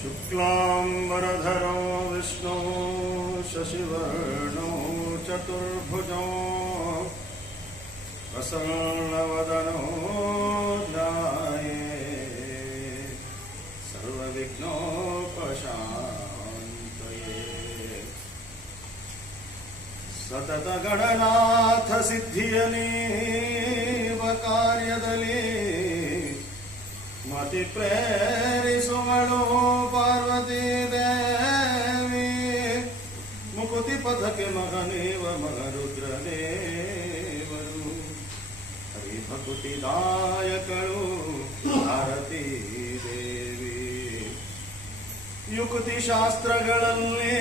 शुक्लांबरधरो विष्णु शशिवर्णो चतुर्भुजो प्रसन्नवदनो ध्याये सर्वविघ्नोपशान्तये। सतत गणनाथ सिद्धियनीव कार्यदली मति प्रेरिಸುವಳು ಪಾರ್ವತಿ ದೇವಿ ಮುಕುತಿ ಪಥಕ್ಕೆ ಮಗನೇವ ಮಗರುದ್ರ ದೇವರು ಹರಿಭಕುತಿದಾಯಕಳು ಭಾರತೀ ದೇವಿ ಯುಕ್ತಿ ಶಾಸ್ತ್ರಗಳಲ್ಲಿ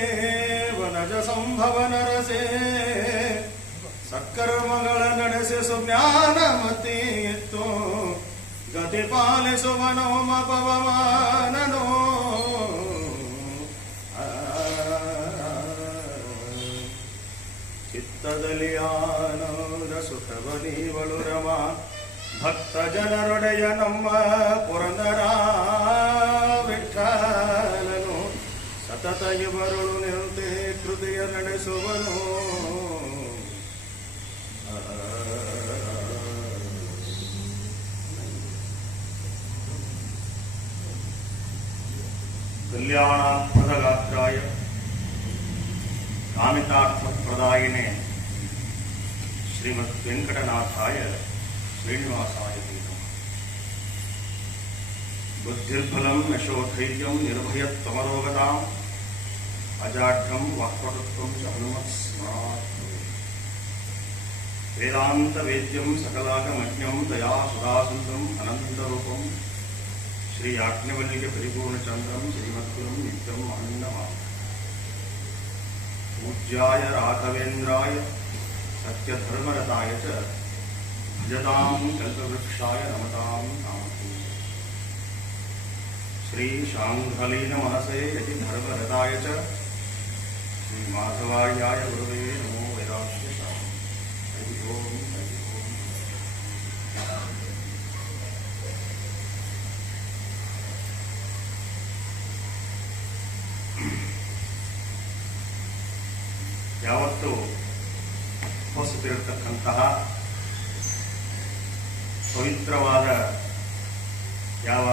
ವನಜ ಸಂಭವನ ರಸೆ ಸತ್ಕರ್ಮಗಳ ನಡೆಸಿ ಸುಜ್ಞಾನಮತಿ ಇತ್ತು ಗತಿ ಪಾಲಿಸುವನೋ ಪವಮಾನನೋ ಚಿತ್ತದಲ್ಲಿ ಆನಂದ ಸುಖವನೀವಳು ರಮ ಭಕ್ತ ಜನರೊಡೆಯ ನಮ್ಮ ಪುರಂದರ ವಿಠಲನು ಸತತ ಇವರುಳು ನಿಂತೆ ಕೃತಿಯ ನಡೆಸುವನು ಕಲ್ಯಾಣಾರ್ಥಗಾತ್ರಾಯ ಕಾಮಿತಾರ್ಥಪ್ರದಾಯಿನೇ ಶ್ರೀಮದ್ ವೆಂಕಟನಾಥಾಯ ಶ್ರೀನಿವಾಸಾಯ ನಮಃ। ಬುದ್ಧಿರ್ಬಲಂ ಯಶೋಧೈರ್ಯಂ ನಿರ್ಭಯತ್ವಮರೋಗತಾಂ ಅಜಾಢ್ಯಂ ವಾಕ್ಪಟುತ್ವಂ ಚ ಹನುಮತ್ ಸ್ಮರಾತ್ ವೇದಾಂತ ವೇದ್ಯಂ ಸಕಲಾಗಮಜ್ಞಂ ದಯಾ ಸುಧಾಸುಂದರಂ ಅನಂತರೂಪಂ ಶ್ರೀ ಯಾಜ್ಞವಲ್ಕ್ಯ ಪರಿಪೂರ್ಣಚಂದ್ರಂ ಶ್ರೀಮದ್ಗುರುಂ ನಿತ್ಯಂ ಆನಂದಮಾಂ ಪೂಜ್ಯಾಯ ರಾಘವೇಂದ್ರಾಯ ಸತ್ಯಧರ್ಮರತಾಯ ಚ ಭಜತಾಂ ಕಲ್ಪವೃಕ್ಷಾಯ ನಮತಾಂ ಕಾಮಧೇನವೇ ಶ್ರೀ ಶಾಂಘಲೀನ ಮನಸೇ ಯತಿ ಧರ್ಮರತಾಯ ಚ ಶ್ರೀ ಮಾಧವಾರ್ಯಾಯ ಗುರುವೇ ನಮೋ ವೇದಾಂತ ಹರಿ ಓಂ ಹರಿ ಓಂ। ಯಾವತ್ತು ಹೊಸದಿರತಕ್ಕಂತಹ ಪವಿತ್ರವಾದ ಯಾವ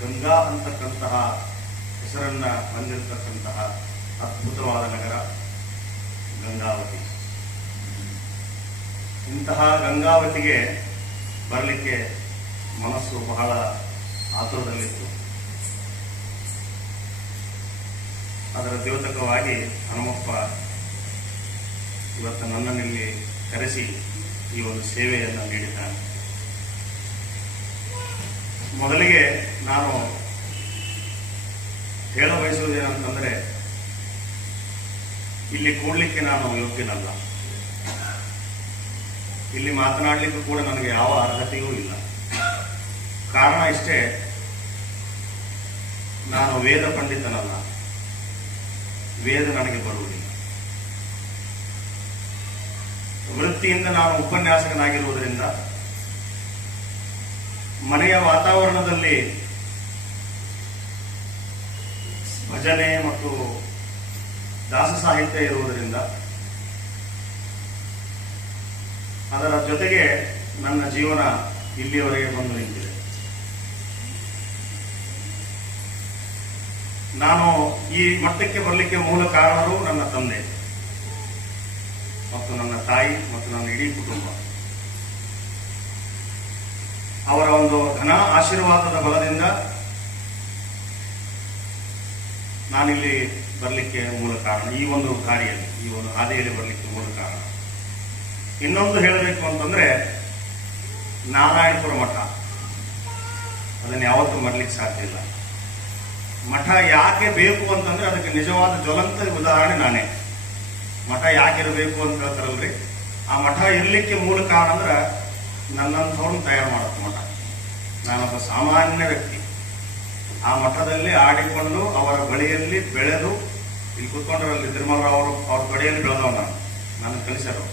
ಗಂಗಾ ಅಂತಕ್ಕಂತಹ ಹೆಸರನ್ನ ಹೊಂದಿರತಕ್ಕಂತಹ ಅದ್ಭುತವಾದ ನಗರ ಗಂಗಾವತಿ. ಇಂತಹ ಗಂಗಾವತಿಗೆ ಬರಲಿಕ್ಕೆ ಮನಸ್ಸು ಬಹಳ ಆತುರದಲ್ಲಿತ್ತು. ಅದರ ದ್ಯೋತಕವಾಗಿ ಹನುಮಪ್ಪ ಇವತ್ತು ನನ್ನನ್ನಿಲ್ಲಿ ಕರೆಸಿ ಈ ಒಂದು ಸೇವೆಯನ್ನು ನೀಡಿದ್ದಾನೆ. ಮೊದಲಿಗೆ ನಾನು ಹೇಳ ಬಯಸುವುದೇನಂತಂದ್ರೆ, ಇಲ್ಲಿ ಕೂಡ್ಲಿಕ್ಕೆ ನಾನು ಯೋಗ್ಯನಲ್ಲ, ಇಲ್ಲಿ ಮಾತನಾಡಲಿಕ್ಕೂ ಕೂಡ ನನಗೆ ಯಾವ ಅರ್ಹತೆಯೂ ಇಲ್ಲ. ಕಾರಣ ಇಷ್ಟೇ, ನಾನು ವೇದ ಪಂಡಿತನಲ್ಲ, ವೇದ ನನಗೆ ಬರುವುದಿಲ್ಲ. ವೃತ್ತಿಯಿಂದ ನಾನು ಉಪನ್ಯಾಸಕನಾಗಿರುವುದರಿಂದ ಮನೆಯ ವಾತಾವರಣದಲ್ಲಿ ಭಜನೆ ಮತ್ತು ದಾಸ ಸಾಹಿತ್ಯ ಇರುವುದರಿಂದ ಅದರ ಜೊತೆಗೆ ನನ್ನ ಜೀವನ ಇಲ್ಲಿಯವರೆಗೆ ಬಂದು ನಿಂತಿದೆ. ನಾನು ಈ ಮಟ್ಟಕ್ಕೆ ಬರಲಿಕ್ಕೆ ಮೂಲ ಕಾರಣರು ನನ್ನ ತಂದೆ ಮತ್ತು ನನ್ನ ತಾಯಿ ಮತ್ತು ನನ್ನ ಇಡೀ ಕುಟುಂಬ. ಅವರ ಒಂದು ಘನ ಆಶೀರ್ವಾದದ ಬಲದಿಂದ ನಾನಿಲ್ಲಿ ಬರಲಿಕ್ಕೆ ಮೂಲ ಕಾರಣ, ಈ ಒಂದು ದಾರಿಯಲ್ಲಿ, ಈ ಒಂದು ಹಾದಿಯಲ್ಲಿ ಬರಲಿಕ್ಕೆ ಮೂಲ ಕಾರಣ. ಇನ್ನೊಂದು ಹೇಳಬೇಕು ಅಂತಂದ್ರೆ, ನಾರಾಯಣಪುರ ಮಠ ಅದನ್ನು ಯಾವತ್ತೂ ಮರಲಿಕ್ಕೆ ಸಾಧ್ಯ ಇಲ್ಲ. ಮಠ ಯಾಕೆ ಬೇಕು ಅಂತಂದ್ರೆ ಅದಕ್ಕೆ ನಿಜವಾದ ಜ್ವಲಂತ ಉದಾಹರಣೆ ನಾನೇ. ಮಠ ಯಾಕಿರಬೇಕು ಅಂತ ಹೇಳ್ತಾರಲ್ರಿ, ಆ ಮಠ ಇರಲಿಕ್ಕೆ ಮೂಲ ಕಾರಣ ಅಂದ್ರೆ ನನ್ನಂಥವ್ರನ್ನ ತಯಾರು ಮಾಡುತ್ತೆ ಮಠ. ನಾನೊಬ್ಬ ಸಾಮಾನ್ಯ ವ್ಯಕ್ತಿ, ಆ ಮಠದಲ್ಲಿ ಆಡಿಕೊಂಡು ಅವರ ಬಳಿಯಲ್ಲಿ ಬೆಳೆದು, ಇಲ್ಲಿ ಕೂತ್ಕೊಂಡ್ರಲ್ಲಿ ತಿರುಮಲರಾವ್ ಅವ್ರ ಬಳಿಯಲ್ಲಿ ಬೆಳೆದವ ನಾನು ಕಲಿಸರು.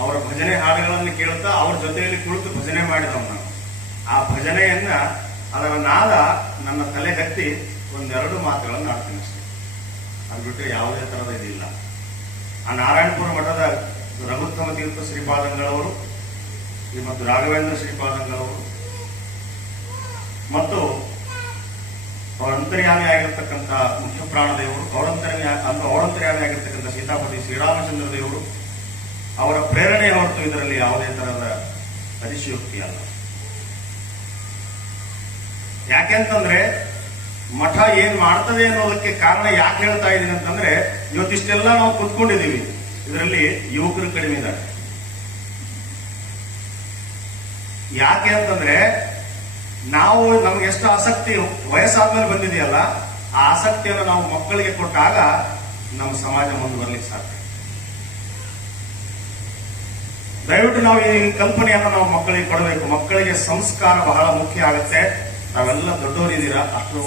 ಅವರ ಭಜನೆ ಹಾಡುಗಳನ್ನು ಕೇಳ್ತಾ ಅವ್ರ ಜೊತೆಯಲ್ಲಿ ಕುಳಿತು ಭಜನೆ ಮಾಡಿದವ ನಾನು. ಆ ಭಜನೆಯನ್ನ ಅದರ ನಾದ ನನ್ನ ತಲೆ ಹತ್ತಿ ಒಂದೆರಡು ಮಾತುಗಳನ್ನು ಆಡ್ತೀನಿ ಅಷ್ಟೇ. ಅದು ಬಿಟ್ಟರೆ ಯಾವುದೇ ಥರದ ಇದಿಲ್ಲ. ಆ ನಾರಾಯಣಪುರ ಮಠದ ರಘುತ್ತಮ ತೀರ್ಥ ಶ್ರೀಪಾದಂಗಳವರು ಮತ್ತು ರಾಘವೇಂದ್ರ ಶ್ರೀಪಾದಂಗಳವರು ಮತ್ತು ಅವರ ಅಂತರ್ಯಾಮಿ ಆಗಿರ್ತಕ್ಕಂಥ ಮುಖ್ಯ ಪ್ರಾಣದೇವರು, ಅವರಂತರ್ಯಾಮಿ ಆಗಿರ್ತಕ್ಕಂಥ ಸೀತಾಪತಿ ಶ್ರೀರಾಮಚಂದ್ರ ದೇವರು ಅವರ ಪ್ರೇರಣೆ ಹೊರತು ಇದರಲ್ಲಿ ಯಾವುದೇ ತರಹದ ಅತಿಶಯೋಕ್ತಿ ಅಲ್ಲ. ಯಾಕೆಂತಂದ್ರೆ ಮಠ ಏನ್ ಮಾಡ್ತದೆ ಅನ್ನೋದಕ್ಕೆ ಕಾರಣ ಯಾಕೆ ಹೇಳ್ತಾ ಇದ್ದೀನಿ ಅಂತಂದ್ರೆ, ಇವತ್ತಿಷ್ಟೆಲ್ಲ ನಾವು ಕುತ್ಕೊಂಡಿದ್ದೀವಿ, ಇದರಲ್ಲಿ ಯುವಕರು ಕಡಿಮೆ ಇದ್ದಾರೆ. ಯಾಕೆ ಅಂತಂದ್ರೆ ನಾವು ನಮ್ಗೆ ಎಷ್ಟು ಆಸಕ್ತಿ ವಯಸ್ಸಾದ್ಮೇಲೆ ಬಂದಿದೆಯಲ್ಲ, ಆ ಆಸಕ್ತಿಯನ್ನು ನಾವು ಮಕ್ಕಳಿಗೆ ಕೊಟ್ಟಾಗ ನಮ್ಮ ಸಮಾಜ ಮುಂದುವರಲಿಕ್ಕೆ ಸಾಧ್ಯ. ದಯವಿಟ್ಟು ನಾವು ಈ ಕಲ್ಪನೆಯನ್ನು ನಾವು ಮಕ್ಕಳಿಗೆ ಕೊಡಬೇಕು. ಮಕ್ಕಳಿಗೆ ಸಂಸ್ಕಾರ ಬಹಳ ಮುಖ್ಯ ಆಗುತ್ತೆ. ತಾವೆಲ್ಲ ದೊಡ್ಡವರಿದ್ದೀರಾ, ಅಷ್ಟು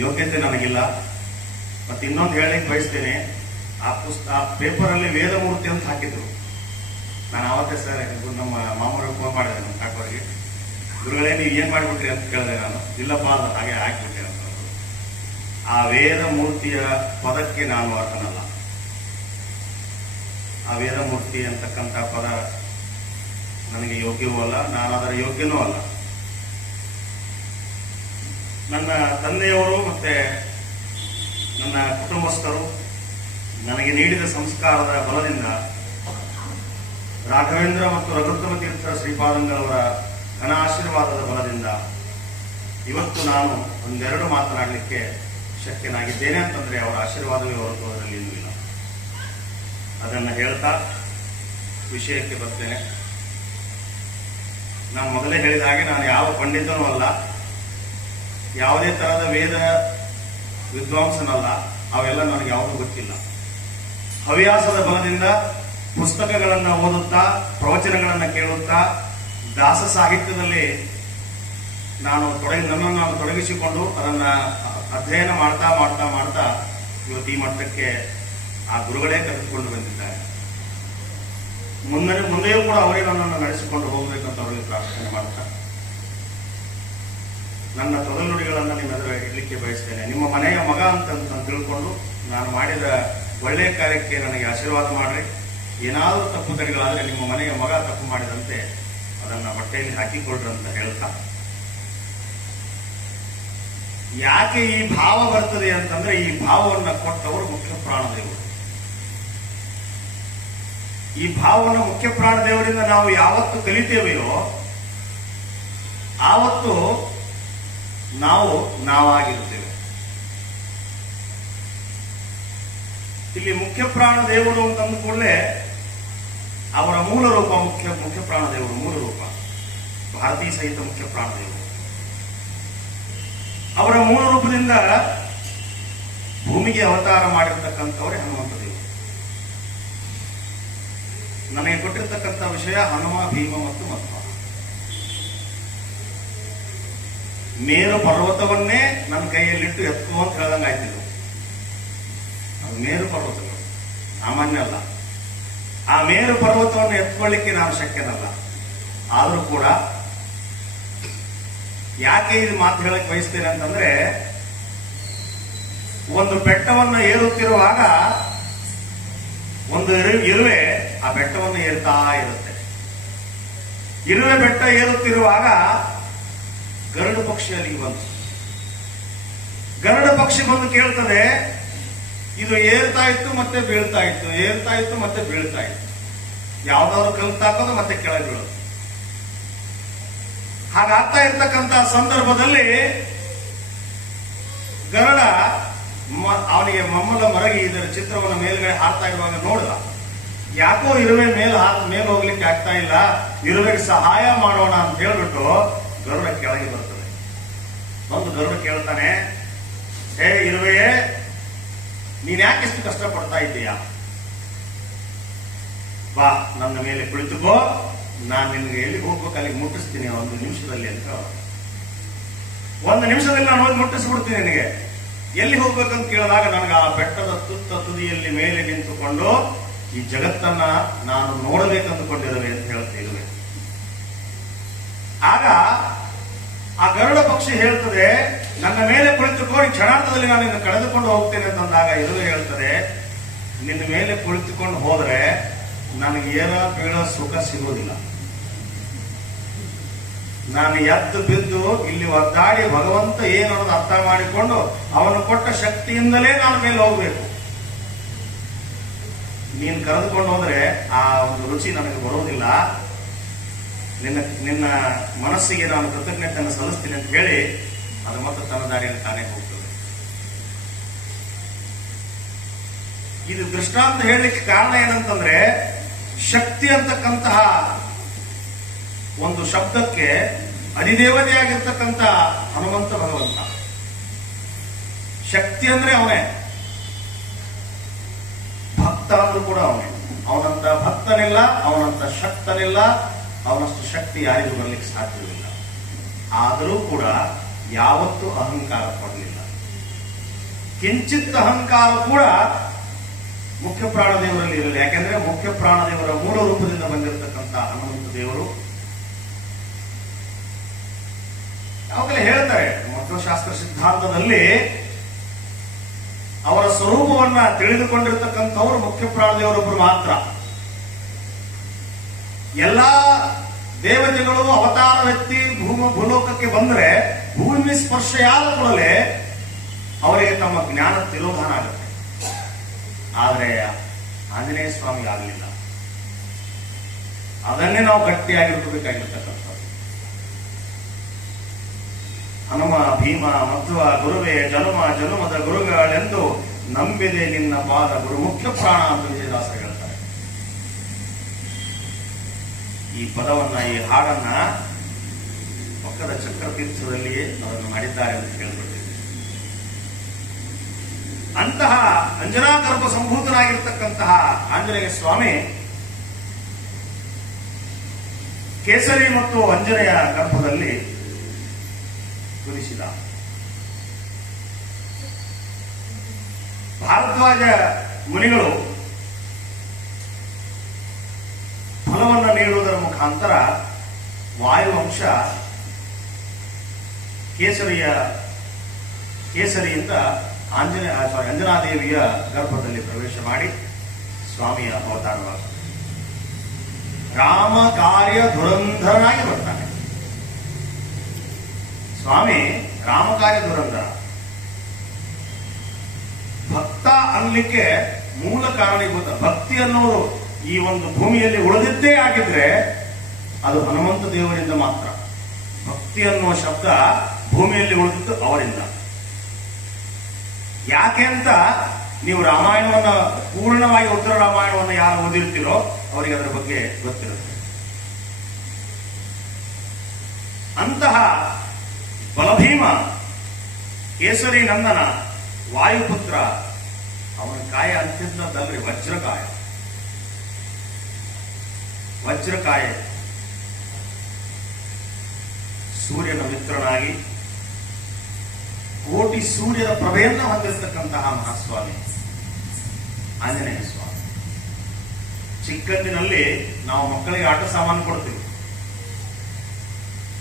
ಯೋಗ್ಯತೆ ನನಗಿಲ್ಲ. ಮತ್ತೆ ಇನ್ನೊಂದು ಹೇಳಲಿಕ್ಕೆ ಬಯಸ್ತೇನೆ, ಆ ಪೇಪರ್ ಅಲ್ಲಿ ವೇದಮೂರ್ತಿ ಅಂತ ಹಾಕಿದ್ರು. ನಾನು ಅವತ್ತೇ ಸರ್ ನಮ್ಮ ಮಾಮೂರಿಗೆ ಫೋನ್ ಮಾಡಿದೆ, ನಮ್ಮ ಕಾಕೋರಿಗೆ, ಗುರುಗಳೇ ನೀವು ಏನ್ ಮಾಡ್ಬಿಟ್ರಿ ಅಂತ ಕೇಳಿದೆ. ನಾನು ಇಲ್ಲಪ್ಪ ಅದು ಹಾಗೆ ಹಾಕ್ಬಿಟ್ಟೆ ಅಂತ. ಆ ವೇದಮೂರ್ತಿಯ ಪದಕ್ಕೆ ನಾನು ಅರ್ಹನಲ್ಲ. ಆ ವೇದಮೂರ್ತಿ ಅಂತಕ್ಕಂಥ ಪದ ನನಗೆ ಯೋಗ್ಯವೂ ಅಲ್ಲ, ನಾನು ಅದರ ಯೋಗ್ಯನೂ ಅಲ್ಲ. ನನ್ನ ತಂದೆಯವರು ಮತ್ತೆ ನನ್ನ ಕುಟುಂಬಸ್ಥರು ನನಗೆ ನೀಡಿದ ಸಂಸ್ಕಾರದ ಬಲದಿಂದ ರಾಘವೇಂದ್ರ ಮತ್ತು ರಘುತ್ತಮ ತೀರ್ಥ ಶ್ರೀಪಾದಂಗಳವರ ಘನ ಆಶೀರ್ವಾದದ ಬಲದಿಂದ ಇವತ್ತು ನಾನು ಒಂದೆರಡು ಮಾತನಾಡಲಿಕ್ಕೆ ಶಕ್ಯನಾಗಿದ್ದೇನೆ ಅಂತಂದ್ರೆ ಅವರ ಆಶೀರ್ವಾದವೇ ಹೊರತು ಅದರಲ್ಲಿ ಇನ್ನೂ ಇಲ್ಲ. ಅದನ್ನು ಹೇಳ್ತಾ ವಿಷಯಕ್ಕೆ ಬರ್ತೇನೆ. ನಾನು ಮೊದಲೇ ಹೇಳಿದ ಹಾಗೆ ನಾನು ಯಾವ ಪಂಡಿತನೂ ಅಲ್ಲ, ಯಾವುದೇ ತರಹದ ವೇದ ವಿದ್ವಾಂಸನಲ್ಲ. ಅವೆಲ್ಲ ನನಗೆ ಯಾವುದೂ ಗೊತ್ತಿಲ್ಲ. ಹವ್ಯಾಸದ ಬಲದಿಂದ ಪುಸ್ತಕಗಳನ್ನು ಓದುತ್ತಾ, ಪ್ರವಚನಗಳನ್ನು ಕೇಳುತ್ತಾ, ದಾಸ ಸಾಹಿತ್ಯದಲ್ಲಿ ನನ್ನನ್ನು ತೊಡಗಿಸಿಕೊಂಡು ಅದನ್ನ ಅಧ್ಯಯನ ಮಾಡ್ತಾ ಮಾಡ್ತಾ ಮಾಡ್ತಾ ಇವತ್ತು ಈ ಮಟ್ಟಕ್ಕೆ ಆ ಗುರುಗಳೇ ಕರೆದುಕೊಂಡು ಬಂದಿದ್ದಾರೆ. ಮುಂದೆಯೂ ಕೂಡ ಅವರೇ ನನ್ನನ್ನು ನಡೆಸಿಕೊಂಡು ಹೋಗಬೇಕಂತ ಅವರಿಗೆ ಪ್ರಾರ್ಥನೆ ಮಾಡ್ತಾ ನನ್ನ ತೊದಲುಡಿಗಳನ್ನು ನಿಮ್ಮ ಎದುರು ಇಡ್ಲಿಕ್ಕೆ ಬಯಸ್ತೇನೆ. ನಿಮ್ಮ ಮನೆಯ ಮಗ ಅಂತ ತಿಳ್ಕೊಂಡು ನಾನು ಮಾಡಿದ ಒಳ್ಳೆಯ ಕಾರ್ಯಕ್ಕೆ ನನಗೆ ಆಶೀರ್ವಾದ ಮಾಡ್ರಿ. ಏನಾದರೂ ತಪ್ಪು ತಡೆಗಳಾದ್ರೆ ನಿಮ್ಮ ಮನೆಯ ಮಗ ತಪ್ಪು ಮಾಡಿದಂತೆ ಅದನ್ನ ಹೊಟ್ಟೆಯಲ್ಲಿ ಹಾಕಿಕೊಳ್ರಿ ಅಂತ ಹೇಳ್ತಾ, ಯಾಕೆ ಈ ಭಾವ ಬರ್ತದೆ ಅಂತಂದ್ರೆ, ಈ ಭಾವವನ್ನು ಕೊಟ್ಟವರು ಮುಖ್ಯ ಪ್ರಾಣದೇವರು. ಈ ಭಾವವನ್ನು ಮುಖ್ಯ ಪ್ರಾಣದೇವರಿಂದ ನಾವು ಯಾವತ್ತು ಕಲಿತೇವೆಯೋ ಆವತ್ತು ನಾವು ನಾವಾಗಿರುತ್ತೇವೆ. ಇಲ್ಲಿ ಮುಖ್ಯ ಪ್ರಾಣದೇವರು ಅಂತಂದ ಕೂಡಲೇ ಅವರ ಮೂಲ ರೂಪ ಮುಖ್ಯ ಪ್ರಾಣದೇವರು ಮೂಲ ರೂಪ ಭಾರತೀಯ ಸಹಿತ ಮುಖ್ಯ ಪ್ರಾಣದೇವರು. ಅವರ ಮೂಲ ರೂಪದಿಂದ ಭೂಮಿಗೆ ಅವತಾರ ಮಾಡಿರ್ತಕ್ಕಂಥವರೇ ಹನುಮಂತ ದೇವರು. ನನಗೆ ಕೊಟ್ಟಿರ್ತಕ್ಕಂಥ ವಿಷಯ ಹನುಮ, ಭೀಮ ಮತ್ತು ಮಧ್ವ. ಮೇರು ಪರ್ವತವನ್ನೇ ನನ್ನ ಕೈಯಲ್ಲಿಟ್ಟು ಎತ್ತು ಅಂತ ಹೇಳ್ದಂಗೆ ಆಯ್ತಿದ್ರು. ಅದು ಮೇರು ಪರ್ವತಗಳು ಸಾಮಾನ್ಯ ಅಲ್ಲ. ಆ ಮೇರು ಪರ್ವತವನ್ನು ಎತ್ಕೊಳ್ಳಿಕ್ಕೆ ನಾನು ಶಕ್ಯನಲ್ಲ. ಆದರೂ ಕೂಡ ಯಾಕೆ ಇದು ಮಾತು ಹೇಳಕ್ ಬಯಸ್ತೇನೆ ಅಂತಂದ್ರೆ, ಒಂದು ಬೆಟ್ಟವನ್ನು ಏರುತ್ತಿರುವಾಗ ಒಂದು ಇರುವೆ ಆ ಬೆಟ್ಟವನ್ನು ಏರ್ತಾ ಇರುತ್ತೆ. ಇರುವೆ ಬೆಟ್ಟ ಏರುತ್ತಿರುವಾಗ ಗರುಡ ಪಕ್ಷಿ ಅಲ್ಲಿಗೆ ಬಂತು. ಗರುಡ ಪಕ್ಷಿ ಬಂದು ಕೇಳ್ತದೆ, ಇದು ಏರ್ತಾ ಇತ್ತು ಮತ್ತೆ ಬೀಳ್ತಾ ಇತ್ತು, ಏರ್ತಾ ಇತ್ತು ಮತ್ತೆ ಬೀಳ್ತಾ ಇತ್ತು. ಯಾವ್ದಾದ್ರು ಕಲ್ತಾಕೋದು ಮತ್ತೆ ಕೆಳಗೆ ಬೀಳೋದು. ಹಾಗಾಗ್ತಾ ಇರ್ತಕ್ಕಂಥ ಸಂದರ್ಭದಲ್ಲಿ ಗರುಡ ಅವನಿಗೆ ಮಮ್ಮಲ ಮರಗಿ ಇದರ ಚಿತ್ರವನ್ನು ಮೇಲ್ಗಡೆ ಹಾಕ್ತಾ ಇರುವಾಗ ನೋಡಿದ, ಯಾಕೋ ಇರುವೆ ಮೇಲೆ ಹೋಗ್ಲಿಕ್ಕೆ ಆಗ್ತಾ ಇಲ್ಲ, ಇರುವೆಗೆ ಸಹಾಯ ಮಾಡೋಣ ಅಂತ ಹೇಳ್ಬಿಟ್ಟು ಗರುಡ ಕೆಳಗೆ ಬರ್ತದೆ. ಒಂದು ಗರುಡ ಕೇಳ್ತಾನೆ, ಹೇ ಇರುವೆಯೇ, ನೀನ್ ಯಾಕೆ ಇಷ್ಟು ಕಷ್ಟಪಡ್ತಾ ಇದ್ದೀಯಾ? ಬಾ ನನ್ನ ಮೇಲೆ ಕುಳಿತುಕೋ, ನಾನು ನಿನ್ಗೆ ಎಲ್ಲಿ ಹೋಗ್ಬೇಕು ಅಲ್ಲಿಗೆ ಮುಟ್ಟಿಸ್ತೀನಿ ಒಂದು ನಿಮಿಷದಲ್ಲಿ ಅಂತ. ಒಂದು ನಿಮಿಷದಲ್ಲಿ ನಾನು ಹೋಗಿ ಮುಟ್ಟಿಸ್ಬಿಡ್ತೀನಿ ನಿನಗೆ. ಎಲ್ಲಿ ಹೋಗ್ಬೇಕಂತ ಕೇಳಿದಾಗ ನನಗೆ ಆ ಬೆಟ್ಟದ ತುದಿಯಲ್ಲಿ ಮೇಲೆ ನಿಂತುಕೊಂಡು ಈ ಜಗತ್ತನ್ನ ನಾನು ನೋಡಬೇಕಂದುಕೊಂಡಿರುವೆ ಅಂತ ಹೇಳ್ತಿರುವೆ. ಆಗ ಆ ಗರುಡ ಪಕ್ಷಿ ಹೇಳ್ತದೆ, ನನ್ನ ಮೇಲೆ ಕುಳಿತುಕೊಂಡು ಕ್ಷಣಾರ್ಧದಲ್ಲಿ ನಾನು ನಿನ್ನ ಕಳೆದುಕೊಂಡು ಹೋಗ್ತೇನೆ ಅಂತಂದಾಗ ಇರುವೆ ಹೇಳ್ತದೆ, ನಿನ್ನ ಮೇಲೆ ಕುಳಿತುಕೊಂಡು ಹೋದ್ರೆ ನನಗೆ ಏನ ಬೀಳ ಸುಖ ಸಿಗೋದಿಲ್ಲ. ನಾನು ಎದ್ದು ಬಿದ್ದು ಇಲ್ಲಿ ಒದ್ದಾಡಿ ಭಗವಂತ ಏನು ಅನ್ನೋದು ಅರ್ಥ ಮಾಡಿಕೊಂಡು ಅವನು ಕೊಟ್ಟ ಶಕ್ತಿಯಿಂದಲೇ ನಾನು ಮೇಲೆ ಹೋಗ್ಬೇಕು. ನೀನು ಕರೆದುಕೊಂಡು ಹೋದ್ರೆ ಆ ಒಂದು ರುಚಿ ನನಗೆ ಬರೋದಿಲ್ಲ. ನಿನ್ನ ಮನಸ್ಸಿಗೆ ನಾನು ಕೃತಜ್ಞತೆಯನ್ನು ಸಲ್ಲಿಸ್ತೀನಿ ಅಂತ ಹೇಳಿ ಅದು ಮತ್ತೆ ತನ್ನ ದಾರಿಯಲ್ಲಿ ತಾನೇ ಹೋಗ್ತದೆ. ಇದು ದೃಷ್ಟಾಂತ ಹೇಳಲಿಕ್ಕೆ ಕಾರಣ ಏನಂತಂದ್ರೆ, ಶಕ್ತಿ ಅಂತಕ್ಕಂತಹ ಒಂದು ಶಬ್ದಕ್ಕೆ ಅಧಿದೇವತೆಯಾಗಿರ್ತಕ್ಕಂಥ ಹನುಮಂತ ಭಗವಂತ. ಶಕ್ತಿ ಅಂದ್ರೆ ಅವನೇ, ಭಕ್ತ ಅಂದ್ರೂ ಕೂಡ ಅವನೇ. ಅವನಂತ ಭಕ್ತನಿಲ್ಲ, ಅವನಂತ ಶಕ್ತನಿಲ್ಲ, ಅವನಷ್ಟು ಶಕ್ತಿ ಯಾರಿಗೂ ಬರಲಿಕ್ಕೆ ಸಾಧ್ಯವಿಲ್ಲ. ಆದರೂ ಕೂಡ ಯಾವತ್ತೂ ಅಹಂಕಾರ ಪಡಲಿಲ್ಲ. ಕಿಂಚಿತ್ ಅಹಂಕಾರ ಕೂಡ ಮುಖ್ಯ ಪ್ರಾಣದೇವರಲ್ಲಿ ಇರಲಿಲ್ಲ. ಯಾಕೆಂದ್ರೆ ಮುಖ್ಯ ಪ್ರಾಣದೇವರ ಮೂಲ ರೂಪದಿಂದ ಬಂದಿರತಕ್ಕಂಥ ಹನುಮಂತ ದೇವರು ಯಾವಾಗಲೇ ಹೇಳ್ತಾರೆ ಮಧ್ವಶಾಸ್ತ್ರ ಸಿದ್ಧಾಂತದಲ್ಲಿ, ಅವರ ಸ್ವರೂಪವನ್ನ ತಿಳಿದುಕೊಂಡಿರ್ತಕ್ಕಂಥವ್ರು ಮುಖ್ಯ ಪ್ರಾಣದೇವರೊಬ್ಬರು ಮಾತ್ರ. ಎಲ್ಲಾ ದೇವತೆಗಳು ಅವತಾರವೆತ್ತಿ ಭೂಲೋಕಕ್ಕೆ ಬಂದ್ರೆ ಭೂಮಿ ಸ್ಪರ್ಶೆಯಾದ ಕೂಡಲೇ ಅವರಿಗೆ ತಮ್ಮ ಜ್ಞಾನ ತಿರೋಧಾನ ಆಗುತ್ತೆ. ಆದರೆ ಆಂಜನೇಯ ಸ್ವಾಮಿ ಆಗಲಿಲ್ಲ. ಅದನ್ನೇ ನಾವು ಗಟ್ಟಿಯಾಗಿರ್ಬೇಕಾಗಿರ್ತಕ್ಕಂಥದ್ದು. ಹನುಮ ಭೀಮ ಮಧ್ವ ಗುರುವೇ ಜನುಮ ಜನುಮದ ಗುರುಗಳೆಂದು ನಂಬಿದೆ ನಿನ್ನ ಪಾದ ಗುರು ಮುಖ್ಯ ಪ್ರಾಣ ಅಂತ ವಿಜಯದಾಸರು ಹೇಳ್ತಾರೆ. ಈ ಪದವನ್ನ, ಈ ಹಾಡನ್ನ ಪಕ್ಕದ ಚಕ್ರತೀರ್ಥದಲ್ಲಿಯೇ ಅದನ್ನು ಮಾಡಿದ್ದಾರೆ ಅಂತ ಹೇಳ್ಬಿಟ್ಟಿದೆ. ಅಂತಹ ಅಂಜನಾ ಗರ್ಭ ಸಂಭೂತನಾಗಿರ್ತಕ್ಕಂತಹ ಆಂಜನೇಯ ಸ್ವಾಮಿ ಕೇಸರಿ ಮತ್ತು ಅಂಜನೆಯ ಗರ್ಭದಲ್ಲಿ ಕುದಿಸಿದ. ಭಾರದ್ವಾಜ ಮುನಿಗಳು ಫಲವನ್ನು ನೀಡುವುದರ ಮುಖಾಂತರ ವಾಯುವಂಶ ಕೇಸರಿಯಿಂದ ಅಂಜನಾದೇವಿಯ ಗರ್ಭದಲ್ಲಿ ಪ್ರವೇಶ ಮಾಡಿ ಸ್ವಾಮಿಯ ಅವತಾರವಾಗುತ್ತದೆ. ರಾಮ ಕಾರ್ಯ ಧುರಂಧರನಾಗಿ ಬರ್ತಾನೆ ಸ್ವಾಮಿ. ರಾಮ ಕಾರ್ಯ ಧುರಂಧರ, ಭಕ್ತ ಅನ್ಲಿಕ್ಕೆ ಮೂಲ ಕಾರಣೀಭೂತ. ಭಕ್ತಿ ಅನ್ನೋದು ಈ ಒಂದು ಭೂಮಿಯಲ್ಲಿ ಉಳಿದಿದ್ದೇ ಆಗಿದ್ರೆ ಅದು ಹನುಮಂತ ದೇವರಿಂದ ಮಾತ್ರ. ಭಕ್ತಿ ಅನ್ನುವ ಶಬ್ದ ಭೂಮಿಯಲ್ಲಿ ಉಳಿದಿದ್ದು ಅವರಿಂದ. ಯಾಕೆ ಅಂತ ನೀವು ರಾಮಾಯಣವನ್ನ ಪೂರ್ಣವಾಗಿ, ಉತ್ತರ ರಾಮಾಯಣವನ್ನು ಯಾರು ಓದಿರ್ತೀರೋ ಅವರಿಗೆ ಅದರ ಬಗ್ಗೆ ಗೊತ್ತಿರುತ್ತೆ. ಅಂತಹ ಬಲಭೀಮ ಕೇಸರಿ ನಂದನ ವಾಯುಪುತ್ರ, ಅವನ ಕಾಯ ಅಂತ್ಯದಲ್ರಿ ವಜ್ರಕಾಯ. ವಜ್ರಕಾಯ ಸೂರ್ಯನ ಮಿತ್ರನಾಗಿ ಕೋಟಿ ಸೂರ್ಯನ ಪ್ರಭೆಯನ್ನ ಹೊಂದಿರತಕ್ಕಂತಹ ಮಹಾಸ್ವಾಮಿ ಆಂಜನೇಯ ಸ್ವಾಮಿ. ಚಿಕ್ಕಂದಿನಲ್ಲಿ ನಾವು ಮಕ್ಕಳಿಗೆ ಆಟ ಸಾಮಾನು ಕೊಡ್ತೀವಿ.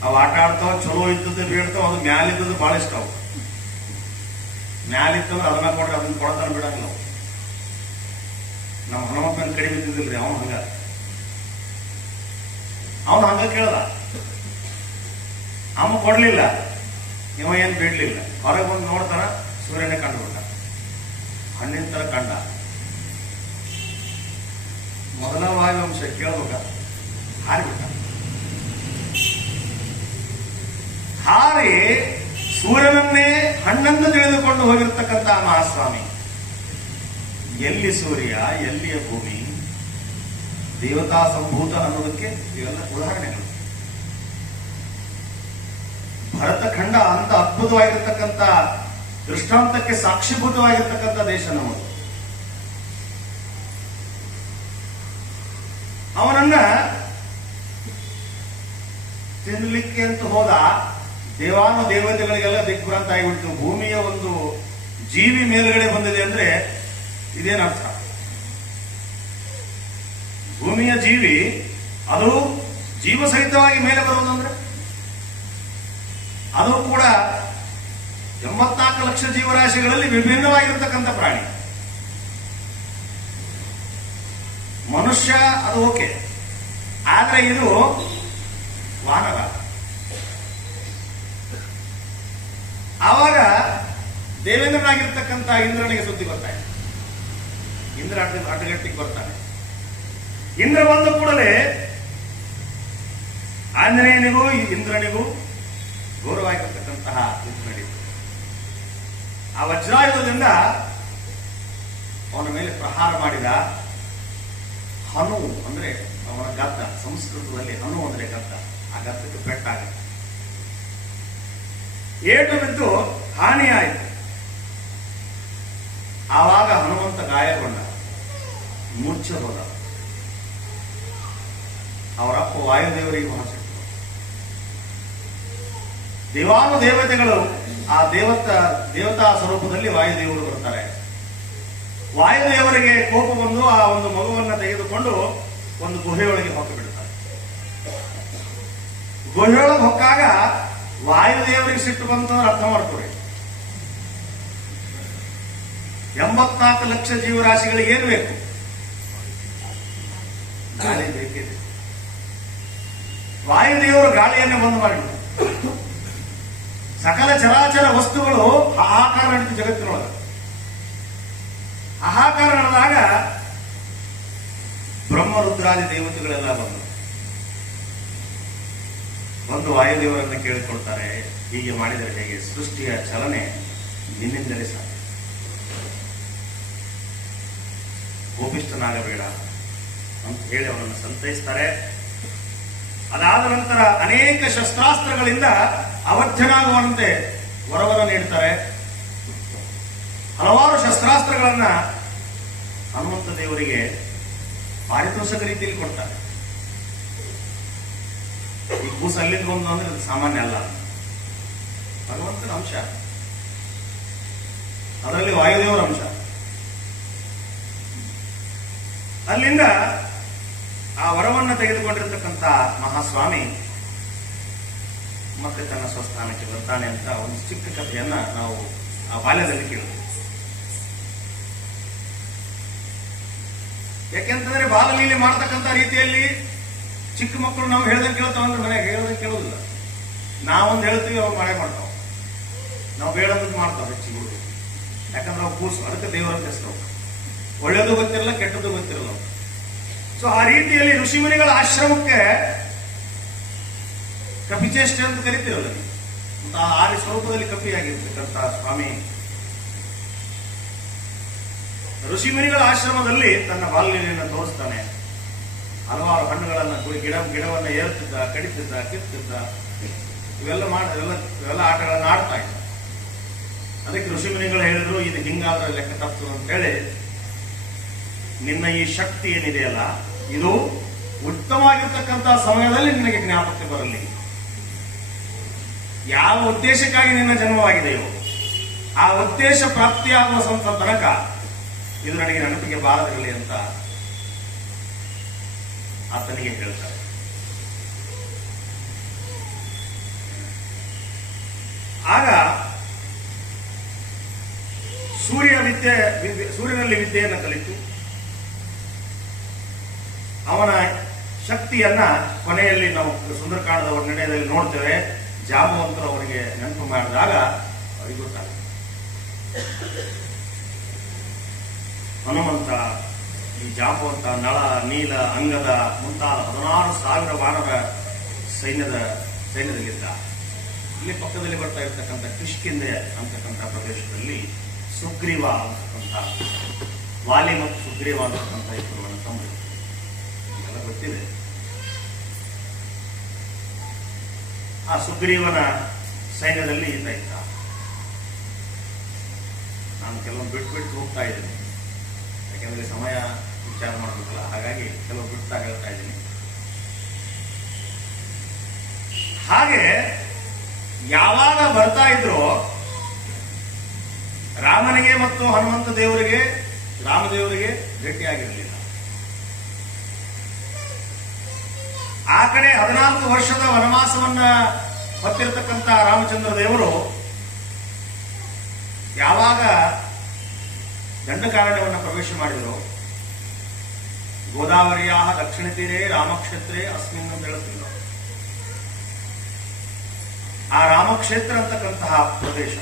ಅವು ಆಟ ಆಡ್ತಾವ, ಚಲೋ ಇದ್ದದ್ದು ಬೇಡ್ತಾವ, ಅದು ಮ್ಯಾಲಿದ್ದದ್ದು ಬಹಳ ಇಷ್ಟ. ಅವು ಮ್ಯಾಲಿತ್ತಂದ್ರೆ ಅದನ್ನ ಕೊಡ್ರಿ, ಅದನ್ನ ಕೊಡತಾನ ಬಿಡಂಗಿಲ್ಲ ನಾವು. ನಮ್ಮ ಹನುಮಪ್ಪನ ಕಡಿಮೆ ಇದ್ದಿದ್ದಿಲ್ರಿ, ಅವನು ಹಂಗ ಕೇಳ್ದ. ಅಮ್ಮ ಕೊಡ್ಲಿಲ್ಲ, ಇವ ಏನ್ ಬಿಡ್ಲಿಲ್ಲ. ಹೊರಗೆ ಬಂದು ನೋಡ್ತಾನ, ಸೂರ್ಯನೇ ಕಂಡುಬಿಟ್ಟ, ಹಣ್ಣಿನ ತರ ಕಂಡ. ಮೊದಲ ವಾಯುವಂಶ ಕೇಳ್ಬೇಕ, ಹಾರಿಬಿಟ್ಟ. ಹಾರಿ ಸೂರ್ಯನನ್ನೇ ಹಣ್ಣನ್ನು ತಿಳಿದುಕೊಂಡು ಹೋಗಿರ್ತಕ್ಕಂತಹ ಮಹಾಸ್ವಾಮಿ. ಎಲ್ಲಿ ಸೂರ್ಯ, ಎಲ್ಲಿಯ ಭೂಮಿ, ದೇವತಾ ಸಂಭೂತ ಅನ್ನೋದಕ್ಕೆ ಇವೆಲ್ಲ ಉದಾಹರಣೆಗಳು. ಭರತಖಂಡ ಅಂತ ಅದ್ಭುತವಾಗಿರ್ತಕ್ಕಂಥ ದೃಷ್ಟಾಂತಕ್ಕೆ ಸಾಕ್ಷಿಭೂತವಾಗಿರ್ತಕ್ಕಂಥ ದೇಶ ನಮ್ಮದು. ಅವನನ್ನ ತಿನ್ನಲಿಕ್ಕೆ ಅಂತ ಹೋದ ದೇವಾನು ದೇವತೆಗಳಿಗೆಲ್ಲ ದಿಗ್ಭ್ರಾಂತ ಆಗಿಬಿಡ್ತು. ಭೂಮಿಯ ಒಂದು ಜೀವಿ ಮೇಲ್ಗಡೆ ಬಂದಿದೆ ಅಂದ್ರೆ ಇದೇನರ್ಥ? ಭೂಮಿಯ ಜೀವಿ ಅದು ಜೀವಸಹಿತವಾಗಿ ಮೇಲೆ ಬರುವುದಂದ್ರೆ ಅದು ಕೂಡ 84 ಲಕ್ಷ ಜೀವರಾಶಿಗಳಲ್ಲಿ ವಿಭಿನ್ನವಾಗಿರ್ತಕ್ಕಂಥ ಪ್ರಾಣಿ. ಮನುಷ್ಯ ಅದು ಓಕೆ, ಆದ್ರೆ ಇದು ವಾನರ. ಆವಾಗ ದೇವೇಂದ್ರನಾಗಿರ್ತಕ್ಕಂಥ ಇಂದ್ರನಿಗೆ ಸುದ್ದಿ ಬರ್ತಾನೆ. ಇಂದ್ರ ಅಡ್ಡಗಟ್ಟಿಗೆ ಬರ್ತಾನೆ. ಇಂದ್ರ ಬಂದ ಕೂಡಲೇ ಆಂಜನೇಯನಿಗೂ ಇಂದ್ರನಿಗೂ ಗೌರವಾಗಿರ್ತಕ್ಕಂತಹ ಯುದ್ಧ ನಡೆಯಿತು. ಆ ವಜ್ರಾಯುಧದಿಂದ ಅವನ ಮೇಲೆ ಪ್ರಹಾರ ಮಾಡಿದ. ಹನು ಅಂದ್ರೆ ಅವನ ಗದ್ದ, ಸಂಸ್ಕೃತದಲ್ಲಿ ಹನು ಅಂದ್ರೆ ಗದ್ದ. ಆ ಗದ್ದಕ್ಕೆ ಪೆಟ್ಟಾಗ ಏಟು ಬಿದ್ದು ಹಾನಿಯಾಯಿತು. ಆವಾಗ ಹನುಮಂತ ಗಾಯಗೊಂಡ, ಮೂರ್ಛೆ ಹೋದ. ಅವರಪ್ಪ ವಾಯುದೇವರಿಗೆ ಮಹಾ ಸಿಟ್ಟು. ದೇವಾನುದೇವತೆಗಳು ಆ ದೇವತಾ ಸ್ವರೂಪದಲ್ಲಿ ವಾಯುದೇವರು ಬರ್ತಾರೆ. ವಾಯುದೇವರಿಗೆ ಕೋಪ ಬಂದು ಆ ಒಂದು ಮಗುವನ್ನು ತೆಗೆದುಕೊಂಡು ಒಂದು ಗುಹೆಯೊಳಗೆ ಹೊಕ್ಕ ಬಿಡುತ್ತಾರೆ. ಗುಹೆಯೊಳಗೆ ಹೊಕ್ಕಾಗ ವಾಯುದೇವರಿಗೆ ಸಿಟ್ಟು ಬಂತು ಅಂದ್ರೆ ಅರ್ಥ ಮಾಡ್ಕೊಡಿ. 84 ಲಕ್ಷ ಜೀವರಾಶಿಗಳಿಗೆ ಏನು ಬೇಕು? ಗಾಳಿ ಬೇಕಿದೆ. ವಾಯುದೇವರು ಗಾಳಿಯನ್ನು ಬಂದ್ ಮಾಡಿದ್ರು. ಸಕಲ ಚರಾಚರ ವಸ್ತುಗಳು ಹಾಹಾಕಾರ ನಡೆದು ಜಗತ್ತಿನೊಳಗೆ. ಹಾಹಾಕಾರ ನಡೆದಾಗ ಬ್ರಹ್ಮರುದ್ರಾದಿ ದೇವತೆಗಳೆಲ್ಲ ಬಂದು ವಾಯುದೇವರನ್ನು ಕೇಳಿಕೊಳ್ತಾರೆ, ಹೀಗೆ ಮಾಡಿದರೆ ಹೇಗೆ? ಸೃಷ್ಟಿಯ ಚಲನೆ ನಿನ್ನಿಂದಲೇ ಸಾಧ್ಯ, ಕೋಪಿಷ್ಠನಾಗಬೇಡ ಅಂತ ಹೇಳಿ ಅವರನ್ನು ಸಂತೈಸ್ತಾರೆ. ಅದಾದ ನಂತರ ಅನೇಕ ಶಸ್ತ್ರಾಸ್ತ್ರಗಳಿಂದ ಅವಧ್ಯನಾಗುವಂತೆ ವರವನ್ನು ನೀಡ್ತಾರೆ. ಹಲವಾರು ಶಸ್ತ್ರಾಸ್ತ್ರಗಳನ್ನ ಹನುಮಂತ ದೇವರಿಗೆ ಪಾರಿತೋಷಕ ರೀತಿಯಲ್ಲಿ ಕೊಡ್ತಾರೆ. ಈ ಕೂಸು ಅಲ್ಲಿಂದ ಬಂದು ಅಂದ್ರೆ ಅದು ಸಾಮಾನ್ಯ ಅಲ್ಲ, ಭಗವಂತನ ಅಂಶ, ಅದರಲ್ಲಿ ವಾಯುದೇವರ ಅಂಶ. ಅಲ್ಲಿಂದ ಆ ವರವನ್ನು ತೆಗೆದುಕೊಂಡಿರ್ತಕ್ಕಂಥ ಮಹಾಸ್ವಾಮಿ ಮತ್ತೆ ತನ್ನ ಸ್ವಸ್ಥಾನಕ್ಕೆ ಬರ್ತಾನೆ ಅಂತ ಒಂದು ಚಿಕ್ಕ ಕಥೆಯನ್ನ ನಾವು ಆ ಬಾಲ್ಯದಲ್ಲಿ ಕೇಳಿದ್ವಿ. ಯಾಕೆಂತಂದ್ರೆ ಬಾಲಲೀಲೆ ಮಾಡ್ತಕ್ಕಂಥ ರೀತಿಯಲ್ಲಿ ಚಿಕ್ಕ ಮಕ್ಕಳು ನಾವು ಹೇಳ್ದಂಗೆ ಕೇಳ್ತಾವ ಅಂದ್ರೆ ಮನೆಗೆ ಹೇಳ್ದಂಗೆ ಕೇಳೋದಿಲ್ಲ. ನಾವೊಂದು ಹೇಳ್ತೀವಿ, ಅವ್ರು ಮಳೆ ಮಾಡ್ತಾವ. ನಾವು ಬೇಡಂದ್ ಮಾಡ್ತಾವ ಹೆಚ್ಚಿಗೆ ಹುಡುಗ. ಯಾಕಂದ್ರೆ ಅವ್ರು ಕೂಸು, ಅದಕ್ಕೆ ದೇವರ ಹೆಸರು. ಒಳ್ಳೇದು ಗೊತ್ತಿರಲ್ಲ, ಕೆಟ್ಟದ್ದು ಗೊತ್ತಿರಲ್ಲ. ಸೊ ಆ ರೀತಿಯಲ್ಲಿ ಋಷಿಮುನಿಗಳ ಆಶ್ರಮಕ್ಕೆ ಕಪಿಚೇಷ್ಟೆ ಅಂತ ಕರಿತಿರಲ್ಲ ಅಂತ ಆ ಸ್ವರೂಪದಲ್ಲಿ ಕಪಿಯಾಗಿರ್ತಕ್ಕಂಥ ಸ್ವಾಮಿ ಋಷಿಮುನಿಗಳ ಆಶ್ರಮದಲ್ಲಿ ತನ್ನ ಬಾಲ್ಯವನ್ನು ತೋರಿಸ್ತಾನೆ. ಹಲವಾರು ಹಣ್ಣುಗಳನ್ನ ಗಿಡವನ್ನು ಏರುತ್ತಿದ್ದ, ಕಡಿತಿದ್ದ, ಕಿತ್ತಿದ್ದ, ಇವೆಲ್ಲ ಆಟಗಳನ್ನು ಆಡ್ತಾ ಇದ್ದ. ಅದಕ್ಕೆ ಋಷಿಮುನಿಗಳು ಹೇಳಿದ್ರು, ಇದು ಹಿಂಗಾದ್ರೆ ಲೆಕ್ಕ ತಪ್ಪು ಅಂತ ಹೇಳಿ, ನಿನ್ನ ಈ ಶಕ್ತಿ ಏನಿದೆಯಲ್ಲ, ಇದು ಉತ್ತಮವಾಗಿರ್ತಕ್ಕಂಥ ಸಮಯದಲ್ಲಿ ನಿನಗೆ ಜ್ಞಾಪಕತೆ ಬರಲಿ. ಯಾವ ಉದ್ದೇಶಕ್ಕಾಗಿ ನಿನ್ನ ಜನ್ಮವಾಗಿದೆಯೋ ಆ ಉದ್ದೇಶ ಪ್ರಾಪ್ತಿಯಾಗುವ ತನಕ ಇದು ನನಗೆ ನೆನಪಿಗೆ ಬಾರದಿರಲಿ ಅಂತ ಆತನಿಗೆ ಹೇಳ್ತಾರೆ. ಆಗ ಸೂರ್ಯನಲ್ಲಿ ವಿದ್ಯೆಯನ್ನು ಕಲಿತು ಅವನ ಶಕ್ತಿಯನ್ನ ಕೊನೆಯಲ್ಲಿ ನಾವು ಸುಂದರಕಾಂಡದ ನಿರ್ಣಯದಲ್ಲಿ ನೋಡ್ತೇವೆ. ಜಾಂಬವಂತರು ಅವರಿಗೆ ನೆನಪು ಮಾಡಿದಾಗ ಅವರಿಗೆ ಗೊತ್ತಾಗುತ್ತೆ, ಹನುಮಂತ ಈ ಜಾಂಬವಂತ ನಳ, ನೀಲ, ಅಂಗದ ಮುಂತಾದ 16,000 ವಾನರ ಸೈನ್ಯದಲ್ಲಿದ್ದ. ಇಲ್ಲಿ ಪಕ್ಕದಲ್ಲಿ ಬರ್ತಾ ಇರ್ತಕ್ಕಂಥ ಕಿಷ್ಕಿಂದೆ ಅಂತಕ್ಕಂಥ ಪ್ರದೇಶದಲ್ಲಿ ಸುಗ್ರೀವ ಅಂತಕ್ಕಂಥ, ವಾಲಿ ಮತ್ತು ಸುಗ್ರೀವ ಅಂತಕ್ಕಂಥ ಇಬ್ಬರು ತಮ್ಮ ಎಲ್ಲ ಗೊತ್ತಿದೆ. ಆ ಸುಗ್ರೀವನ ಸೈನ್ಯದಲ್ಲಿ ಈತ ಇದ್ದ. ನಾನು ಕೆಲವೊಂದು ಬಿಟ್ಟು ಹೋಗ್ತಾ ಇದ್ದೀನಿ, ಯಾಕೆಂದ್ರೆ ಸಮಯ ವಿಚಾರ ಮಾಡಬೇಕಲ್ಲ, ಹಾಗಾಗಿ ಕೆಲವು ಬಿಡ್ತಾ ಹೇಳ್ತಾ ಇದ್ದೀನಿ. ಹಾಗೆ ಯಾವಾಗ ಬರ್ತಾ ಇದ್ರು ರಾಮನಿಗೆ ಮತ್ತು ಹನುಮಂತ ದೇವರಿಗೆ, ರಾಮದೇವರಿಗೆ ಭೇಟಿಯಾಗಿರಲಿಲ್ಲ. ಆ ಕಡೆ 14 ವರ್ಷದ ವನವಾಸವನ್ನ ಹೊತ್ತಿರತಕ್ಕಂಥ ರಾಮಚಂದ್ರ ದೇವರು ಯಾವಾಗ ದಂಡಕಾರಣ್ಯವನ್ನು ಪ್ರವೇಶ ಮಾಡಿದರು, ಗೋದಾವರಿಯ ದಕ್ಷಿಣ ತೀರೆ ರಾಮಕ್ಷೇತ್ರೇ ಅಸ್ಮಿನ್ ಅಂತ ಹೇಳುತ್ತಿಲ್ಲ. ಆ ರಾಮಕ್ಷೇತ್ರ ಅಂತಕ್ಕಂತಹ ಪ್ರದೇಶ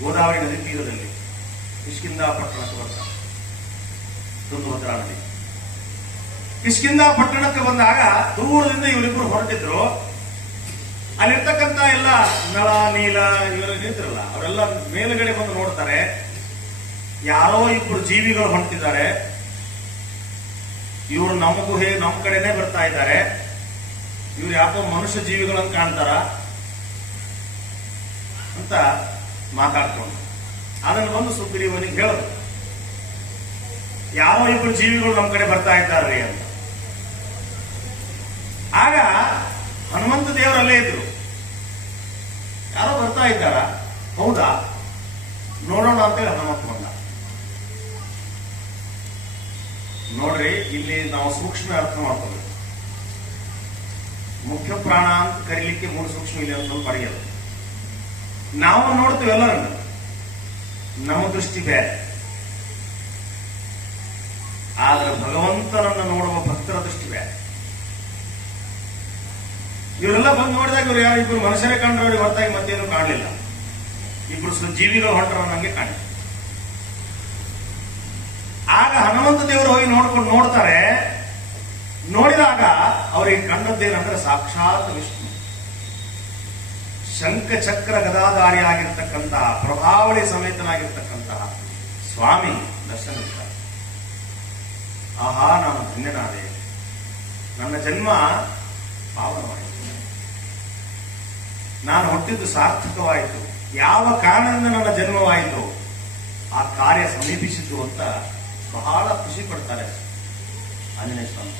ಗೋದಾವರಿ ನದಿ ತೀರದಲ್ಲಿ ಕಿಷ್ಕಿಂಧ ಪಟ್ಟಣಕ್ಕೆ ಬಂದ ತುಂಗಭದ್ರಾ ನದಿ. ಕಿಷ್ಕಿಂಧ ಪಟ್ಟಣಕ್ಕೆ ಬಂದಾಗ ದೂರದಿಂದ ಇವರಿಬ್ಬರು ಹೊರಟಿದ್ರು. ಅಲ್ಲಿರ್ತಕ್ಕಂಥ ಎಲ್ಲ ನಳ ನೀಲ ಇವರು ನಿಂತಿರಲ್ಲ, ಅವರೆಲ್ಲ ಮೇಲುಗಡೆ ಬಂದು ನೋಡ್ತಾರೆ. ಯಾರೋ ಇಬ್ಬರು ಜೀವಿಗಳು ಹೊಂಟಿದ್ದಾರೆ, ಇವರು ನಮ್ಮ ಕಡೆನೆ ಬರ್ತಾ ಇದ್ದಾರೆ, ಇವ್ರು ಯಾಕೋ ಮನುಷ್ಯ ಜೀವಿಗಳನ್ನು ಕಾಣ್ತಾರ ಅಂತ ಮಾತಾಡ್ಕೊಂಡು ಅದನ್ನು ಬಂದು ಸುಗ್ರೀವನಿಗೆ ಹೇಳೋದು, ಯಾರೋ ಇಬ್ಬರು ಜೀವಿಗಳು ನಮ್ಮ ಕಡೆ ಬರ್ತಾ ಇದ್ದಾರ್ರಿ ಅಂತ. ಆಗ ಹನುಮಂತ ದೇವರಲ್ಲೇ ಇದ್ರು. ಯಾರೋ ಬರ್ತಾ ಇದ್ದಾರ, ಹೌದಾ ನೋಡೋಣ ಅಂತೇಳಿ ಹನುಮಂತ ಬಂದ. ನೋಡ್ರಿ, ಇಲ್ಲಿ ನಾವು ಸೂಕ್ಷ್ಮ ಅರ್ಥ ಮಾಡ್ಕೋಬೇಕು. ಮುಖ್ಯ ಪ್ರಾಣ ಅಂತ ಕರೀಲಿಕ್ಕೆ 3 ಸೂಕ್ಷ್ಮ ಇಲ್ಲಿ ಅಂತ ಸ್ವಲ್ಪ ಅರಿಯಲ್ಲ. ನಾವು ನೋಡ್ತೀವಿ ಎಲ್ಲರನ್ನ, ನಮ್ಮ ದೃಷ್ಟಿ ಬೇರೆ. ಆದ್ರೆ ಭಗವಂತನನ್ನು ನೋಡುವ ಭಕ್ತರ ದೃಷ್ಟಿ ಬೇರೆ. ಇವರೆಲ್ಲ ಬಂದು ನೋಡಿದಾಗ ಇವ್ರು ಯಾರು ಇಬ್ರು ಮನುಷ್ಯರೇ ಕಂಡ್ರೆ ಅವ್ರಿಗೆ ಹೊರತಾಗಿ ಮತ್ತೇನು ಕಾಣಲಿಲ್ಲ. ಇಬ್ರು ಜೀವಿಗಳು ಹೊಂಟರ ನಮಗೆ ಕಾಣಿ. ಆಗ ಹನುಮಂತ ದೇವರು ಹೋಗಿ ನೋಡ್ತಾರೆ. ನೋಡಿದಾಗ ಅವರಿಗೆ ಕಂಡದ್ದೇನಂದ್ರೆ ಸಾಕ್ಷಾತ್ ವಿಷ್ಣು, ಶಂಖ ಚಕ್ರ ಗದಾಧಾರಿ ಆಗಿರ್ತಕ್ಕಂತಹ ಪ್ರಭಾವಳಿ ಸಮೇತನಾಗಿರ್ತಕ್ಕಂತಹ ಸ್ವಾಮಿ ದರ್ಶನ. ಆಹಾ, ನಾನು ಧನ್ಯನಾದೆ, ನನ್ನ ಜನ್ಮ ಪಾವನವಾಯಿತು, ನಾನು ಹುಟ್ಟಿದ್ದು ಸಾರ್ಥಕವಾಯಿತು, ಯಾವ ಕಾರಣದಿಂದ ನನ್ನ ಜನ್ಮವಾಯಿತು ಆ ಕಾರ್ಯ ಸಮೀಪಿಸಿದ್ದು ಅಂತ ಬಹಳ ಖುಷಿ ಪಡ್ತಾರೆ ಆಂಜನೇಯ ಸ್ವಾಮಿ.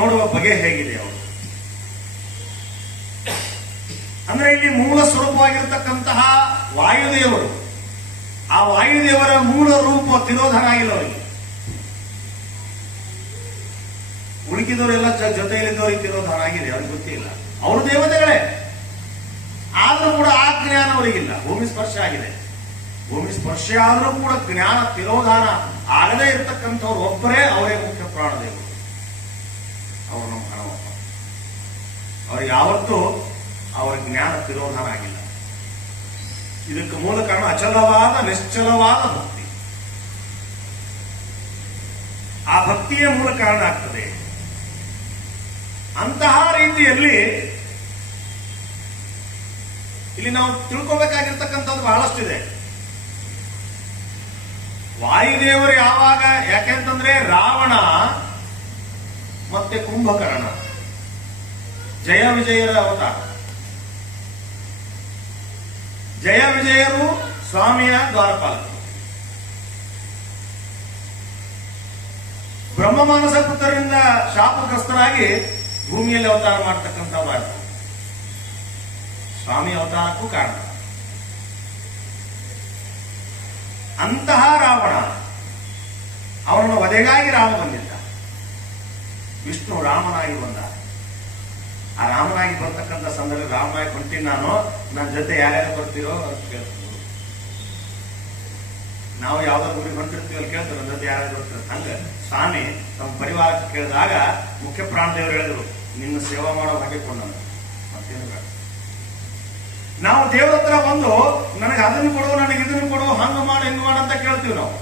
ನೋಡುವ ಬಗೆ ಹೇಗಿದೆ ಅವರು ಅಂದ್ರೆ, ಇಲ್ಲಿ ಮೂಲ ಸ್ವರೂಪವಾಗಿರ್ತಕ್ಕಂತಹ ವಾಯುದೇವರು, ಆ ವಾಯುದೇವರ ಮೂಲ ರೂಪ ತಿರೋಧನ ಆಗಿಲ್ಲ ಅವರಿಗೆ. ಉಳುಕಿದವರೆಲ್ಲ ಜೊತೆಯಲ್ಲಿದ್ದವರಿಗೆ ತಿರೋಧನ ಆಗಿದೆ, ಅವ್ರಿಗೆ ಗೊತ್ತಿಲ್ಲ. ಅವರು ದೇವತೆಗಳೇ, ಆದ್ರೂ ಕೂಡ ಆ ಜ್ಞಾನ ಅವರಿಗಿಲ್ಲ. ಭೂಮಿ ಸ್ಪರ್ಶ ಆಗಿದೆ, ಭೂಮಿ ಸ್ಪರ್ಶ ಆದ್ರೂ ಕೂಡ ಜ್ಞಾನ ತಿರೋಧಾನ ಆಗದೇ ಇರತಕ್ಕಂಥವ್ರು ಒಬ್ಬರೇ, ಅವರೇ ಮುಖ್ಯ ಪ್ರಾಣದೇವರು. ಅವರು ನಮ್ಮ ಹನುಮಪ್ಪ. ಅವ್ರಿಗೆ ಯಾವತ್ತೂ ಅವರ ಜ್ಞಾನ ತಿರೋಧಾನ ಆಗಿಲ್ಲ. ಇದಕ್ಕೆ ಮೂಲ ಕಾರಣ ಅಚಲವಾದ ನಿಶ್ಚಲವಾದ ಭಕ್ತಿ. ಆ ಭಕ್ತಿಯೇ ಮೂಲ ಕಾರಣ ಆಗ್ತದೆ. ಅಂತಹ ರೀತಿಯಲ್ಲಿ ಇಲ್ಲಿ ನಾವು ತಿಳ್ಕೋಬೇಕಾಗಿರ್ತಕ್ಕಂಥದ್ದು ಬಹಳಷ್ಟಿದೆ. ವಾಯುದೇವರು ಯಾವಾಗ, ಯಾಕೆಂತಂದ್ರೆ ರಾವಣ ಮತ್ತೆ ಕುಂಭಕರ್ಣ ಜಯ ವಿಜಯರ ಅವತಾರ. ಜಯ ವಿಜಯರು ಸ್ವಾಮಿಯ ದ್ವಾರಪಾಲಕರು. ಬ್ರಹ್ಮಮಾನಸ ಪುತ್ರರಿಂದ ಶಾಪಗ್ರಸ್ತರಾಗಿ ಭೂಮಿಯಲ್ಲಿ ಅವತಾರ ಮಾಡತಕ್ಕಂಥವ್ರು ಸ್ವಾಮಿ ಅವತಾರಕ್ಕೂ ಕಾರಣ. ಅಂತಹ ರಾವಣ, ಅವನನ್ನು ವಧೆಗಾಗಿ ರಾಮ ಬಂದಿದ್ದ. ವಿಷ್ಣು ರಾಮನಾಗಿ ಬಂದ. ಆ ರಾಮನಾಗಿ ಬರ್ತಕ್ಕಂಥ ಸಂದರ್ಭ ರಾಮನಾಗಿ ಹೊಂಟೀನಿ ನಾನು, ನನ್ನ ಜೊತೆ ಯಾರ್ಯಾರು ಬರ್ತೀರೋ ಅಂತ ಕೇಳ್ತೀವಿ. ನಾವು ಯಾವ್ದಾದ್ರು ಊರಿಗೆ ಹೊಂಟಿರ್ತೀವಲ್ಲಿ ಕೇಳ್ತೀವಿ, ನನ್ನ ಜೊತೆ ಯಾರ್ಯಾರು ಬರ್ತೀರ. ಹಂಗ ಸ್ವಾಮಿ ತಮ್ಮ ಪರಿವಾರಕ್ಕೆ ಕೇಳಿದಾಗ ಮುಖ್ಯ ಪ್ರಾಣದೇವರು ಹೇಳಿದ್ರು, ನಿನ್ನ ಸೇವಾ ಮಾಡೋ ಹಾಗೆ ಕೊಂಡ ಮತ್ತೇನು ಬೇಡ. ನಾವು ದೇವ್ರ ಹತ್ರ ಬಂದು ನನಗೆ ಅದನ್ನು ಕೊಡು, ನನಗೆ ಇದನ್ನು ಕೊಡು, ಹಂಗ ಮಾಡು ಹಿಂಗ ಮಾಡು ಅಂತ ಕೇಳ್ತೀವಿ. ನಾವು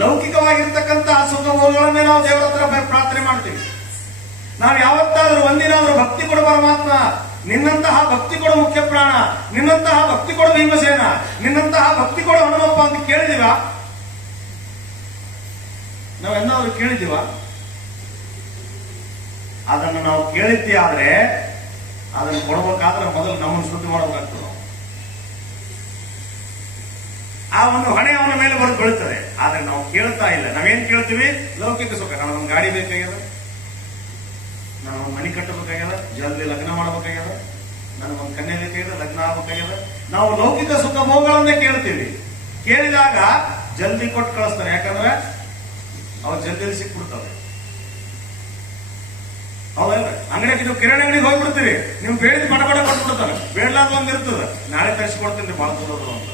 ಲೌಕಿಕವಾಗಿರ್ತಕ್ಕಂತಹ ಸುಖಭೋಗಗಳನ್ನೇ ನಾವು ದೇವರ ಹತ್ರ ಪ್ರಾರ್ಥನೆ ಮಾಡ್ತೀವಿ. ನಾವು ಯಾವತ್ತಾದ್ರೂ ಒಂದಿನಾದ್ರೂ ಭಕ್ತಿ ಕೊಡು ಪರಮಾತ್ಮ, ನಿನ್ನಂತಹ ಭಕ್ತಿ ಕೊಡು ಮುಖ್ಯ ಪ್ರಾಣ, ನಿನ್ನಂತಹ ಭಕ್ತಿ ಕೊಡು ಭೀಮಸೇನ, ನಿನ್ನಂತಹ ಭಕ್ತಿ ಕೊಡು ಹನುಮಪ್ಪ ಅಂತ ಕೇಳಿದೀವ? ನಾವೆಂದಾದ್ರೂ ಕೇಳಿದೀವ? ಅದನ್ನು ನಾವು ಕೇಳಿದ್ದೇ ಆದ್ರೆ ಅದನ್ನು ಕೊಡಬೇಕಾದ್ರೆ ಮೊದಲು ನಮ್ಮನ್ನು ಶುದ್ಧಿ ಮಾಡಬೇಕಾಗ್ತದೆ. ಆ ಒಂದು ಹೊಣೆ ಅವನ ಮೇಲೆ ಬರೆದು ಬೀಳುತ್ತದೆ. ಆದ್ರೆ ನಾವು ಕೇಳ್ತಾ ಇಲ್ಲ. ನಾವೇನ್ ಕೇಳ್ತೀವಿ? ಲೌಕಿಕ ಸುಖ. ನನಗೊಂದು ಗಾಡಿ ಬೇಕಾಗ್ಯದ, ನನಗೊಂದು ಮನೆ ಕಟ್ಟಬೇಕಾಗ್ಯದ, ಜಲ್ದಿ ಲಗ್ನ ಮಾಡಬೇಕಾಗ್ಯದ, ನನಗೊಂದು ಕನ್ಯೆ ಬೇಕಾಗ್ಯದ, ಲಗ್ನ ಆಗ್ಬೇಕಾಗ್ಯದ. ನಾವು ಲೌಕಿಕ ಸುಖ ಭೋಗಗಳನ್ನೇ ಕೇಳ್ತೀವಿ. ಕೇಳಿದಾಗ ಜಲ್ದಿ ಕೊಟ್ಟು ಕಳಿಸ್ತಾರೆ. ಯಾಕಂದ್ರೆ ಅವ್ರು ಜಲ್ದಿ ಸಿಕ್ಬಿಡ್ತವೆ. ಹೌದಲ್ಲ? ಅಂಗಡಿಗೆ ನೀವು ಕಿರಾಣಿ ಅಂಗಡಿಗೆ ಹೋಗ್ಬಿಡ್ತೀರಿ, ನಿಮ್ಗೆ ಬೇಡಿದ ಪಟ ಪಟ ಕೊಟ್ಬಿಡ್ತಾನೆ, ಬೇಡಲಾದ ಒಂದ್ ಇರ್ತದೆ, ನಾಳೆ ತರಿಸ್ಕೊಡ್ತೀನಿ ಬಹಳ ದೂರದ ಅಂತ.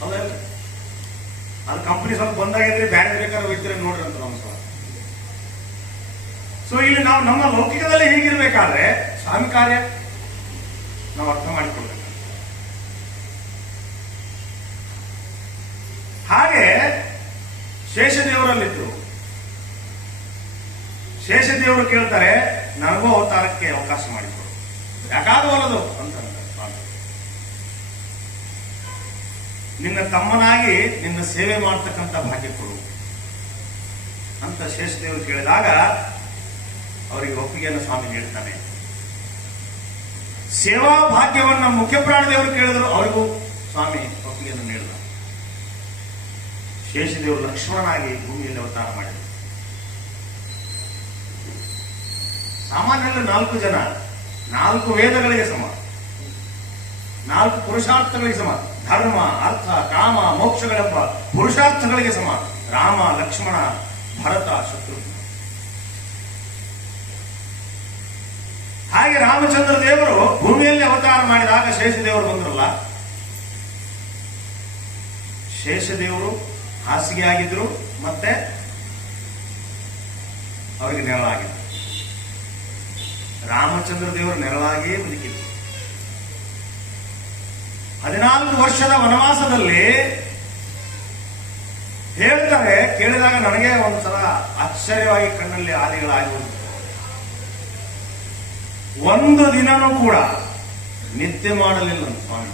ಹೌದಲ್ಲ? ಅದು ಕಂಪನಿ ಸ್ವಲ್ಪ ಬಂದಾಗಿದ್ರೆ ಬ್ಯಾರೆ ಬೇಕಾದ್ರೆ ಹೋಗ್ತೀರಿ ನೋಡ್ರಿ ಅಂತ ನಮ್ಮ ಸಲ. ಸೊ ಇಲ್ಲಿ ನಾವು ನಮ್ಮ ಲೌಕಿಕದಲ್ಲಿ ಹೀಗಿರ್ಬೇಕಾದ್ರೆ ಸ್ವಾಮಿ ಕಾರ್ಯ ನಾವು ಅರ್ಥ ಮಾಡಿಕೊಳ್ಬೇಕು. ಹಾಗೆ ಶೇಷದೇವರಲ್ಲಿದ್ರು. ಶೇಷದೇವರು ಕೇಳ್ತಾರೆ, ನನಗೂ ಅವತಾರಕ್ಕೆ ಅವಕಾಶ ಮಾಡಿಕೊಡು, ಯಾಕಾಗವಲ್ಲದು ಅಂತ ಸ್ವಾಮಿ. ನಿನ್ನ ತಮ್ಮನಾಗಿ ನಿನ್ನ ಸೇವೆ ಮಾಡ್ತಕ್ಕಂಥ ಭಾಗ್ಯ ಕೊಡು ಅಂತ ಶೇಷದೇವರು ಕೇಳಿದಾಗ ಅವರಿಗೆ ಒಪ್ಪಿಗೆಯನ್ನು ಸ್ವಾಮಿ ನೀಡ್ತಾನೆ. ಸೇವಾ ಭಾಗ್ಯವನ್ನ ಮುಖ್ಯ ಪ್ರಾಣದೇವರು ಕೇಳಿದ್ರು, ಅವರಿಗೂ ಸ್ವಾಮಿ ಒಪ್ಪಿಗೆಯನ್ನು ನೀಡಿದ. ಶೇಷದೇವರು ಲಕ್ಷ್ಮಣನಾಗಿ ಭೂಮಿಯಲ್ಲಿ ಅವತಾರ ಮಾಡಿದರು. ಸಾಮಾನ್ಯರಲ್ಲಿ 4 ಜನ, 4 ವೇದಗಳಿಗೆ ಸಮ, 4 ಪುರುಷಾರ್ಥಗಳಿಗೆ ಸಮ, ಧರ್ಮ ಅರ್ಥ ಕಾಮ ಮೋಕ್ಷಗಳೆಂಬ ಪುರುಷಾರ್ಥಗಳಿಗೆ ಸಮ. ರಾಮ ಲಕ್ಷ್ಮಣ ಭರತ ಶತ್ರುಘ್ನ. ಹಾಗೆ ರಾಮಚಂದ್ರ ದೇವರು ಭೂಮಿಯಲ್ಲಿ ಅವತಾರ ಮಾಡಿದಾಗ ಶೇಷದೇವರು ಬಂದ್ರಲ್ಲ, ಶೇಷದೇವರು ಹಾಸಿಗೆ ಆಗಿದ್ರು, ಮತ್ತೆ ಅವರಿಗೆ ನೆರಳಾಗಿದ್ರು. ರಾಮಚಂದ್ರ ದೇವರು ನೆರಳಾಗಿಯೇ ಬದುಕಿದ್ರು. 14 ವರ್ಷದ ವನವಾಸದಲ್ಲಿ ಹೇಳ್ತಾರೆ, ಕೇಳಿದಾಗ ನನಗೆ ಒಂದ್ಸಲ ಆಶ್ಚರ್ಯವಾಗಿ ಕಣ್ಣಲ್ಲಿ ಆದಿಗಳಾಗಿ ಹೋಗಿತ್ತು. ಒಂದು ದಿನನೂ ಕೂಡ ನಿದ್ದೆ ಮಾಡಲಿಲ್ಲ ಸ್ವಾಮಿ.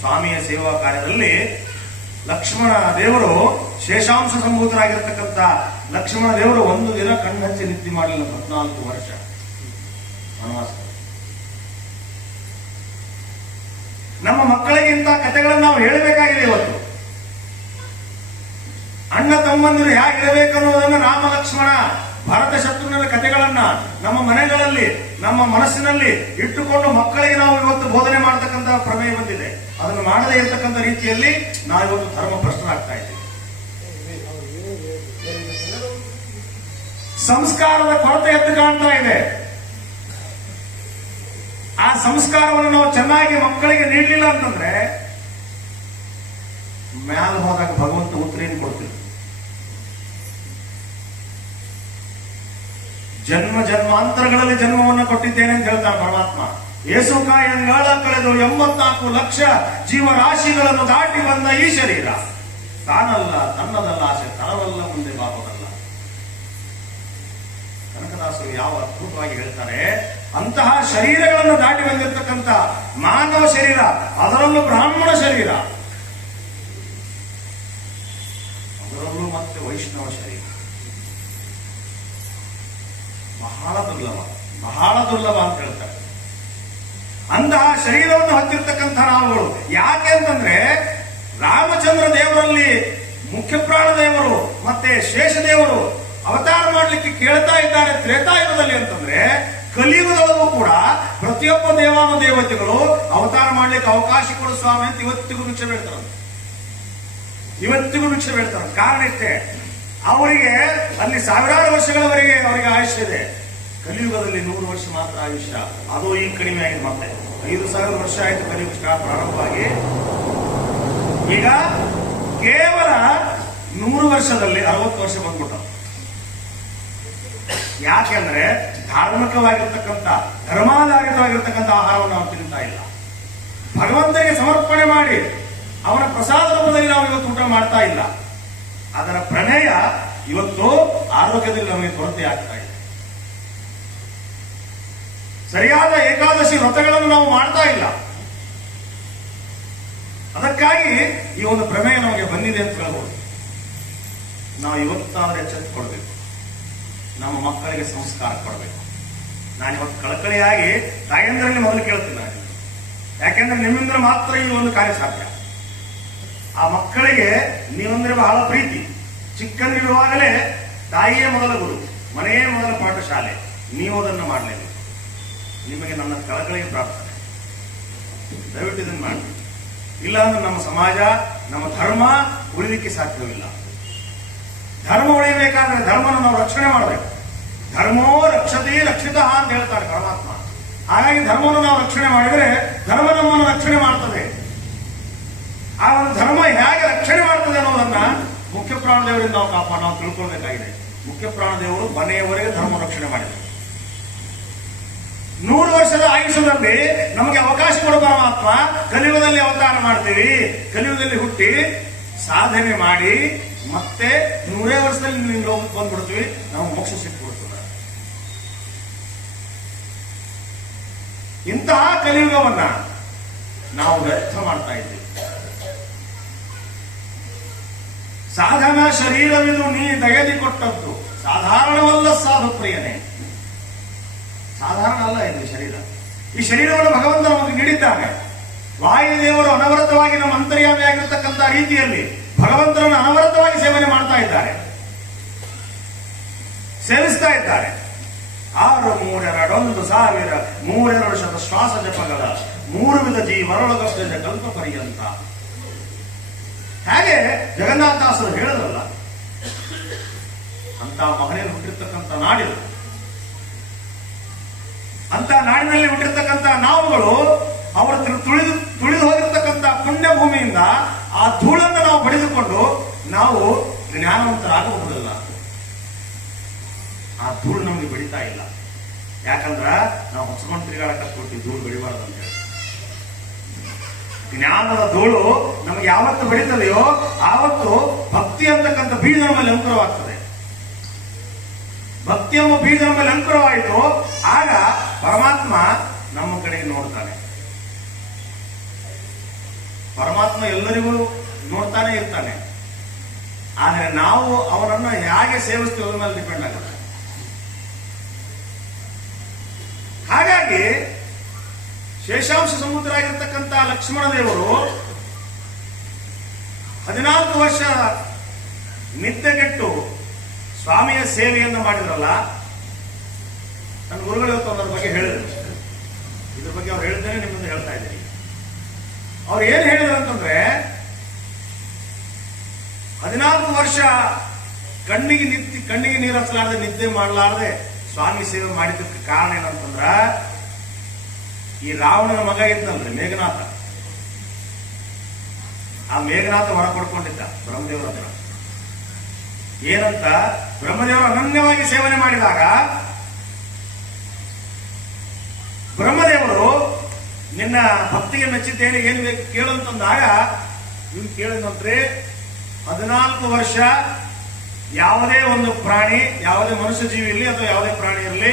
ಸ್ವಾಮಿಯ ಸೇವಾ ಕಾರ್ಯದಲ್ಲಿ ಲಕ್ಷ್ಮಣ ದೇವರು, ಶೇಷಾಂಶ ಸಂಭೂತರಾಗಿರ್ತಕ್ಕಂಥ ಲಕ್ಷ್ಮಣ ದೇವರು ಒಂದು ದಿನ ಕಣ್ಣು ನಿದ್ದೆ ಮಾಡಲಿಲ್ಲ. 14 ವರ್ಷ ವನವಾಸ. ನಮ್ಮ ಮಕ್ಕಳಿಗೆ ಇಂಥ ಕಥೆಗಳನ್ನು ನಾವು ಹೇಳಬೇಕಾಗಿದೆ. ಇವತ್ತು ಅಣ್ಣ ತಮ್ಮಂದಿರು ಹೇಗಿರಬೇಕನ್ನೋದನ್ನು ರಾಮ ಲಕ್ಷ್ಮಣ ಭರತ ಶತ್ರುಘ್ನರ ಕಥೆಗಳನ್ನ ನಮ್ಮ ಮನೆಗಳಲ್ಲಿ ನಮ್ಮ ಮನಸ್ಸಿನಲ್ಲಿ ಇಟ್ಟುಕೊಂಡು ಮಕ್ಕಳಿಗೆ ನಾವು ಇವತ್ತು ಬೋಧನೆ ಮಾಡತಕ್ಕಂಥ ಪ್ರಮೇಯ ಬಂದಿದೆ. ಅದನ್ನು ಮಾಡದೇ ಇರತಕ್ಕಂಥ ರೀತಿಯಲ್ಲಿ ನಾವು ಇವತ್ತು ಧರ್ಮ ಭ್ರಷ್ಟರಾಗ್ತಾ ಇದ್ದೀವಿ. ಸಂಸ್ಕಾರದ ಕೊರತೆ ಎದ್ದು ಕಾಣ್ತಾ ಇದೆ. ಆ ಸಂಸ್ಕಾರವನ್ನು ನಾವು ಚೆನ್ನಾಗಿ ಮಕ್ಕಳಿಗೆ ನೀಡಲಿಲ್ಲ ಅಂತಂದ್ರೆ ಮ್ಯಾಲ ಹೋದಾಗ ಭಗವಂತ ಉತ್ತರ ಏನು ಕೊಡ್ತೀವಿ? ಜನ್ಮ ಜನ್ಮಾಂತರಗಳಲ್ಲಿ ಜನ್ಮವನ್ನು ಕೊಟ್ಟಿದ್ದೇನೆ ಅಂತ ಹೇಳ್ತಾನೆ ಪರಮಾತ್ಮ. ಏಸುಕಾಯಂಗಾಳ ಕಳೆದು 84 ಲಕ್ಷ ಜೀವರಾಶಿಗಳನ್ನು ದಾಟಿ ಬಂದ ಈ ಶರೀರ ತಾನಲ್ಲ, ತನ್ನದಲ್ಲ, ಆಸೆ ತರವಲ್ಲ, ಮುಂದೆ ಬಾಬುದಲ್ಲ. ಕನಕದಾಸರು ಯಾವ ಅದ್ಭುತವಾಗಿ ಹೇಳ್ತಾರೆ. ಅಂತಹ ಶರೀರಗಳನ್ನು ದಾಟಿ ಬಂದಿರತಕ್ಕಂಥ ಮಾನವ ಶರೀರ, ಅದರಲ್ಲೂ ಬ್ರಾಹ್ಮಣ ಶರೀರ, ಅದರಲ್ಲೂ ಮತ್ತೆ ವೈಷ್ಣವ ಶರೀರ ಬಹಳ ದುರ್ಲಭ, ಬಹಳ ದುರ್ಲಭ ಅಂತ ಹೇಳ್ತಾರೆ. ಅಂತಹ ಶರೀರವನ್ನು ಹೊತ್ತಿರ್ತಕ್ಕಂಥ ನಾವುಗಳು ಯಾಕೆ ಅಂತಂದ್ರೆ, ರಾಮಚಂದ್ರ ದೇವರಲ್ಲಿ ಮುಖ್ಯ ಪ್ರಾಣ ದೇವರು ಮತ್ತೆ ಶೇಷದೇವರು ಅವತಾರ ಮಾಡಲಿಕ್ಕೆ ಕೇಳ್ತಾ ಇದ್ದಾರೆ ತ್ರೇತಾಯುಗದಲ್ಲಿ. ಅಂತಂದ್ರೆ ಕಲಿಯುಗದೊಳಗೂ ಕೂಡ ಪ್ರತಿಯೊಬ್ಬ ದೇವಾನುದೇವತೆಗಳು ಅವತಾರ ಮಾಡ್ಲಿಕ್ಕೆ ಅವಕಾಶ ಕೊಡು ಸ್ವಾಮಿ ಅಂತ ಇವತ್ತಿಗೂ ಭಿಕ್ಷೆ ಬೇಡ್ತಾರೆ. ಇವತ್ತಿಗೂ ಭಿಕ್ಷೆ ಬೇಡ್ತಾರೆ. ಕಾರಣ ಇಷ್ಟೇ, ಅವರಿಗೆ ಅಲ್ಲಿ ಸಾವಿರಾರು ವರ್ಷಗಳವರೆಗೆ ಅವರಿಗೆ ಆಯುಷ್ಯ ಇದೆ. ಕಲಿಯುಗದಲ್ಲಿ 100 ವರ್ಷ ಮಾತ್ರ ಆಯುಷ್ಯ. ಅದು ಈಗ ಕಡಿಮೆ ಆಗಿದೆ. ಮತ್ತೆ 5000 ವರ್ಷ ಆಯ್ತು ಕಲಿಯುಗ ಪ್ರಾರಂಭವಾಗಿ. ಈಗ ಕೇವಲ 100 ವರ್ಷದಲ್ಲಿ 60 ವರ್ಷ ಬಂದ್ಬಿಟ್ಟ. ಯಾಕೆಂದ್ರೆ ಧಾರ್ಮಿಕವಾಗಿರ್ತಕ್ಕಂಥ ಧರ್ಮಾಧಾರಿತವಾಗಿರ್ತಕ್ಕಂಥ ಆಹಾರವನ್ನು ನಾವು ತಿಂತಾ ಇಲ್ಲ. ಭಗವಂತನಿಗೆ ಸಮರ್ಪಣೆ ಮಾಡಿ ಅವನ ಪ್ರಸಾದ ರೂಪದಲ್ಲಿ ನಾವು ಇವತ್ತು ಊಟ ಮಾಡ್ತಾ ಇಲ್ಲ. ಅದರ ಪ್ರಮೇಯ ಇವತ್ತು ಆರೋಗ್ಯದಲ್ಲಿ ನಮಗೆ ಕೊರತೆ ಆಗ್ತಾ ಇದೆ. ಸರಿಯಾದ ಏಕಾದಶಿ ವ್ರತಗಳನ್ನು ನಾವು ಮಾಡ್ತಾ ಇಲ್ಲ. ಅದಕ್ಕಾಗಿ ಈ ಒಂದು ಪ್ರಮೇಯ ನಮಗೆ ಬಂದಿದೆ ಅಂತ ಹೇಳ್ಬೋದು. ನಾವು ಇವತ್ತಾದ್ರೆ ಎಚ್ಚೆತ್ತುಕೊಳ್ಬೇಕು, ನಮ್ಮ ಮಕ್ಕಳಿಗೆ ಸಂಸ್ಕಾರ ಕೊಡಬೇಕು. ನಾನು ಇವತ್ತು ಕಳಕಳಿಯಾಗಿ ತಾಯಂದ್ರಲ್ಲಿ ಮೊದಲು ಕೇಳ್ತೀನಿ ನಾನು, ಯಾಕೆಂದ್ರೆ ನಿಮ್ಮಿಂದ ಮಾತ್ರ ಈ ಒಂದು ಕಾರ್ಯ ಸಾಧ್ಯ. ಆ ಮಕ್ಕಳಿಗೆ ನೀವಂದ್ರೆ ಬಹಳ ಪ್ರೀತಿ. ಚಿಕ್ಕಂದಿರುವಾಗಲೇ ತಾಯಿಯೇ ಮೊದಲ ಗುರು, ಮನೆಯೇ ಮೊದಲ ಪಾಠಶಾಲೆ. ನೀವು ಅದನ್ನು ಮಾಡಲೇಬೇಕು. ನಿಮಗೆ ನನ್ನ ಕಳಕಳಿಗೆ ಪ್ರಾರ್ಥನೆ, ದಯವಿಟ್ಟು ಇದನ್ನು ಮಾಡಿ. ಇಲ್ಲ ಅಂದ್ರೆ ನಮ್ಮ ಸಮಾಜ, ನಮ್ಮ ಧರ್ಮ ಉಳಿಲಿಕ್ಕೆ ಸಾಧ್ಯವಿಲ್ಲ. ಧರ್ಮ ಉಳಿಯಬೇಕು ಬೆಳಿಬೇಕಾದ್ರೆ ಧರ್ಮನ ನಾವು ರಕ್ಷಣೆ ಮಾಡಬೇಕು. ಧರ್ಮೋ ರಕ್ಷತೆ ರಕ್ಷಿತ ಅಂತ ಹೇಳ್ತಾರೆ ಪರಮಾತ್ಮ. ಹಾಗಾಗಿ ಧರ್ಮವನ್ನು ನಾವು ರಕ್ಷಣೆ ಮಾಡಿದರೆ ಧರ್ಮ ನಮ್ಮನ್ನು ರಕ್ಷಣೆ ಮಾಡ್ತದೆ. ಆ ಒಂದು ಧರ್ಮ ಹೇಗೆ ರಕ್ಷಣೆ ಮಾಡ್ತದೆ ಅನ್ನೋದನ್ನ ಮುಖ್ಯ ಪ್ರಾಣದೇವರಿಂದ ನಾವು ತಿಳ್ಕೊಳ್ಬೇಕಾಗಿದೆ. ಮುಖ್ಯ ಪ್ರಾಣದೇವರು ಮನೆಯವರೆಗೆ ಧರ್ಮ ರಕ್ಷಣೆ ಮಾಡಿದರು. 100 ವರ್ಷದ ಆಯುಷ್ಯದಲ್ಲಿ ನಮಗೆ ಅವಕಾಶ ಕೊಡುವ ಪರಮಾತ್ಮ ಕಲಿಯುಗದಲ್ಲಿ ಅವತಾರ ಮಾಡ್ತೀವಿ, ಕಲಿಯುಗದಲ್ಲಿ ಹುಟ್ಟಿ ಸಾಧನೆ ಮಾಡಿ ಮತ್ತೆ 100 ವರ್ಷದಲ್ಲಿ ನಿಮ್ಗೆ ಲೋಕಕ್ಕೆ ಬಂದ್ಬಿಡ್ತೀವಿ, ನಾವು ಮೋಕ್ಷ ಸಿಕ್ಬಿಡ್ತದೆ. ಇಂತಹ ಕಲಿಯುಗವನ್ನ ನಾವು ವ್ಯರ್ಥ ಮಾಡ್ತಾ ಇದ್ದೀವಿ. ಸಾಧನ ಶರೀರವಿದು ನೀ ದಯದಿ ಕೊಟ್ಟದ್ದು, ಸಾಧಾರಣವಲ್ಲ ಸಾಧು ಪ್ರಿಯನೇ. ಸಾಧಾರಣ ಅಲ್ಲ ಇದು ಶರೀರ. ಈ ಶರೀರವನ್ನು ಭಗವಂತ ನಮಗೆ ನೀಡಿದ್ದಾನೆ. ವಾಯುದೇವರು ಅನವರತವಾಗಿ ನಮ್ಮ ಅಂತರ್ಯಾಮಿಯಾಗಿರ್ತಕ್ಕಂಥ ರೀತಿಯಲ್ಲಿ ಭಗವಂತನನ್ನು ಅನವರತವಾಗಿ ಸೇವನೆ ಮಾಡ್ತಾ ಇದ್ದಾರೆ, ಸೇವಿಸ್ತಾ ಇದ್ದಾರೆ. 6,3,2,1,000 ಶ್ವಾಸ ಜಪಗಳ 3 ವಿಧ ಜೀವನೊಳಗಷ್ಟೇ ಕಲ್ಪ ಪರ್ಯಂತ. ಹಾಗೆ ಜಗನ್ನಾಥದಾಸರು ಹೇಳಿದ್ರಲ್ಲ, ಅಂತ ಮಹನೆಯಲ್ಲಿ ಹುಟ್ಟಿರ್ತಕ್ಕಂಥ ನಾಡಿದು, ಅಂತ ನಾಡಿನಲ್ಲಿ ಹುಟ್ಟಿರ್ತಕ್ಕಂಥ ನಾವುಗಳು ಅವರು ತುಳಿದು ಹೋಗಿರ್ತಕ್ಕಂಥ ಪುಣ್ಯ ಭೂಮಿಯಿಂದ ಆ ಧೂಳನ್ನು ನಾವು ಬಡಿದುಕೊಂಡು ನಾವು ಜ್ಞಾನವಂತರಾಗಬಹುದಲ್ಲ. ಆ ಧೂಳು ನಮಗೆ ಬಡಿತಾ ಇಲ್ಲ. ಯಾಕಂದ್ರ ನಾವು ಹೊಸಕೊಂಡು ತಿರುಗಾಡಕ್ಕೆ ಧೂಳು ಬಡಿಬಾರದು ಅಂತ ಹೇಳಿ. ಜ್ಞಾನದ ಧೂಳು ನಮಗೆ ಯಾವತ್ತು ಬಡಿತದೆಯೋ ಆವತ್ತು ಭಕ್ತಿ ಅಂತಕ್ಕಂಥ ಬೀಜ ನಮ್ಮಲ್ಲಿ ಅಂಕುರವಾಗ್ತದೆ. ಭಕ್ತಿ ಎಂಬ ಬೀಜ ನಮ್ಮಲ್ಲಿ ಅಂಕುರವಾಯಿತು, ಆಗ ಪರಮಾತ್ಮ ನಮ್ಮ ಕಡೆಗೆ ನೋಡ್ತಾನೆ. ಪರಮಾತ್ಮ ಎಲ್ಲರಿಗೂ ನೋಡ್ತಾನೆ ಇರ್ತಾನೆ. ಆದರೆ ನಾವು ಅವರನ್ನು ಹೇಗೆ ಸೇವಿಸ್ತೀವಿ ಅದರ ಮೇಲೆ ಡಿಪೆಂಡ್ ಆಗುತ್ತೆ. ಹಾಗಾಗಿ ಶೇಷಾಂಶ ಸಮುದ್ರ ಆಗಿರ್ತಕ್ಕಂಥ ಲಕ್ಷ್ಮಣ ದೇವರು 14 ವರ್ಷ ನಿದ್ದೆಗೆಟ್ಟು ಸ್ವಾಮಿಯ ಸೇವೆಯನ್ನು ಮಾಡಿದ್ರಲ್ಲ. ನನ್ನ ಗುರುಗಳು ಇವತ್ತು ಅದರ ಬಗ್ಗೆ ಹೇಳಿದ್ರು. ಇದ್ರ ಬಗ್ಗೆ ಅವ್ರು ಹೇಳಿದ್ದೇನೆ ನಿಮ್ಮ ಮುಂದೆ ಹೇಳ್ತಾ ಇದ್ದೀನಿ. ಅವ್ರು ಏನ್ ಹೇಳಿದ್ರು ಅಂತಂದ್ರೆ, 14 ವರ್ಷ ಕಣ್ಣಿಗೆ ನೀರು ಹಚ್ಚಲಾರದೆ ನಿದ್ದೆ ಮಾಡಲಾರದೆ ಸ್ವಾಮಿ ಸೇವೆ ಮಾಡಿದ್ದಕ್ಕೆ ಕಾರಣ ಏನಂತಂದ್ರ, ಈ ರಾವಣನ ಮಗ ಇದ್ನಲ್ರಿ ಮೇಘನಾಥ, ಆ ಮೇಘನಾಥ ಹೊರ ಪಡ್ಕೊಂಡಿದ್ದ ಬ್ರಹ್ಮದೇವರ ಹತ್ರ. ಏನಂತ, ಬ್ರಹ್ಮದೇವರು ಅನನ್ಯವಾಗಿ ಸೇವನೆ ಮಾಡಿದಾಗ ಬ್ರಹ್ಮದೇವರು ನಿನ್ನ ಭಕ್ತಿಗೆ ಮೆಚ್ಚಿದ್ದೇನೆ, ಏನು ಬೇಕು ಕೇಳು ಅಂತಂದಾಗ ಇವ್ನು ಕೇಳಿದಂದ್ರೆ 14 ವರ್ಷ ಯಾವುದೇ ಒಂದು ಪ್ರಾಣಿ, ಯಾವುದೇ ಮನುಷ್ಯ ಜೀವಿ ಇರಲಿ ಅಥವಾ ಯಾವುದೇ ಪ್ರಾಣಿ ಇರಲಿ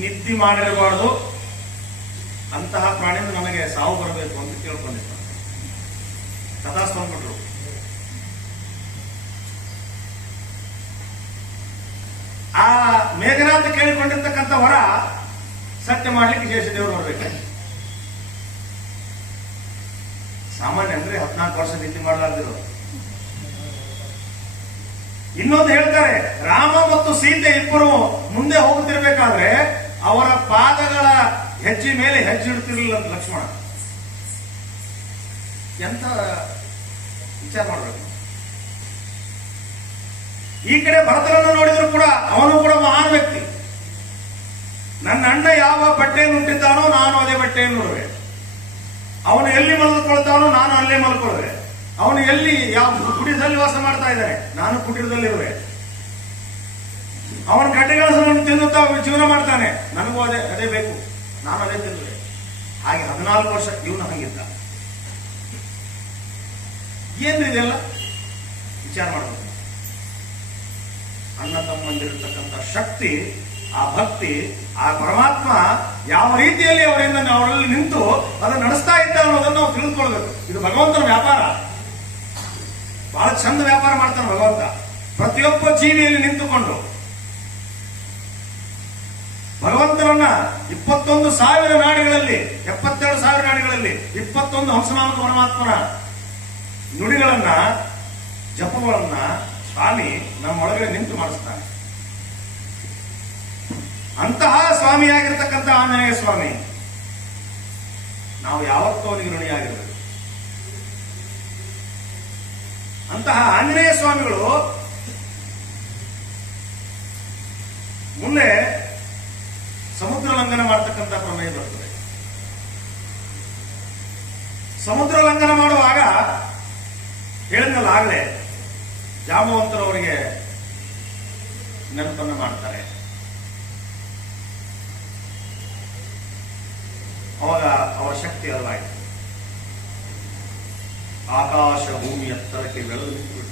ನಿದ್ದೆ ಮಾಡಿರಬಾರ್ದು, ಅಂತಹ ಪ್ರಾಣಿಯಿಂದ ನನಗೆ ಸಾವು ಬರಬೇಕು ಅಂತ ಕೇಳ್ಕೊಂಡಿದ್ದ. ಕಥಾಸ್ತಂದ್ಬಿಟ್ರು. ಆ ಮೇಘನಾಥ ಕೇಳಿಕೊಂಡಿರ್ತಕ್ಕಂಥ ವರ ಸತ್ಯ ಮಾಡ್ಲಿಕ್ಕೆ ಶೇಷದೇವರು ಬರ್ಬೇಕು. ಸಾಮಾನ್ಯ ಅಂದ್ರೆ 14 ವರ್ಷ ನಿದ್ದೆ ಮಾಡಲಾರ್ದಿರೋ. ಇನ್ನೊಂದು ಹೇಳ್ತಾರೆ, ರಾಮ ಮತ್ತು ಸೀತೆ ಇಬ್ಬರು ಮುಂದೆ ಹೋಗುತ್ತಿರ್ಬೇಕಾದ್ರೆ ಅವರ ಪಾದಗಳ ಹೆಜ್ಜೆ ಮೇಲೆ ಹೆಜ್ಜೆ ಇಡ್ತಿರ್ಲಿಲ್ಲ ಅಂತ ಲಕ್ಷ್ಮಣ. ಎಂತ ವಿಚಾರ ಮಾಡಬೇಕು. ಈ ಕಡೆ ಭರತನನ್ನು ನೋಡಿದ್ರು ಕೂಡ ಅವನು ಕೂಡ ಮಹಾನ್ ವ್ಯಕ್ತಿ. ನನ್ನ ಅಣ್ಣ ಯಾವ ಬಟ್ಟೆಯನ್ನು ಉಂಟಿದ್ದಾನೋ ನಾನು ಅದೇ ಬಟ್ಟೆಯನ್ನು ನೋಡುವೆ, ಅವನು ಎಲ್ಲಿ ಮಲಗಿಕೊಳ್ತಾನೋ ನಾನು ಅಲ್ಲೇ ಮಲ್ಕೊಳ್ಳುವೆ, ಅವನು ಎಲ್ಲಿ ಯಾವ ಕುಟೀರದಲ್ಲಿ ವಾಸ ಮಾಡ್ತಾ ಇದ್ದಾನೆ ನಾನು ಕುಟೀರದಲ್ಲಿರುವೆ, ಅವನ ಗಡ್ಡೆಗಳನ್ನು ತಿನ್ನುತ್ತಾ ಜೀವನ ಮಾಡ್ತಾನೆ, ನನಗೂ ಅದೇ ಬೇಕು, ನಾನು ಅದೇ ತಿನ್ನುವೆ. ಹಾಗೆ 14 ವರ್ಷ ಇವನು ಹಂಗಿದ್ದ. ಏನ್ರಿ ಇದೆಲ್ಲ ವಿಚಾರ ಮಾಡಬೇಕು. ಅಣ್ಣ ತಮ್ಮಂದಿರತಕ್ಕಂಥ ಶಕ್ತಿ, ಆ ಭಕ್ತಿ, ಆ ಪರಮಾತ್ಮ ಯಾವ ರೀತಿಯಲ್ಲಿ ಅವರಲ್ಲಿ ನಿಂತು ಅದನ್ನು ನಡೆಸ್ತಾ ಇದ್ದ ಅನ್ನೋದನ್ನು ನಾವು ತಿಳಿದುಕೊಳ್ಬೇಕು. ಇದು ಭಗವಂತನ ವ್ಯಾಪಾರ. ಬಹಳ ಚಂದ ವ್ಯಾಪಾರ ಮಾಡ್ತಾನೆ ಭಗವಂತ. ಪ್ರತಿಯೊಬ್ಬ ಜೀವಿಯಲ್ಲಿ ನಿಂತುಕೊಂಡು ಭಗವಂತನನ್ನ 21,000 ನಾಡಿಗಳಲ್ಲಿ 72,000 ನಾಡಿಗಳಲ್ಲಿ 21 ಹಂಸನಾಮಕ ಪರಮಾತ್ಮನ ನುಡಿಗಳನ್ನ ಜಪಗಳನ್ನ ಸ್ವಾಮಿ ನಮ್ಮ ಒಳಗಡೆ ನಿಂತು ಮಾಡಿಸ್ತಾನೆ. ಅಂತಹ ಸ್ವಾಮಿಯಾಗಿರ್ತಕ್ಕಂಥ ಆಂಜನೇಯ ಸ್ವಾಮಿ ನಾವು ಯಾವತ್ತೂ ಅವನಿಗೆ ಋಣಿಯಾಗಿರಬೇಕು. ಅಂತಹ ಆಂಜನೇಯ ಸ್ವಾಮಿಗಳು ಮುಂದೆ ಸಮುದ್ರ ಲಂಘನ ಮಾಡ್ತಕ್ಕಂಥ ಪ್ರಮೇಯ ಬರ್ತದೆ. ಸಮುದ್ರ ಲಂಘನ ಮಾಡುವಾಗ ಹೇಳಿದ್ನಲ್ಲ ಆಗಲೇ, ಜಾಂಬವಂತರವರಿಗೆ ನೆನಪನ್ನು ಮಾಡ್ತಾರೆ. ಅವಾಗ ಅವರ ಶಕ್ತಿ ಅಲ್ಲಾಯಿತು. ಆಕಾಶ ಭೂಮಿ ಎತ್ತರಕ್ಕೆ ಬೆಳೆದು ನಿಂತುಬಿಟ್ಟ.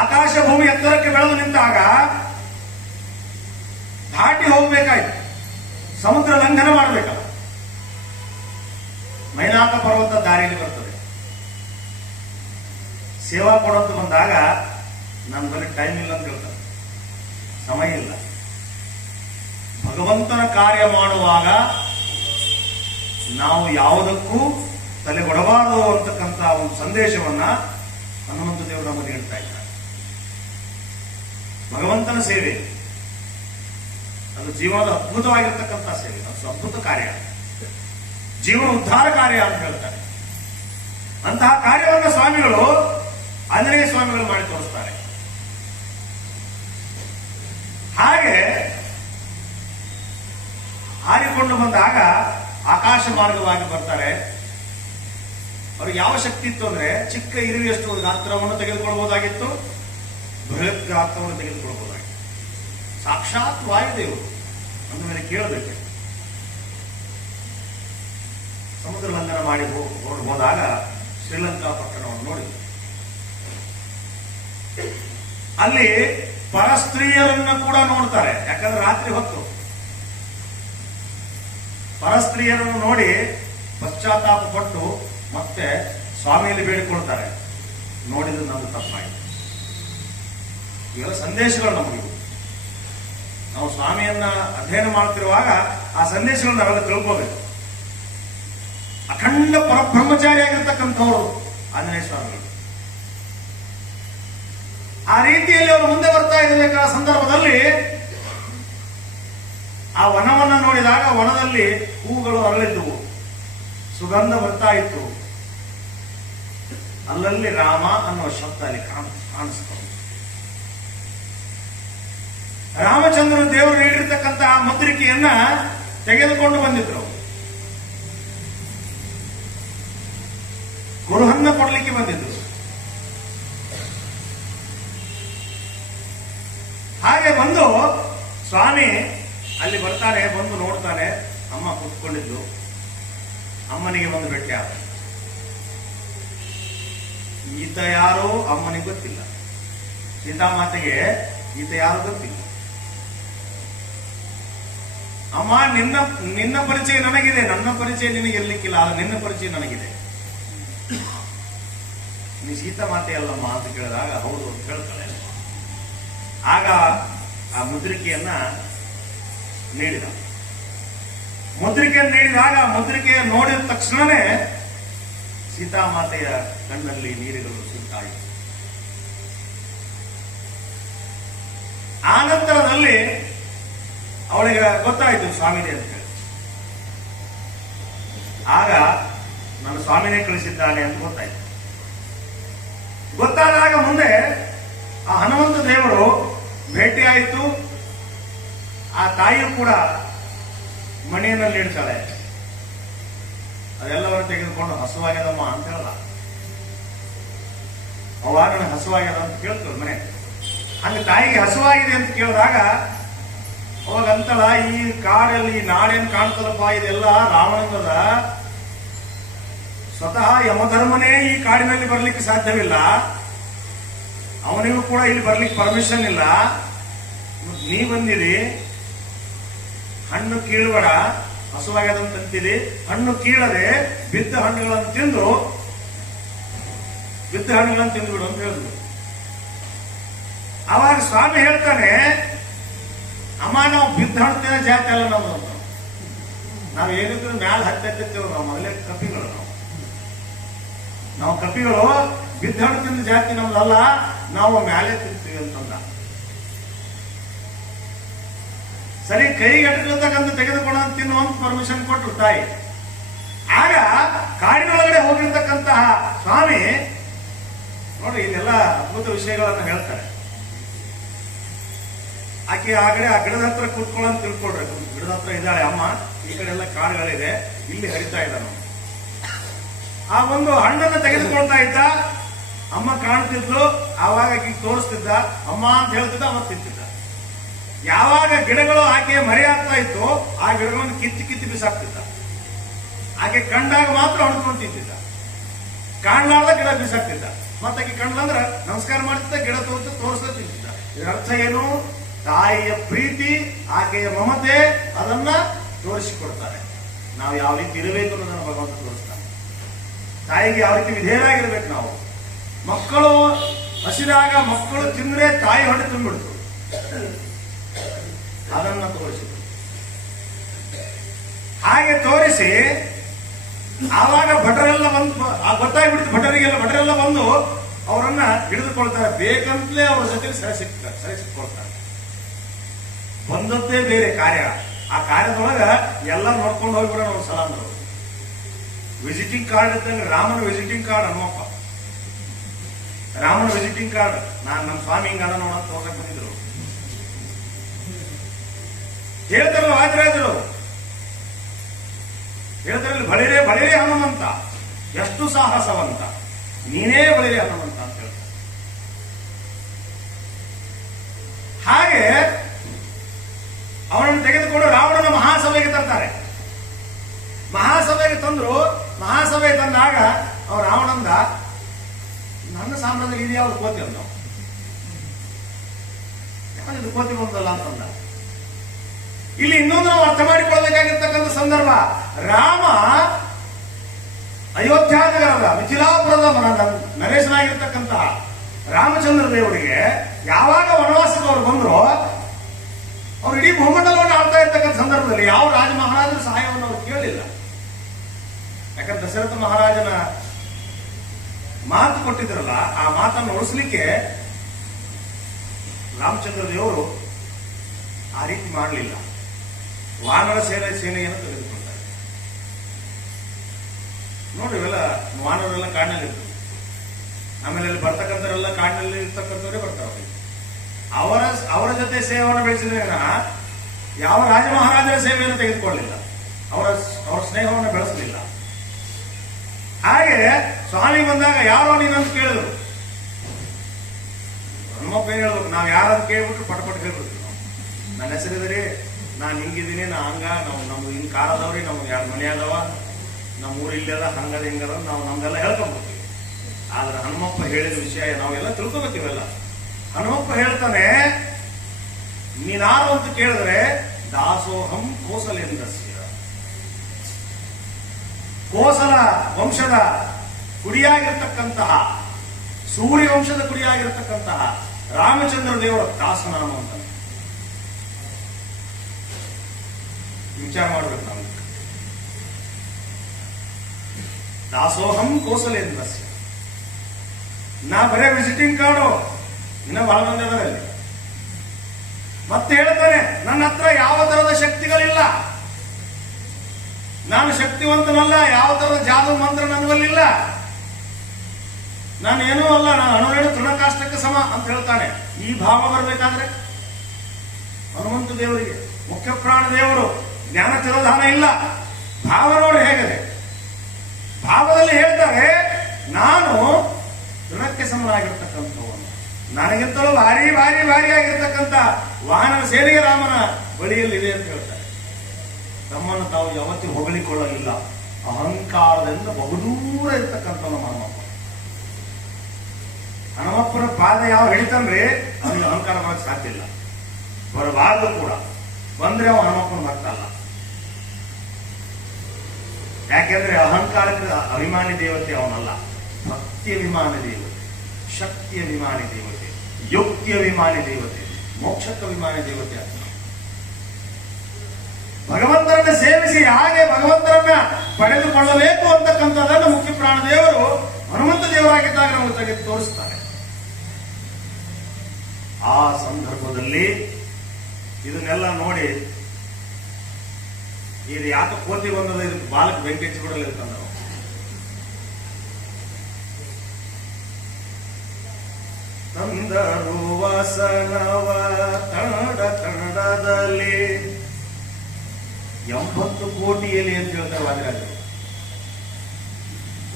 ಆಕಾಶ ಭೂಮಿ ಎತ್ತರಕ್ಕೆ ಬೆಳೆದು ನಿಂತಾಗ ದಾಟಿ ಹೋಗ್ಬೇಕಾಯ್ತು, ಸಮುದ್ರ ಲಂಘನ ಮಾಡಬೇಕಲ್ಲ. ಮೈನಾಕ ಪರ್ವತ ದಾರಿಯಲ್ಲಿ ಬರ್ತದೆ. ಸೇವಾ ಕೊಡೋದು ಬಂದಾಗ ನನ್ನ ಬಳಿ ಟೈಮ್ ಇಲ್ಲ ಅಂತ ಹೇಳ್ತಾರೆ, ಸಮಯ ಇಲ್ಲ. ಭಗವಂತನ ಕಾರ್ಯ ಮಾಡುವಾಗ ನಾವು ಯಾವುದಕ್ಕೂ ತಲೆ ಕೊಡಬಾರದು ಅಂತಕ್ಕಂಥ ಒಂದು ಸಂದೇಶವನ್ನ ಹನುಮಂತ ದೇವರು ನಮಗೆ ನೀಡ್ತಾ ಇದ್ದಾರೆ. ಭಗವಂತನ ಸೇವೆ ಅದು ಜೀವನದ ಅದ್ಭುತವಾಗಿರ್ತಕ್ಕಂಥ ಸೇವೆ, ಅದು ಅದ್ಭುತ ಕಾರ್ಯ, ಜೀವನ ಉದ್ಧಾರ ಕಾರ್ಯ ಅಂತ ಹೇಳ್ತಾರೆ. ಅಂತಹ ಕಾರ್ಯವನ್ನು ಸ್ವಾಮಿಗಳು ಆಂಜನೇಯ ಸ್ವಾಮಿಗಳು ಮಾಡಿ ತೋರಿಸ್ತಾರೆ. ಹಾಗೆ ಹಾರಿಕೊಂಡು ಬಂದಾಗ ಆಕಾಶ ಮಾರ್ಗವಾಗಿ ಬರ್ತಾರೆ. ಅವ್ರಿಗೆ ಯಾವ ಶಕ್ತಿ ಇತ್ತು ಅಂದ್ರೆ, ಚಿಕ್ಕ ಇರುವೆಯಷ್ಟು ಗಾತ್ರವನ್ನು ತೆಗೆದುಕೊಳ್ಬಹುದಾಗಿತ್ತು, ಬೃಹತ್ ಗಾತ್ರವನ್ನು ತೆಗೆದುಕೊಳ್ಬಹುದಾಗಿತ್ತು. ಸಾಕ್ಷಾತ್ ವಾಯುದೇವರು ಅಂದ ಮೇಲೆ ಕೇಳಬೇಕು. ಸಮುದ್ರ ಲಂಘನ ಮಾಡಿ ಹೋದಾಗ ಶ್ರೀಲಂಕಾ ಪಟ್ಟಣವನ್ನು ನೋಡಿ, ಅಲ್ಲಿ ಪರಸ್ತ್ರೀಯರನ್ನ ಕೂಡ ನೋಡ್ತಾರೆ. ಯಾಕಂದ್ರೆ ರಾತ್ರಿ ಹೊತ್ತು ಪರಸ್ತ್ರೀಯರನ್ನು ನೋಡಿ ಪಶ್ಚಾತ್ತಾಪ ಪಟ್ಟು ಮತ್ತೆ ಸ್ವಾಮಿಯಲ್ಲಿ ಬೇಡಿಕೊಳ್ತಾರೆ, ನೋಡಿದ್ರೆ ನಮ್ದು ತಪ್ಪಾಯಿತು. ಇವೆಲ್ಲ ಸಂದೇಶಗಳು ನಮಗಿವು. ನಾವು ಸ್ವಾಮಿಯನ್ನ ಅಧ್ಯಯನ ಮಾಡ್ತಿರುವಾಗ ಆ ಸಂದೇಶಗಳನ್ನ ನಾವೆಲ್ಲ ತಿಳ್ಕೋಬೇಕು. ಅಖಂಡ ಪರಬ್ರಹ್ಮಚಾರಿಯಾಗಿರ್ತಕ್ಕಂಥವ್ರು ಆಂಜನೇಯ ಸ್ವಾಮಿಗಳು. ಆ ರೀತಿಯಲ್ಲಿ ಅವರು ಮುಂದೆ ಬರ್ತಾ ಇರಬೇಕಾದ ಸಂದರ್ಭದಲ್ಲಿ ಆ ವನವನ್ನ ನೋಡಿದಾಗ ವನದಲ್ಲಿ ಹೂಗಳು ಅರಳಿದ್ದವು, ಸುಗಂಧ ಬರ್ತಾ ಇತ್ತು. ಅಲ್ಲಲ್ಲಿ ರಾಮ ಅನ್ನುವ ಶಬ್ದ ಅಲ್ಲಿ ಕಾಣಿಸ್ತದೆ. ರಾಮಚಂದ್ರನು ದೇವರು ನೀಡಿರ್ತಕ್ಕಂತಹ ಮುದ್ರಿಕೆಯನ್ನ ತೆಗೆದುಕೊಂಡು ಬಂದಿದ್ರು. ಗುರುಹನ್ನ ಕೊಡ್ಲಿಕ್ಕೆ ಬಂದಿದ್ರು. ಹಾಗೆ ಬಂದು ಸ್ವಾಮಿ ಅಲ್ಲಿ ಬರ್ತಾನೆ, ಬಂದು ನೋಡ್ತಾನೆ, ಅಮ್ಮ ಕುತ್ಕೊಂಡಿದ್ದು. ಅಮ್ಮನಿಗೆ ಒಂದು ಭೇಟಿ ಆದ. ಈತ ಯಾರೋ ಅಮ್ಮನಿಗೆ ಗೊತ್ತಿಲ್ಲ, ಸೀತಾಮಾತೆಗೆ ಈತ ಯಾರು ಗೊತ್ತಿಲ್ಲ. ಅಮ್ಮ ನಿನ್ನ ಪರಿಚಯ ನನಗಿದೆ, ನನ್ನ ಪರಿಚಯ ನಿನಗೆ ಇರ್ಲಿಕ್ಕಿಲ್ಲ, ಆದ್ರೆ ನಿನ್ನ ಪರಿಚಯ ನನಗಿದೆ. ನೀ ಸೀತಾಮಾತೆ ಅಲ್ಲಮ್ಮ ಅಂತ ಕೇಳಿದಾಗ ಹೌದು ಅಂತ ಹೇಳ್ತಾಳೆ. ಆಗ ಆ ಮುದ್ರಿಕೆಯನ್ನ ನೀಡಿದ. ಮುದ್ರಿಕೆಯನ್ನು ನೀಡಿದಾಗ ಮುದ್ರಿಕೆ ನೋಡಿದ ತಕ್ಷಣವೇ ಸೀತಾಮಾತೆಯ ಕಣ್ಣಲ್ಲಿ ನೀರುಗಳು ಸುತ್ತಾಯಿತು. ಆ ನಂತರದಲ್ಲಿ ಅವಳಿಗೆ ಗೊತ್ತಾಯಿತು ಸ್ವಾಮಿನೇ ಅಂತ ಹೇಳಿ. ಆಗ ನನ್ನ ಸ್ವಾಮಿನೇ ಕಳಿಸಿದ್ದಾನೆ ಅಂತ ಗೊತ್ತಾಯ್ತು. ಗೊತ್ತಾದಾಗ ಮುಂದೆ ಆ ಹನುಮಂತ ದೇವರು ಭೇಟಿಯಾಯಿತು. ಆ ತಾಯಿಯು ಕೂಡ ಮಣಿಯನ್ನು ನೀಡ್ತಾಳೆ. ಅದೆಲ್ಲವನ್ನು ತೆಗೆದುಕೊಂಡು ಹಸುವಾಗ್ಯದಮ್ಮ ಅಂತ ಹೇಳಲ್ಲ. ಅವಾಗ ನನಗೆ ಹಸುವಾಗ್ಯದ ಅಂತ ಕೇಳ್ತೇವೆ ಮನೆ. ಹಂಗೆ ತಾಯಿಗೆ ಹಸುವಾಗಿದೆ ಅಂತ ಕೇಳಿದಾಗ ಅವಾಗ ಅಂತಳ, ಈ ಕಾಡಲ್ಲಿ ನಾಡೇನು ಕಾಣ್ತದಪ್ಪ, ಇದೆಲ್ಲ ರಾವಣಂದದ. ಸ್ವತಃ ಯಮಧರ್ಮನೇ ಈ ಕಾಡಿನಲ್ಲಿ ಬರ್ಲಿಕ್ಕೆ ಸಾಧ್ಯವಿಲ್ಲ, ಅವನಿಗೂ ಕೂಡ ಇಲ್ಲಿ ಬರ್ಲಿಕ್ಕೆ ಪರ್ಮಿಷನ್ ಇಲ್ಲ. ನೀ ಬಂದಿರಿ, ಹಣ್ಣು ಕೀಳುವಡ, ಹಸುವಾಗ್ಯದಂತ ಅಂತೀರಿ, ಹಣ್ಣು ಕೀಳದೆ ಬಿದ್ದ ಹಣ್ಣುಗಳನ್ನು ತಿಂದು ಬಿಡು ಅಂತ ಹೇಳಿದ್ರು. ಅವಾಗ ಸ್ವಾಮಿ ಹೇಳ್ತಾನೆ, ಅಮ್ಮ ನಾವು ಬಿದ್ದ ಹಣ್ಣು ತಿನ್ನೋ ಜಾತಿ ಅಲ್ಲ ನಮ್ದು. ನಾವು ಏನಿದ್ರು ಮ್ಯಾಲ ಹತ್ತಿರ್ತೇವೆ. ನಾವು ಮೊದಲೇ ಕಪಿಗಳು, ನಾವು ಕಪಿಗಳು ಬಿದ್ದ ಹಣ್ಣು ತಿಂದ ಜಾತಿ ನಮ್ದಲ್ಲ, ನಾವು ಮ್ಯಾಲೆ ತಿಂತೀವಿ ಅಂತಂದ. ಸರಿ, ಕೈಗೆ ಎಟಕತಕ್ಕಂತ ತೆಗೆದುಕೊಂಡು ತಿನ್ನುವಂತ ಪರ್ಮಿಷನ್ ಕೊಟ್ಟರು ತಾಯಿ. ಆಗ ಕಾಡಿನೊಳಗಡೆ ಹೋಗಿರ್ತಕ್ಕಂತಹ ಸ್ವಾಮಿ ನೋಡಿ, ಇದೆಲ್ಲ ಅದ್ಭುತ ವಿಷಯಗಳನ್ನು ಹೇಳ್ತಾರೆ. ಆಕೆ ಆ ಕಡೆ ಆ ಗಿಡದ ಹತ್ರ ಕೂತ್ಕೊಳ್ಳೋಂತ ತಿಳ್ಕೊಳ್ರಿ. ಗಿಡದ ಹತ್ರ ಇದ್ದಾಳೆ ಅಮ್ಮ, ಈ ಕಡೆ ಎಲ್ಲ ಕಾಡುಗಳಿದೆ, ಇಲ್ಲಿ ಹರಿತಾ ಇದ್ದಾನ. ಆ ಒಂದು ಹಣ್ಣನ್ನು ತೆಗೆದುಕೊಳ್ತಾ ಇದ್ದ, ಅಮ್ಮ ಕಾಣ್ತಿದ್ಲು, ಆವಾಗ ಆಕೆ ತೋರಿಸ್ತಿದ್ದ, ಅಮ್ಮ ಅಂತ ಹೇಳ್ತಿದ್ದ, ಅವ ತಿಂತಿದ್ದ. ಯಾವಾಗ ಗಿಡಗಳು ಆಕೆ ಮರೆಯಾಗ್ತಾ ಇತ್ತು, ಆ ಗಿಡಗಳನ್ನು ಕಿತ್ತಿ ಕಿತ್ತಿ ಬಿಸಾಕ್ತಿದ್ದ. ಆಕೆ ಕಂಡಾಗ ಮಾತ್ರ ಹಣ್ಕೊಂಡು ತಿಂತಿದ್ದ, ಕಾಣ್ಲಾರ್ದ ಗಿಡ ಬಿಸಾಕ್ತಿದ್ದ. ಮತ್ತೆ ಆಕೆ ಕಂಡ್ಲಂದ್ರ ನಮಸ್ಕಾರ ಮಾಡ್ತಿದ್ದ, ಗಿಡ ತೋರಿಸ್ತಾ ತಿಂತಿದ್ದ. ಇದರ ಅರ್ಥ ಏನು? ತಾಯಿಯ ಪ್ರೀತಿ, ಆಕೆಯ ಮಮತೆ ಅದನ್ನ ತೋರಿಸಿಕೊಡ್ತಾರೆ. ನಾವು ಯಾವ ರೀತಿ ಇರಬೇಕು ಅನ್ನೋದನ್ನ ಭಗವಂತ ತೋರಿಸ್ತಾನೆ. ತಾಯಿಗೆ ಯಾವ ರೀತಿ ವಿಧೇಯರಾಗಿರ್ಬೇಕು ನಾವು. ಮಕ್ಕಳು ಹಸಿದಾಗ ಮಕ್ಕಳು ತಿಂದ್ರೆ ತಾಯಿ ಹೊಟ್ಟೆ ತುಂಬಿಡ್ತು, ಅದನ್ನ ತೋರಿಸಿದ್ರು. ಹಾಗೆ ತೋರಿಸಿ ಆವಾಗ ಭಟರೆಲ್ಲ ಬಂದು ಗೊತ್ತಾಗ್ಬಿಡ್ತು, ಭಟರೆಲ್ಲ ಬಂದು ಅವರನ್ನ ಹಿಡಿದುಕೊಳ್ತಾರೆ. ಬೇಕಂತಲೇ ಅವ್ರ ಜೊತೆ ಸೆರೆ ಸಿಕ್ಕೊಳ್ತಾರೆ. ಬಂದದ್ದೇ ಬೇರೆ ಕಾರ್ಯ. ಆ ಕಾರ್ಯದೊಳಗ ಎಲ್ಲ ನೋಡ್ಕೊಂಡು ಹೋಗ್ಬಿಡೋಣ ಒಂದು ಸಲ ಅಂದ್ರು. ವಿಸಿಟಿಂಗ್ ಕಾರ್ಡ್ ಇದ್ದಂಗೆ ರಾಮನ ವಿಸಿಟಿಂಗ್ ಕಾರ್ಡ್ ಹನುಮಪ್ಪ. ರಾಮನ ವಿಸಿಟಿಂಗ್ ಕಾರ್ಡ್ ನಮ್ಮ ಸ್ವಾಮಿ ಹಿಂಗಾದ ನೋಡ ತೋರ್ಸಕ್ ಬಂದಿದ್ರು. ಹೇಳ್ತಾರಲ್ಲ ವಾದಿರಾಜರು, ಹೇಳ್ತಾರಲ್ಲಿ ಬಳಿರೇ ಬಳಿರೇ ಹನುಮಂತ, ಎಷ್ಟು ಸಾಹಸವಂತ, ನೀನೇ ಬಳಿರೇ ಹನುಮಂತ ಅಂತ ಹೇಳ್ತಾರೆ. ಹಾಗೆ ಅವನನ್ನು ತೆಗೆದುಕೊಂಡು ರಾವಣನ ಮಹಾಸಭೆಗೆ ತರ್ತಾರೆ. ಮಹಾಸಭೆಗೆ ತಂದ್ರು. ಮಹಾಸಭೆ ತಂದಾಗ ಅವ ರಾವಣಂದ, ನನ್ನ ಸಾಮ್ರಾಜ್ಯ ಇದು ಯಾವ್ದು ಕೋತಿ ಅಂದ. ಯಾವ್ದು ಕೋತಿ ಬಂದಲ್ಲ ಅಂತಂದ. ಇಲ್ಲಿ ಇನ್ನೊಂದು ನಾವು ಅರ್ಥ ಮಾಡಿಕೊಳ್ಬೇಕಾಗಿರ್ತಕ್ಕಂಥ ಸಂದರ್ಭ, ರಾಮ ಅಯೋಧ್ಯ ನಗರದ ಮಿಥಿಲಾಪುರದ ನರೇಶನಾಗಿರ್ತಕ್ಕಂತಹ ರಾಮಚಂದ್ರ ದೇವರಿಗೆ ಯಾವಾಗ ವನವಾಸದವರು ಬಂದ್ರು, ಅವ್ರು ಇಡೀ ಭೂಮಂಡಲವನ್ನು ಆಳ್ತಾ ಇರ್ತಕ್ಕಂಥ ಸಂದರ್ಭದಲ್ಲಿ ಯಾವ ರಾಜ ಮಹಾರಾಜರ ಸಹಾಯವನ್ನು ಅವ್ರು ಕೇಳಲಿಲ್ಲ. ಯಾಕಂದ್ರೆ ದಶರಥ ಮಹಾರಾಜನ ಮಾತು ಕೊಟ್ಟಿದ್ರಲ್ಲ, ಆ ಮಾತನ್ನು ಉಳಿಸ್ಲಿಕ್ಕೆ ರಾಮಚಂದ್ರ ದೇವರು ಆ ರೀತಿ ಮಾಡಲಿಲ್ಲ. ವಾನರ ಸೇನೆಯನ್ನು ತೆಗೆದುಕೊಳ್ತಾರೆ. ನೋಡಿ, ಇವೆಲ್ಲ ವಾನರೆಲ್ಲ ಕಾಡಿನಲ್ಲಿ ಇರ್ತದೆ. ಆಮೇಲೆ ಅಲ್ಲಿ ಬರ್ತಕ್ಕಂಥವರೆಲ್ಲ ಕಾಡಿನಲ್ಲಿ ಇರ್ತಕ್ಕಂಥವರೇ ಬರ್ತಾರೆ. ಅವರ ಜೊತೆ ಸೇವೆಯನ್ನು ಬೆಳೆಸಿದ್ರೆ ಯಾವ ರಾಜ ಮಹಾರಾಜರ ಸೇವೆಯನ್ನು ತೆಗೆದುಕೊಳ್ಳಲಿಲ್ಲ, ಅವರ ಸ್ನೇಹವನ್ನು ಬೆಳೆಸಲಿಲ್ಲ. ಹಾಗೆ ಸ್ವಾಮಿ ಬಂದಾಗ ಯಾರೋ ನೀನಂತ ಕೇಳಿದ್ರು. ಹನುಮಪ್ಪ ಏನ್ ಹೇಳ್ಬೇಕು, ನಾವ್ ಯಾರಾದ್ರು ಕೇಳ್ಬಿಟ್ರು ಪಟಪಟ್ ಹೇಳ್ಬಿಡ್ತೀವಿ. ನಾವು ನನ್ನ ಹೆಸರಿದ್ರಿ, ನಾನು ಹಿಂಗಿದ್ದೀನಿ, ನಾ ಹಂಗ, ನಾವು ನಮ್ದು ಹಿಂಗ್ ಕಾರ್ ಅದಾವ್ರಿ, ನಮ್ಗೆ ಎರಡು ಮನೆ ಅದಾವ, ನಮ್ಮ ಊರು ಇಲ್ಲದ, ಹಂಗದ ಹಿಂಗದ, ನಾವು ನಮ್ದೆಲ್ಲ ಹೇಳ್ಕೊಂಡ್ಬಿಡ್ತೀವಿ. ಆದ್ರೆ ಹನುಮಪ್ಪ ಹೇಳಿದ ವಿಷಯ ನಾವೆಲ್ಲ ತಿಳ್ಕೊಬೇಕಿವೆಲ್ಲ. ಹನುಮಪ್ಪ ಹೇಳ್ತಾನೆ, ನೀನಾರು ಅಂತ ಕೇಳಿದ್ರೆ ದಾಸೋಹಂ ಕೋಸಲೇಂದ್ರಸ್ಯ, ಕೋಸಲ ವಂಶದ ಕುಡಿಯಾಗಿರ್ತಕ್ಕಂತಹ, ಸೂರ್ಯ ವಂಶದ ಕುಡಿಯಾಗಿರ್ತಕ್ಕಂತಹ ರಾಮಚಂದ್ರ ದೇವರ ದಾಸನಾಮ ಅಂತ ವಿಚಾರ ಮಾಡ್ಬೇಕು ನಾವು. ದಾಸೋಹಂ ಕೋಸಲೇಂದ್ರಸ್ಯ. ನಾ ಬರೇ ವಿಸಿಟಿಂಗ್ ಕಾರ್ಡು, ಇನ್ನ ಬಹಳ ಮಂದಿ ಅದರಲ್ಲಿ. ಮತ್ತೆ ಹೇಳ್ತಾನೆ, ನನ್ನ ಹತ್ರ ಯಾವ ತರದ ಶಕ್ತಿಗಳಿಲ್ಲ, ನಾನು ಶಕ್ತಿವಂತನಲ್ಲ, ಯಾವ ತರದ ಜಾದು ಮಂತ್ರ ನನ್ನಲ್ಲಿಲ್ಲ, ನಾನು ಏನೂ ಅಲ್ಲ, ನಾನು ಅಣುರೇಣು ತೃಣಕಾಷ್ಟಕ್ಕೆ ಸಮ ಅಂತ ಹೇಳ್ತಾನೆ. ಈ ಭಾವ ಬರಬೇಕಾದ್ರೆ ಹನುಮಂತ ದೇವರಿಗೆ, ಮುಖ್ಯ ಪ್ರಾಣ ದೇವರು, ಜ್ಞಾನ ತಿರೋಧಾನ ಇಲ್ಲ. ಭಾವ ನೋಡಿ ಹೇಗಿದೆ. ಭಾವದಲ್ಲಿ ಹೇಳ್ತಾರೆ, ನಾನು ತೃಣಕ್ಕೆ ಸಮನಾಗಿರ್ತಕ್ಕಂಥವನು, ನನಗಿಂತಲೂ ಭಾರಿ ಭಾರಿ ಭಾರಿ ಆಗಿರ್ತಕ್ಕಂಥ ವಾಹನ ಸೇನೆಗೆ ರಾಮನ ಬಳಿಯಲ್ಲಿದೆ ಅಂತ ಹೇಳ್ತಾರೆ. ತಮ್ಮನ್ನು ತಾವು ಯಾವತ್ತೂ ಹೊಗಳಿಕೊಳ್ಳಲಿಲ್ಲ. ಅಹಂಕಾರದಿಂದ ಬಹುದೂರ ಇರ್ತಕ್ಕಂಥ ನಮ್ಮ ಹನುಮಪ್ಪ. ಹನುಮಪ್ಪನ ಪಾದ ಯಾವ ಹಿಡಿತಂದ್ರೆ ಅವನಿಗೆ ಅಹಂಕಾರ ಮಾಡಕ್ಕೆ ಸಾಧ್ಯ ಇಲ್ಲ, ಬರಬಾರದು ಕೂಡ. ಬಂದ್ರೆ ಅವ ಹನುಮಪ್ಪನ ಭಕ್ತ ಅಲ್ಲ. ಯಾಕೆಂದ್ರೆ ಅಹಂಕಾರಕ್ಕೆ ಅಭಿಮಾನಿ ದೇವತೆ ಅವನಲ್ಲ. ಭಕ್ತಿಯ ಅಭಿಮಾನಿ ದೇವತೆ, ಶಕ್ತಿಯ ಅಭಿಮಾನಿ ದೇವತೆ, ಯುಕ್ತಿಯ ಅಭಿಮಾನಿ ದೇವತೆ, ಮೋಕ್ಷಕ್ಕೆ ಅಭಿಮಾನಿ ದೇವತೆ ಅಂತ. ಭಗವಂತರನ್ನ ಸೇವಿಸಿ ಹಾಗೆ ಭಗವಂತರನ್ನ ಪಡೆದುಕೊಳ್ಳಬೇಕು ಅಂತಕ್ಕಂಥದ್ದನ್ನು ಮುಖ್ಯ ಪ್ರಾಣ ದೇವರು ಹನುಮಂತ ದೇವರಾಗಿದ್ದಾಗ ನಾವು ತೆಗೆದು ತೋರಿಸ್ತಾರೆ. ಆ ಸಂದರ್ಭದಲ್ಲಿ ಇದನ್ನೆಲ್ಲ ನೋಡಿ, ಇದು ಯಾಕೆ ಕೋತಿ ಬಂದದ, ಇದಕ್ಕೆ ಬಾಲಕ್ ಬೆಂಕಿ ಹಚ್ಚಿಬಿಡಲ್ಲ ಇರ್ತಂದ. ತಂದರು ವಸನವ ತಂಡದಲ್ಲಿ 80 ಕೋಟಿ ಎಲೆ ಅಂತ ಹೇಳ್ತಾರೆ ವಾದಿರಾಜರು.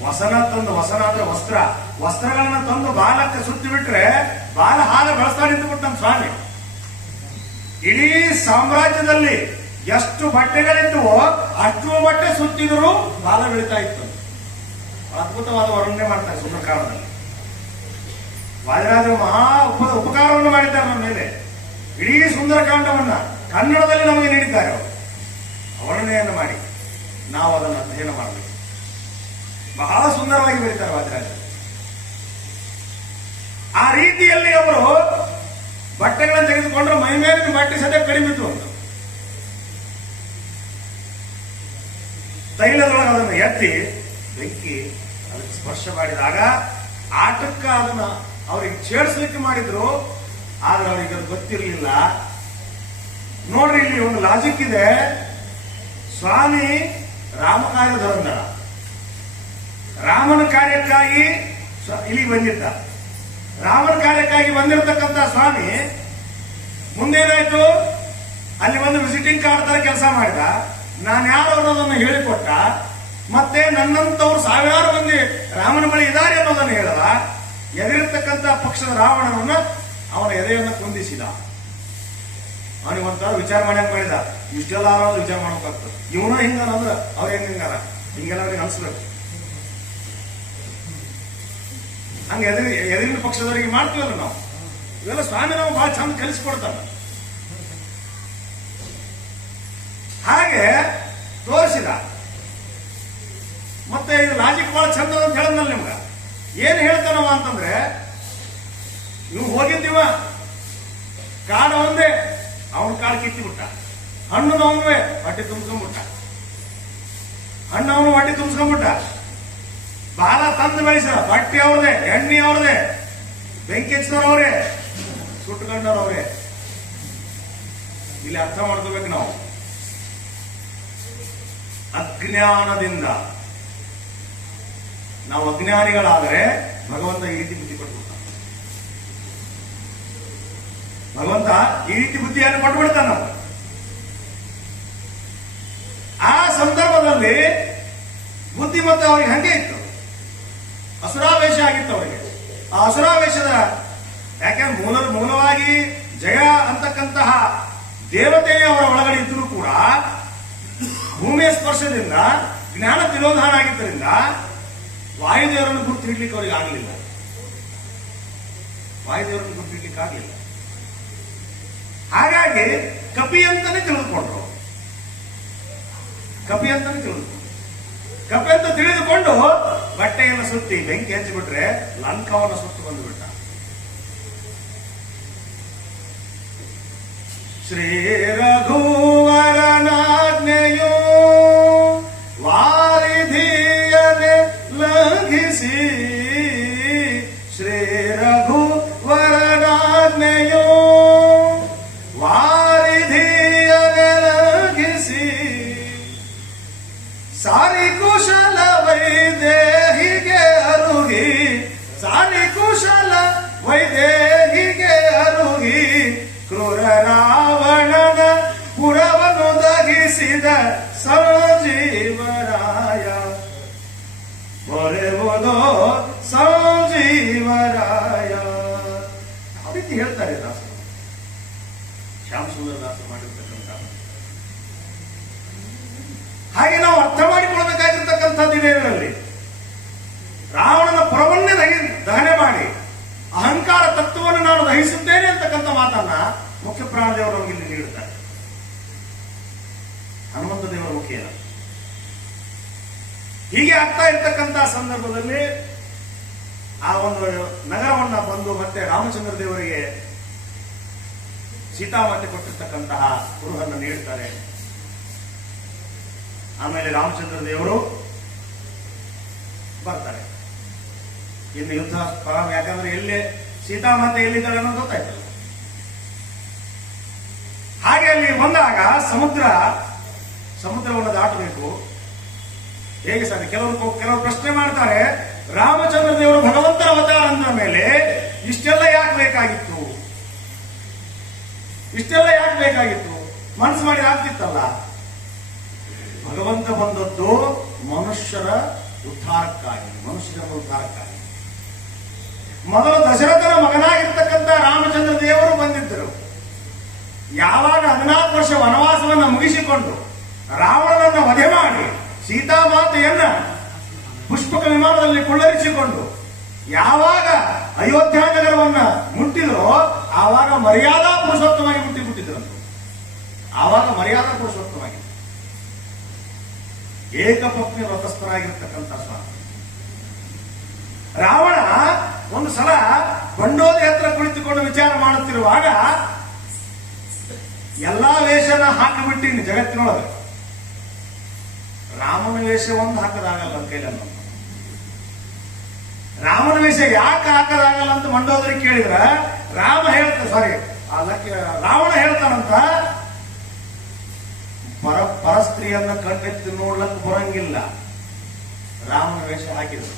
ವಸನ ತಂದು, ವಸನ ಅಂದ್ರೆ ವಸ್ತ್ರಗಳನ್ನ ತಂದು ಬಾಲಕ್ಕೆ ಸುತ್ತಿ ಬಿಟ್ರೆ ಬಾಲ ಹಾಲು ಬೆಳೆಸ್ತಾ ನಿಂತುಬಿಟ್ಟು ನಮ್ಮ ಸ್ವಾಮಿ. ಇಡೀ ಸಾಮ್ರಾಜ್ಯದಲ್ಲಿ ಎಷ್ಟು ಬಟ್ಟೆಗಳಿದ್ದುವೋ ಅಷ್ಟು ಬಟ್ಟೆ ಸುತ್ತಿದ್ರು ಬಾಲ ಬೆಳೀತಾ ಇತ್ತು. ಅದ್ಭುತವಾದ ವರ್ಣನೆ ಮಾಡ್ತಾರೆ ಸುಂದರಕಾಂಡದಲ್ಲಿ. ವಾದಿರಾಜರು ಮಹಾ ಉಪಕಾರವನ್ನು ಮಾಡಿದ್ದಾರೆ ನಮ್ಮ ಮೇಲೆ. ಇಡೀ ಸುಂದರಕಾಂಡವನ್ನ ಕನ್ನಡದಲ್ಲಿ ನಮಗೆ ನೀಡಿದ್ದಾರೆ ಅವರು. ವರ್ಣನೆಯನ್ನು ಮಾಡಿ ನಾವು ಅದನ್ನು ಅಧ್ಯಯನ ಮಾಡಬೇಕು. ಬಹಳ ಸುಂದರವಾಗಿ ಬರೀತಾರೆ ವಾದಿರಾಜರು. ಆ ರೀತಿಯಲ್ಲಿ ಅವರು ಬಟ್ಟೆಗಳನ್ನು ತೆಗೆದುಕೊಂಡ್ರೆ ಮೈ ಮೇಲಿನ ಬಟ್ಟೆ ಸದ್ಯ ಕಡಿಮೆ ಇತ್ತು ಅಂತ ತೈಲದೊಳಗೆ ಅದನ್ನು ಎತ್ತಿ ಬೆಂಕಿ ಅದಕ್ಕೆ ಸ್ಪರ್ಶ ಮಾಡಿದಾಗ ಆಟಕ್ಕ ಅದನ್ನ ಅವ್ರಿಗೆ ಛೇಡಿಸ್ಲಿಕ್ಕೆ ಮಾಡಿದ್ರು. ಆದ್ರೆ ಅವ್ರಿಗೆ ಅದು ಗೊತ್ತಿರಲಿಲ್ಲ. ನೋಡ್ರಿ, ಇಲ್ಲಿ ಒಂದು ಲಾಜಿಕ್ ಇದೆ. ಸ್ವಾಮಿ ರಾಮಕಾರ್ಯ ಧರಂಧರ, ರಾಮನ ಕಾರ್ಯಕ್ಕಾಗಿ ಇಲ್ಲಿಗೆ ಬಂದಿದ್ದ. ರಾಮನ ಕಾರ್ಯಕ್ಕಾಗಿ ಬಂದಿರತಕ್ಕಂತ ಸ್ವಾಮಿ ಮುಂದೇನಾಯ್ತು, ಅಲ್ಲಿ ಒಂದು ವಿಸಿಟಿಂಗ್ ಕಾರ್ಡ್ ತರ ಕೆಲಸ ಮಾಡಿದ. ನಾನು ಯಾರು ಅನ್ನೋದನ್ನು ಹೇಳಿಕೊಟ್ಟ. ಮತ್ತೆ ನನ್ನಂತವ್ರು ಸಾವಿರಾರು ಮಂದಿ ರಾಮನ ಬಳಿ ಇದ್ದಾರೆ ಅನ್ನೋದನ್ನು ಹೇಳದ. ಎದುರಿರ್ತಕ್ಕಂಥ ಪಕ್ಷದ ರಾವಣನನ್ನ ಅವನ ಎದೆಯನ್ನು ಕುಂದಿಸಿದ. ಅವನಿಗೆ ಒಂಥರ ವಿಚಾರ ಮಾಡ್ಯಂಗ್ ಮಾಡಿದ. ಇಷ್ಟೆಲ್ಲ ಆರೋದು ವಿಚಾರ ಮಾಡ್ಬೇಕಾಗ್ತದೆ. ಇವನ ಹಿಂಗಾರ ಅಂದ್ರೆ ಅವ್ರ ಹಿಂಗಾರ ಹಿಂಗೆಲ್ಲ ಅವ್ರಿಗೆ ಅನ್ಸ್ಬೇಕು. ಹಂಗೆ ಎದುರಿನ ಪಕ್ಷದವರಿಗೆ ಮಾಡ್ತೀವಲ್ಲ ನಾವು. ಇವೆಲ್ಲ ಸ್ವಾಮಿ ನಾವು ಬಹಳ ಚಂದ ಕಲಿಸ್ಕೊಡ್ತಾರ. ಹಾಗೆ ತೋರಿಸಿದ. ಮತ್ತೆ ಇದು ಲಾಜಿಕ್ ಬಹಳ ಚಂದ ಅಂತ ಹೇಳದ್ನಲ್ಲ ನಿಮ್ಗ. ಏನ್ ಹೇಳ್ತಾನವ ಅಂತಂದ್ರೆ, ನೀವು ಹೋಗಿದ್ದೀವ ಕಾಡ ಒಂದೇ, ಅವನ ಕಾಡು ಕಿತ್ತಿಬಿಟ್ಟ. ಹಣ್ಣು ಅವನುವೆ ಹೊಟ್ಟೆ ತುಂಬಿಸ್ಕೊಂಡ್ಬಿಟ್ಟ. ಹಣ್ಣು ಅವನು ಹೊಟ್ಟೆ ತುಂಬಿಸ್ಕೊಂಡ್ಬಿಟ್ಟ. ಬಾಲ ತಂದು ಬೆಳೆಸ ಬಟ್ಟೆ ಅವ್ರದೇ, ಎಣ್ಣೆ ಅವ್ರದೇ, ಬೆಂಕಿ ಹಚ್ಚಿದವ್ರವ್ರೆ, ಸುಟ್ಟುಕೊಂಡವ್ರವ್ರೆ. ಇಲ್ಲಿ ಅರ್ಥ ಮಾಡ್ಕೋಬೇಕು ನಾವು. ಅಜ್ಞಾನದಿಂದ ನಾವು ಅಜ್ಞಾನಿಗಳಾದರೆ ಭಗವಂತ ಈ ರೀತಿ ಬುದ್ಧಿ ಕೊಟ್ಬಿಡ್ತಾನೆ. ಭಗವಂತ ಈ ರೀತಿ ಬುದ್ಧಿಯನ್ನು ಕೊಟ್ಬಿಡ್ತಾನೆ ನಾವು. ಆ ಸಂದರ್ಭದಲ್ಲಿ ಬುದ್ಧಿಮತ್ತ ಅವರಿಗೆ ಹಂಗೆ ಇತ್ತು. ಅಸುರಾವೇಶ ಆಗಿತ್ತು ಅವರಿಗೆ. ಆ ಅಸುರಾವೇಶದ ಯಾಕೆಂದ್ರೆ ಮೂಲವಾಗಿ ಜಯ ಅಂತಕ್ಕಂತಹ ದೇವತೆಯೇ ಅವರ ಒಳಗಡೆ ಇದ್ದರೂ ಕೂಡ ಭೂಮಿಯ ಸ್ಪರ್ಶದಿಂದ ಜ್ಞಾನ ತಿರೋಧಾನ ಆಗಿದ್ದರಿಂದ ವಾಯುದೇವರನ್ನು ಗುರುತಿಡ್ಲಿಕ್ಕೆ ಅವರಿಗೆ ಆಗಲಿಲ್ಲ. ವಾಯುದೇವರನ್ನು ಗುರುತಿಡ್ಲಿಕ್ಕೆ ಆಗಲಿಲ್ಲ. ಹಾಗಾಗಿ ಕಪಿ ಅಂತಾನೆ ತಿಳಿದುಕೊಂಡ್ರು. ಕಪಿ ಅಂತಾನೆ ತಿಳಿದುಕೊಂಡ್ರು. ಕಪಿ ಅಂತ ತಿಳಿದುಕೊಂಡು ಬಟ್ಟೆಯನ್ನು ಸುತ್ತಿ ಬೆಂಕಿ ಹಚ್ಚಿಬಿಟ್ರೆ ಲಂಕವನ್ನು ಸುತ್ತು ಬಂದುಬಿಟ್ಟ. ಶ್ರೀ ರಘುವರನಾಜ್ಞೆಯೋ ವಾರಿಧಿಯನೆ ಲಂಘಿಸಿ, ಶ್ರೀ ರಘುವರನಾಜ್ಞೆಯೋ ವಾರಿಧಿಯನೆ ಲಂಘಿಸಿ, ಸಾರಿ ಕುಶಲ ವೈದೇಹಿಗೆ ಅರುಗಿ, ಸಾರಿ ಕುಶಲ ವೈದೇಹಿಗೆ ಅರುಗಿ, ಕ್ರೂರ ರಾವಣನ ಪುರವನ್ನು ದಹಿಸಿದ ಸಂಜೀವರಾಯ, ಬರೆಯುವುದೋ ಸಂಜೀವರಾಯ. ಯಾವ ರೀತಿ ಹೇಳ್ತಾರೆ ದಾಸರು, ಶ್ಯಾಮ ಸುಂದರ ದಾಸರು ಮಾಡಿರ್ತಕ್ಕಂಥ. ಹಾಗೆ ನಾವು ಅರ್ಥ ಮಾಡಿಕೊಳ್ಬೇಕಾಗಿರ್ತಕ್ಕಂಥದ್ದು ಇದೇನಲ್ಲಿ ರಾವಣನ ಪುರವನ್ನೇ ದಹನೆ ಮಾಡಿ ಅಹಂಕಾರ ತತ್ವವನ್ನು ನಾನು ದಹಿಸುತ್ತೇನೆ ಅಂತಕ್ಕಂಥ ಮಾತನ್ನ ಮುಖ್ಯ ಪ್ರಾಣದೇವರು ನಮಗೆ ಇಲ್ಲಿ ನೀಡುತ್ತಾರೆ. ಹನುಮಂತ ದೇವರ ಮುಖ್ಯ. ಹೀಗೆ ಆಗ್ತಾ ಇರ್ತಕ್ಕಂಥ ಸಂದರ್ಭದಲ್ಲಿ ಆ ಒಂದು ನಗರವನ್ನ ಬಂದು ಮತ್ತೆ ರಾಮಚಂದ್ರ ದೇವರಿಗೆ ಸೀತಾಮಾತೆ ಕೊಟ್ಟಿರ್ತಕ್ಕಂತಹ ಕುರುಹನ್ನು ನೀಡುತ್ತಾರೆ. ಆಮೇಲೆ ರಾಮಚಂದ್ರ ದೇವರು ಬರ್ತಾರೆ. ಇನ್ನು ಯುದ್ಧ ಯಾಕಂದ್ರೆ ಎಲ್ಲೇ ಸೀತಾಮಾತೆ ಎಲ್ಲಿದ್ದಾಳೆ ಅನ್ನೋದು ಗೊತ್ತಾಯ್ತಲ್ಲ. ಹಾಗೆ ಅಲ್ಲಿ ಬಂದಾಗ ಸಮುದ್ರವನ್ನು ದಾಟಬೇಕು. ಹೇಗೆ ಸರ್ ಕೆಲವರು ಪ್ರಶ್ನೆ ಮಾಡ್ತಾರೆ, ರಾಮಚಂದ್ರ ದೇವರು ಭಗವಂತನ ಅವತಾರ ಅಂದ ಮೇಲೆ ಇಷ್ಟೆಲ್ಲ ಯಾಕೆ ಬೇಕಾಗಿತ್ತು? ಇಷ್ಟೆಲ್ಲ ಯಾಕೆ ಬೇಕಾಗಿತ್ತು? ಮನಸ್ಸು ಮಾಡಿ ಆಗ್ತಿತ್ತಲ್ಲ. ಭಗವಂತ ಬಂದದ್ದು ಮನುಷ್ಯರ ಉದ್ಧಾರಕ್ಕಾಗಿ, ಮನುಷ್ಯರ ಉದ್ಧಾರಕ್ಕಾಗಿ. ಮೊದಲು ದಶರಥನ ಮಗನಾಗಿರ್ತಕ್ಕಂಥ ರಾಮಚಂದ್ರ ದೇವರು ಬಂದಿದ್ದರು. ಯಾವಾಗ 14 ವರ್ಷ ವನವಾಸವನ್ನ ಮುಗಿಸಿಕೊಂಡು ರಾವಣನನ್ನ ವಧೆ ಮಾಡಿ ಸೀತಾಮಾತೆಯನ್ನ ಪುಷ್ಪಕ ವಿಮಾನದಲ್ಲಿ ಕುಳ್ಳರಿಸಿಕೊಂಡು ಯಾವಾಗ ಅಯೋಧ್ಯ ನಗರವನ್ನ ಮುಟ್ಟಿದರೋ ಆವಾಗ ಮರ್ಯಾದಾ ಪುರುಷೋತ್ತಮಾಗಿ ಮುಟ್ಟಿಬಿಟ್ಟಿದ್ರಂತೆ. ಆವಾಗ ಮರ್ಯಾದಾ ಪುರುಷೋತ್ತಮಾಗಿ ಏಕಪತ್ನಿ ವ್ರತಸ್ಥರಾಗಿರ್ತಕ್ಕಂಥ ಸ್ವಾಮಿ ರಾವಣ ಒಂದು ಸಲ ಬಂಡೋದಿ ಹತ್ರ ಕುಳಿತುಕೊಂಡು ವಿಚಾರ ಮಾಡುತ್ತಿರುವಾಗ ಎಲ್ಲಾ ವೇಷನ ಹಾಕಿಬಿಟ್ಟಿನಿ ಜಗತ್ತಿನೊಳಗೆ. ರಾಮನ ವೇಷ ಒಂದು ಹಾಕದಾಗಲ್ಲ ಕೈಲನ್ನ. ರಾಮನ ವೇಷ ಯಾಕೆ ಹಾಕದಾಗಲ್ಲ ಅಂತ ಮಂಡೋದರಿಗೆ ಕೇಳಿದ್ರ ರಾವಣ ಹೇಳ್ತಾನಂತ, ಪರಸ್ತ್ರೀಯನ್ನ ಕಣ್ಣೆತ್ತಿ ನೋಡ್ಲಕ್ಕೆ ಬರಂಗಿಲ್ಲ. ರಾಮನ ವೇಷ ಹಾಕಿದ್ರು.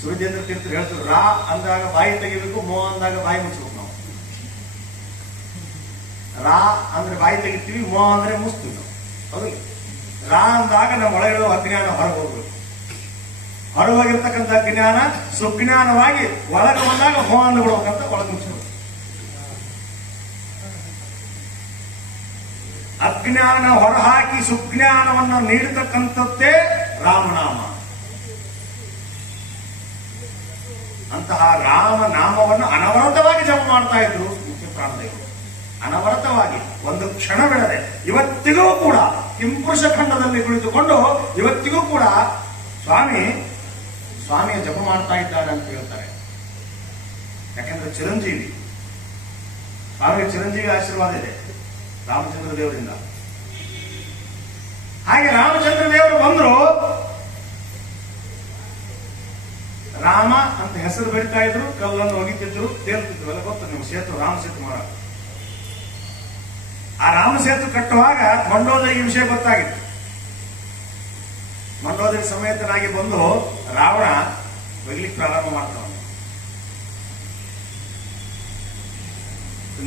ಸೂರ್ಯೇಂದ್ರ ತೀರ್ಥರು ಹೇಳ್ತಾರೆ, ರಾ ಅಂದಾಗ ಬಾಯಿ ತೆಗಿಬೇಕು, ಮೋ ಅಂದಾಗ ಬಾಯಿ ಮುಚ್ಚಬೇಕು. ನಾವು ರಾ ಅಂದ್ರೆ ಬಾಯಿ ತೆಗಿತೀವಿ, ಮೋ ಅಂದ್ರೆ ಮುಚ್ತೀವಿ ನಾವು. ಹೌದಿಲ್ಲ? ರಾ ಅಂದಾಗ ನಮ್ಮ ಒಳಗಿರೋ ಅಜ್ಞಾನ ಹೊರಗೆ ಹೋಗ್ಬೇಕು. ಹೊರಗೋಗಿರ್ತಕ್ಕಂಥ ಜ್ಞಾನ ಸುಜ್ಞಾನವಾಗಿ ಒಳಗೆ ಬಂದಾಗ ಮೋ ಅಂದ್ಬಿಡ್ಬೇಕಂತ ಒಳಗೆ ಮುಚ್ಚಬೇಕು. ಅಜ್ಞಾನ ಹೊರಹಾಕಿ ಸುಜ್ಞಾನವನ್ನು ನೀಡತಕ್ಕಂಥದ್ದೇ ರಾಮನಾಮ. ಅಂತಹ ರಾಮನಾಮವನ್ನು ಅನವರತವಾಗಿ ಜಪ ಮಾಡ್ತಾ ಇದ್ರು ಮುಖ್ಯ ಪ್ರಾಣದೇವರು. ಅನವರತವಾಗಿ ಒಂದು ಕ್ಷಣ ಬಿಡದೆ ಇವತ್ತಿಗೂ ಕೂಡ ಕಿಂಪುರುಷ ಖಂಡದಲ್ಲಿ ಕುಳಿತುಕೊಂಡು ಇವತ್ತಿಗೂ ಕೂಡ ಸ್ವಾಮಿಯ ಜಪ ಮಾಡ್ತಾ ಇದ್ದಾರೆ ಅಂತ ಹೇಳ್ತಾರೆ. ಯಾಕೆಂದ್ರೆ ಚಿರಂಜೀವಿ, ಸ್ವಾಮಿಗೆ ಚಿರಂಜೀವಿ ಆಶೀರ್ವಾದ ಇದೆ ರಾಮಚಂದ್ರ ದೇವರಿಂದ. ಹಾಗೆ ರಾಮಚಂದ್ರ ದೇವರು ಬಂದ್ರು, ರಾಮ ಅಂತ ಹೆಸರು ಬರಿತಾ ಇದ್ರು, ಕಲ್ಲನ್ನು ಒಗಿತಿದ್ರು, ತೇಲ್ತಿದ್ರು. ಎಲ್ಲ ಗೊತ್ತು ನೀವು, ಸೇತು ರಾಮ ಸೇತು ಮರ. ಆ ರಾಮ ಸೇತು ಕಟ್ಟುವಾಗ ಮಂಡೋದರಿಗೆ ವಿಷಯ ಗೊತ್ತಾಗಿತ್ತು. ಮಂಡೋದರಿ ಸಮೇತನಾಗಿ ಬಂದು ರಾವಣ ಬೈಲಿಕ್ಕೆ ಪ್ರಾರಂಭ ಮಾಡ್ತಾವ.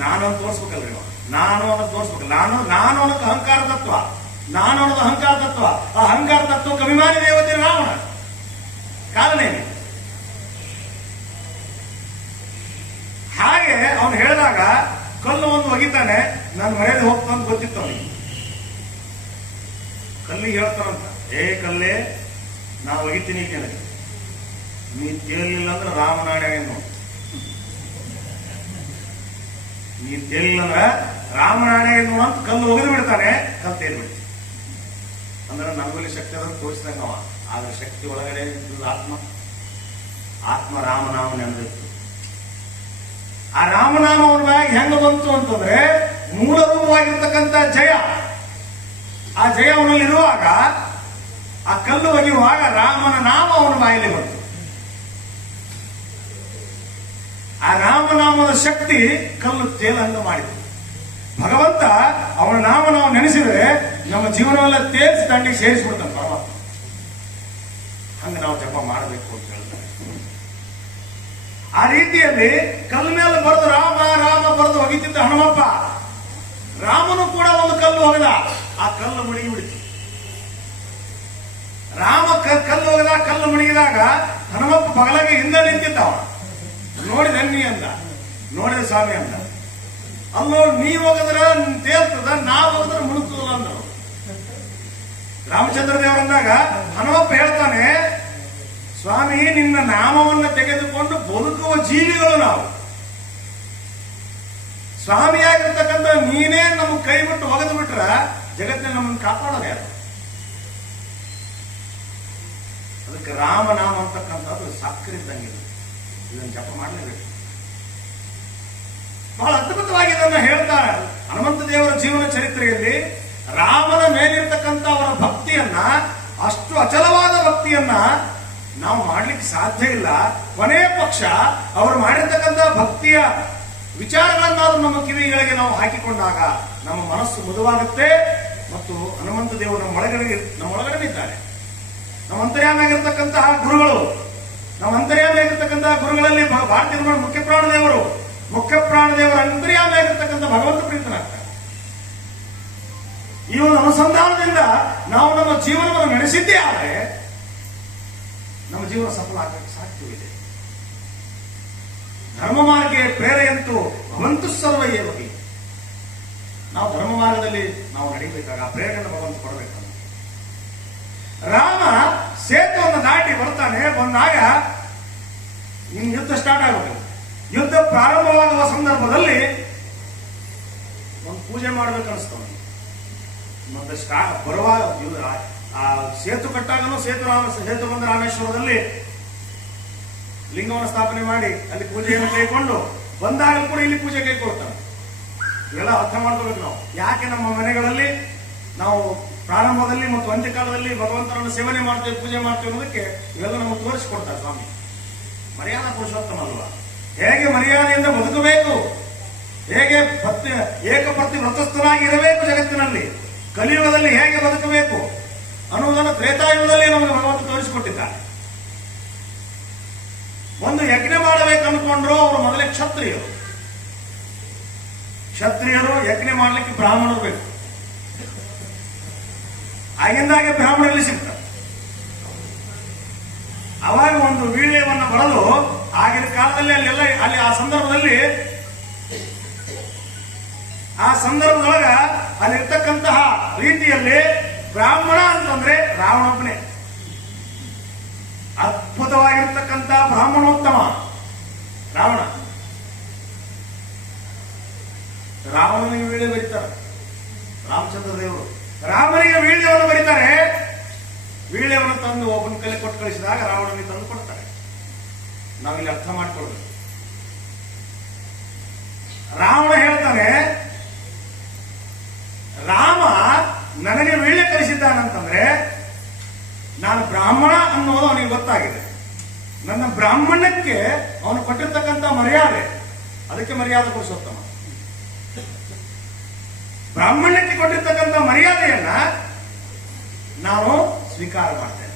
ನಾನು ಅಂತ ತೋರಿಸ್ಬೇಕಲ್ರಿ, ನಾನು ಅನ್ನೋದು ತೋರಿಸ್ಬೇಕಲ್ಲ. ನಾನು ಅನ್ನೋದು ಅಹಂಕಾರ ತತ್ವ, ನಾನು ಅನ್ನೋದು ಅಹಂಕಾರ ತತ್ವ. ಆ ಅಹಂಕಾರ ತತ್ವಕ್ಕೆ ಅಭಿಮಾನಿ ದೇವತೆ ರಾವಣ. ಕಾರಣೇನು? ಹಾಗೆ ಅವನು ಹೇಳಿದಾಗ ಕಲ್ಲು ಒಂದು ಒಗಿತಾನೆ, ನಾನು ಮರ್ಯಾದೆ ಹೋಗ್ತಾನೆ ಗೊತ್ತಿತ್ತು ಅವನಿಗೆ. ಕಲ್ಲಿಗೆ ಹೇಳ್ತಾರಂತ, ಏ ಕಲ್ಲೇ, ನಾ ಒಗಿತೀನಿ ಕೇಳಿದೆ, ನೀ ತೇಲಿಲ್ಲ ಅಂದ್ರೆ ರಾಮನಾಡ ಏನು, ನೀ ತೇಲಿಲ್ಲ ಅಂದ್ರೆ ರಾಮನಾಡ ಏನು ಅಂತ ಕಲ್ಲು ಒಗೆದು ಬಿಡ್ತಾನೆ. ಕಲ್ಲು ತೇಲ್ಬಿಡ್ತೀನಿ ಅಂದ್ರೆ ನಮಗಲ್ಲಿ ಶಕ್ತಿ ಅದನ್ನು ತೋರಿಸಿದಂಗ ಅವ. ಆದ್ರೆ ಶಕ್ತಿ ಒಳಗಡೆ ಆತ್ಮ ರಾಮನಾಮ ನೆನದಿತ್ತು. ಆ ರಾಮನಾಮ ಅವನ ಮ್ಯಾಗ ಹೆಂಗ ಬಂತು ಅಂತಂದ್ರೆ ಮೂಲ ರೂಪವಾಗಿರ್ತಕ್ಕಂಥ ಜಯ. ಆ ಜಯ ಅವನಲ್ಲಿ ಇರುವಾಗ ಆ ಕಲ್ಲು ಒಗೆಯುವಾಗ ರಾಮನ ನಾಮ ಅವನ ಬಾಯಲ್ಲಿ ಬಂತು. ಆ ರಾಮನಾಮದ ಶಕ್ತಿ ಕಲ್ಲು ತೇಲಂಗ ಮಾಡಿತು. ಭಗವಂತ ಅವನ ನಾಮ ನಾವು ನೆನೆಸಿದ್ರೆ ನಮ್ಮ ಜೀವನವೆಲ್ಲ ತೇಲ್ಸಿ ದಂಡಿಗೆ ಸೇರಿಸ್ಬಿಡ್ತಾನೆ ಪರಮಾತ್ಮ. ಹಂಗ ನಾವು ಜಪ ಮಾಡಬೇಕು ಅಂತ ಹೇಳ್ತಾರೆ. ಆ ರೀತಿಯಲ್ಲಿ ಕಲ್ಲು ಮೇಲೆ ಬರೆದು ರಾಮ ರಾಮ ಬರೆದು ಒಗಿತಿದ್ದ ಹನುಮಪ್ಪ. ರಾಮನು ಕೂಡ ಒಂದು ಕಲ್ಲು ಒಗೆದ, ಆ ಕಲ್ಲು ಮುಳುಗಿ ಬಿಡಿತು. ರಾಮ ಕಲ್ಲು ಒಗೆದ, ಕಲ್ಲು ಮುಳುಗಿದಾಗ ಹನುಮಪ್ಪ ಬಗಲಾಗಿ ಹಿಂದೆ ನಿಂತಿದ್ದವ. ನೋಡಿದ ನೀ ಅಂದ, ನೋಡಿದ ಸ್ವಾಮಿ ಅಂದ. ಅಲ್ಲೋ ನೀ ಹೋಗದ್ರ ತೇಲ್ತದ, ನಾವು ಹೋಗದ್ರ ಮುಳುಗ್ತದಲ್ಲ ಅಂದರು. ರಾಮಚಂದ್ರ ದೇವರಂದಾಗ ಹನುಮಪ್ಪ ಹೇಳ್ತಾನೆ, ಸ್ವಾಮಿ ನಿನ್ನ ನಾಮವನ್ನು ತೆಗೆದುಕೊಂಡು ಬದುಕುವ ಜೀವಿಗಳು ನಾವು. ಸ್ವಾಮಿಯಾಗಿರ್ತಕ್ಕಂಥ ನೀನೇ ನಮಗೆ ಕೈ ಬಿಟ್ಟು ಒಗೆದು ಬಿಟ್ರ ಜಗತ್ತಿನ ನಮ್ಮನ್ನು ಕಾಪಾಡೋದು ಯಾರು? ಅದಕ್ಕೆ ರಾಮನಾಮ ಅಂತಕ್ಕಂಥದ್ದು ಸಕ್ಕರೆ ಇದ್ದಂಗಿದೆ. ಇದನ್ನು ಜಪ ಮಾಡಲೇಬೇಕು. ಬಹಳ ಅದ್ಭುತವಾಗಿ ಇದನ್ನು ಹೇಳ್ತಾರೆ ಹನುಮಂತ ದೇವರ ಜೀವನ ಚರಿತ್ರೆಯಲ್ಲಿ. ರಾಮನ ಮೇಲಿರ್ತಕ್ಕಂಥ ಅವರ ಭಕ್ತಿಯನ್ನ, ಅಷ್ಟು ಅಚಲವಾದ ಭಕ್ತಿಯನ್ನ ನಾವು ಮಾಡ್ಲಿಕ್ಕೆ ಸಾಧ್ಯ ಇಲ್ಲ. ಕೊನೆಯ ಪಕ್ಷ ಅವರು ಮಾಡಿರ್ತಕ್ಕಂಥ ಭಕ್ತಿಯ ವಿಚಾರಗಳನ್ನಾದ್ರೂ ನಮ್ಮ ಕಿವಿಗಳಿಗೆ ನಾವು ಹಾಕಿಕೊಂಡಾಗ ನಮ್ಮ ಮನಸ್ಸು ಮೃದುವಾಗುತ್ತೆ. ಮತ್ತು ಹನುಮಂತ ದೇವರು ನಮ್ಮ ಒಳಗಡೆ ಇದ್ದಾರೆ. ನಮ್ಮ ಅಂತರ್ಯಾಮಿಯಾಗಿರ್ತಕ್ಕಂತಹ ಗುರುಗಳು ನಮ್ಮ ಅಂತರ್ಯಾಮಿ ಆಗಿರ್ತಕ್ಕಂಥ ಗುರುಗಳಲ್ಲಿ ಭಾರತೀಯ ಮುಖ್ಯ ಪ್ರಾಣದೇವರ ಅಂತರ್ಯಾಮಿ ಆಗಿರ್ತಕ್ಕಂಥ ಭಗವಂತ ಪ್ರೀತನಾಗ್ತಾರೆ. ಈ ಒಂದು ಅನುಸಂಧಾನದಿಂದ ನಾವು ನಮ್ಮ ಜೀವನವನ್ನು ನಡೆಸಿದ್ದೇ ಆದರೆ ನಮ್ಮ ಜೀವನ ಸಫಲ ಆಗಕ್ಕೆ ಸಾಧ್ಯವಿದೆ. ಧರ್ಮ ಮಾರ್ಗಕ್ಕೆ ಪ್ರೇರೆಯಂತೂ ಭವಂತು ಸರ್ವ ಏವಗಿ. ನಾವು ಧರ್ಮ ಮಾರ್ಗದಲ್ಲಿ ನಾವು ನಡೀಬೇಕಾಗ ಆ ಪ್ರೇರಣೆಯನ್ನು ಭಗವಂತ ಕೊಡಬೇಕು. ರಾಮ ಸೇತುವನ್ನು ದಾಟಿ ಬಂದಾಗ ಇನ್ನು ಯುದ್ಧ ಸ್ಟಾರ್ಟ್ ಆಗಬೇಕು. ಯುದ್ಧ ಪ್ರಾರಂಭವಾಗುವ ಸಂದರ್ಭದಲ್ಲಿ ಒಂದು ಪೂಜೆ ಮಾಡ್ಬೇಕು ಅನಿಸ್ತವ. ಮತ್ತೆ ಬರುವಾಗ ಆ ಸೇತು ಕಟ್ಟಾಗನು ಸೇತು ಬಂದ ರಾಮೇಶ್ವರದಲ್ಲಿ ಲಿಂಗವನ್ನು ಸ್ಥಾಪನೆ ಮಾಡಿ ಅಲ್ಲಿ ಪೂಜೆಯನ್ನು ಕೈಕೊಂಡು ಬಂದಾಗಲೂ ಕೂಡ ಇಲ್ಲಿ ಪೂಜೆ ಕೈಕೊಳ್ತಾರೆ. ಇವೆಲ್ಲ ಅರ್ಥ ಮಾಡ್ಕೋಬೇಕು ನಾವು. ಯಾಕೆ ನಮ್ಮ ಮನೆಗಳಲ್ಲಿ ನಾವು ಪ್ರಾರಂಭದಲ್ಲಿ ಮತ್ತು ಅಂತ್ಯಕಾಲದಲ್ಲಿ ಭಗವಂತನನ್ನು ಸೇವನೆ ಮಾಡ್ತೇವೆ, ಪೂಜೆ ಮಾಡ್ತೇವೆ ಅನ್ನೋದಕ್ಕೆ ಇವೆಲ್ಲ ನಮಗೆ ತೋರಿಸಿಕೊಡ್ತಾರೆ ಸ್ವಾಮಿ. ಮರ್ಯಾದಾ ಪುರುಷೋತ್ತಮ ಅಲ್ವಾ? ಹೇಗೆ ಮರ್ಯಾದೆಯಿಂದ ಬದುಕಬೇಕು, ಹೇಗೆ ಏಕಪತ್ನಿ ವ್ರತಸ್ಥನಾಗಿ ಇರಬೇಕು ಜಗತ್ತಿನಲ್ಲಿ, ಕಲಿಯುಗದಲ್ಲಿ ಹೇಗೆ ಬದುಕಬೇಕು ಅನ್ನುವುದನ್ನು ತ್ರೇತಾಯುಗದಲ್ಲಿ ನಮಗೆ ಭಗವಂತ ತೋರಿಸಿಕೊಟ್ಟಿದ್ದಾರೆ. ಒಂದು ಯಜ್ಞ ಮಾಡಬೇಕು ಅನ್ಕೊಂಡ್ರು ಅವರು ಮೊದಲೇ ಕ್ಷತ್ರಿಯರು ಯಜ್ಞ ಮಾಡಲಿಕ್ಕೆ ಬ್ರಾಹ್ಮಣರು ಬೇಕು. ಆಗಿಂದಾಗೆ ಬ್ರಾಹ್ಮಣರಲ್ಲಿ ಸಿಗ್ತಾರೆ. ಅವಾಗ ಒಂದು ವೀಳ್ಯವನ್ನು ಬರಲು ಆಗಿನ ಕಾಲದಲ್ಲಿ ಅಲ್ಲಿ ಆ ಸಂದರ್ಭದೊಳಗ ಅಲ್ಲಿರ್ತಕ್ಕಂತಹ ರೀತಿಯಲ್ಲಿ ಬ್ರಾಹ್ಮಣ ಅಂತಂದ್ರೆ ರಾವಣೊಬ್ಬನೇ. ಅದ್ಭುತವಾಗಿರ್ತಕ್ಕಂಥ ಬ್ರಾಹ್ಮಣೋತ್ತಮ ರಾವಣನಿಗೆ ವೀಳ್ಯ ಬರೀತಾರೆ ರಾಮಚಂದ್ರ ದೇವರು. ರಾಮನಿಗೆ ವೀಳ್ಯವನ್ನು ಬರೀತಾರೆ. ವೀಳ್ಯವನ್ನು ತಂದು ಒಬ್ಬನ ಕೈಲಿ ಕೊಟ್ಟು ಕಳಿಸಿದಾಗ ರಾವಣನಿಗೆ ತಂದು ಕೊಡ್ತಾರೆ. ನಾವಿಲ್ಲಿ ಅರ್ಥ ಮಾಡಿಕೊಳ್ಬೇಕು. ರಾವಣ ಹೇಳ್ತಾನೆ, ರಾಮ ನನಗೆ ವೀಳ್ಯ ಕಳಿಸಿದ್ದಾನಂತಂದ್ರೆ ನಾನು ಬ್ರಾಹ್ಮಣ ಅನ್ನೋದು ಅವನಿಗೆ ಗೊತ್ತಾಗಿದೆ. ನನ್ನ ಬ್ರಾಹ್ಮಣ್ಯಕ್ಕೆ ಅವನು ಕೊಟ್ಟಿರ್ತಕ್ಕಂಥ ಮರ್ಯಾದೆ, ಅದಕ್ಕೆ ಮರ್ಯಾದೆ ಪುರುಷೋತ್ತಮ. ಬ್ರಾಹ್ಮಣ್ಯಕ್ಕೆ ಕೊಟ್ಟಿರ್ತಕ್ಕಂಥ ಮರ್ಯಾದೆಯನ್ನ ನಾನು ಸ್ವೀಕಾರ ಮಾಡ್ತೇನೆ.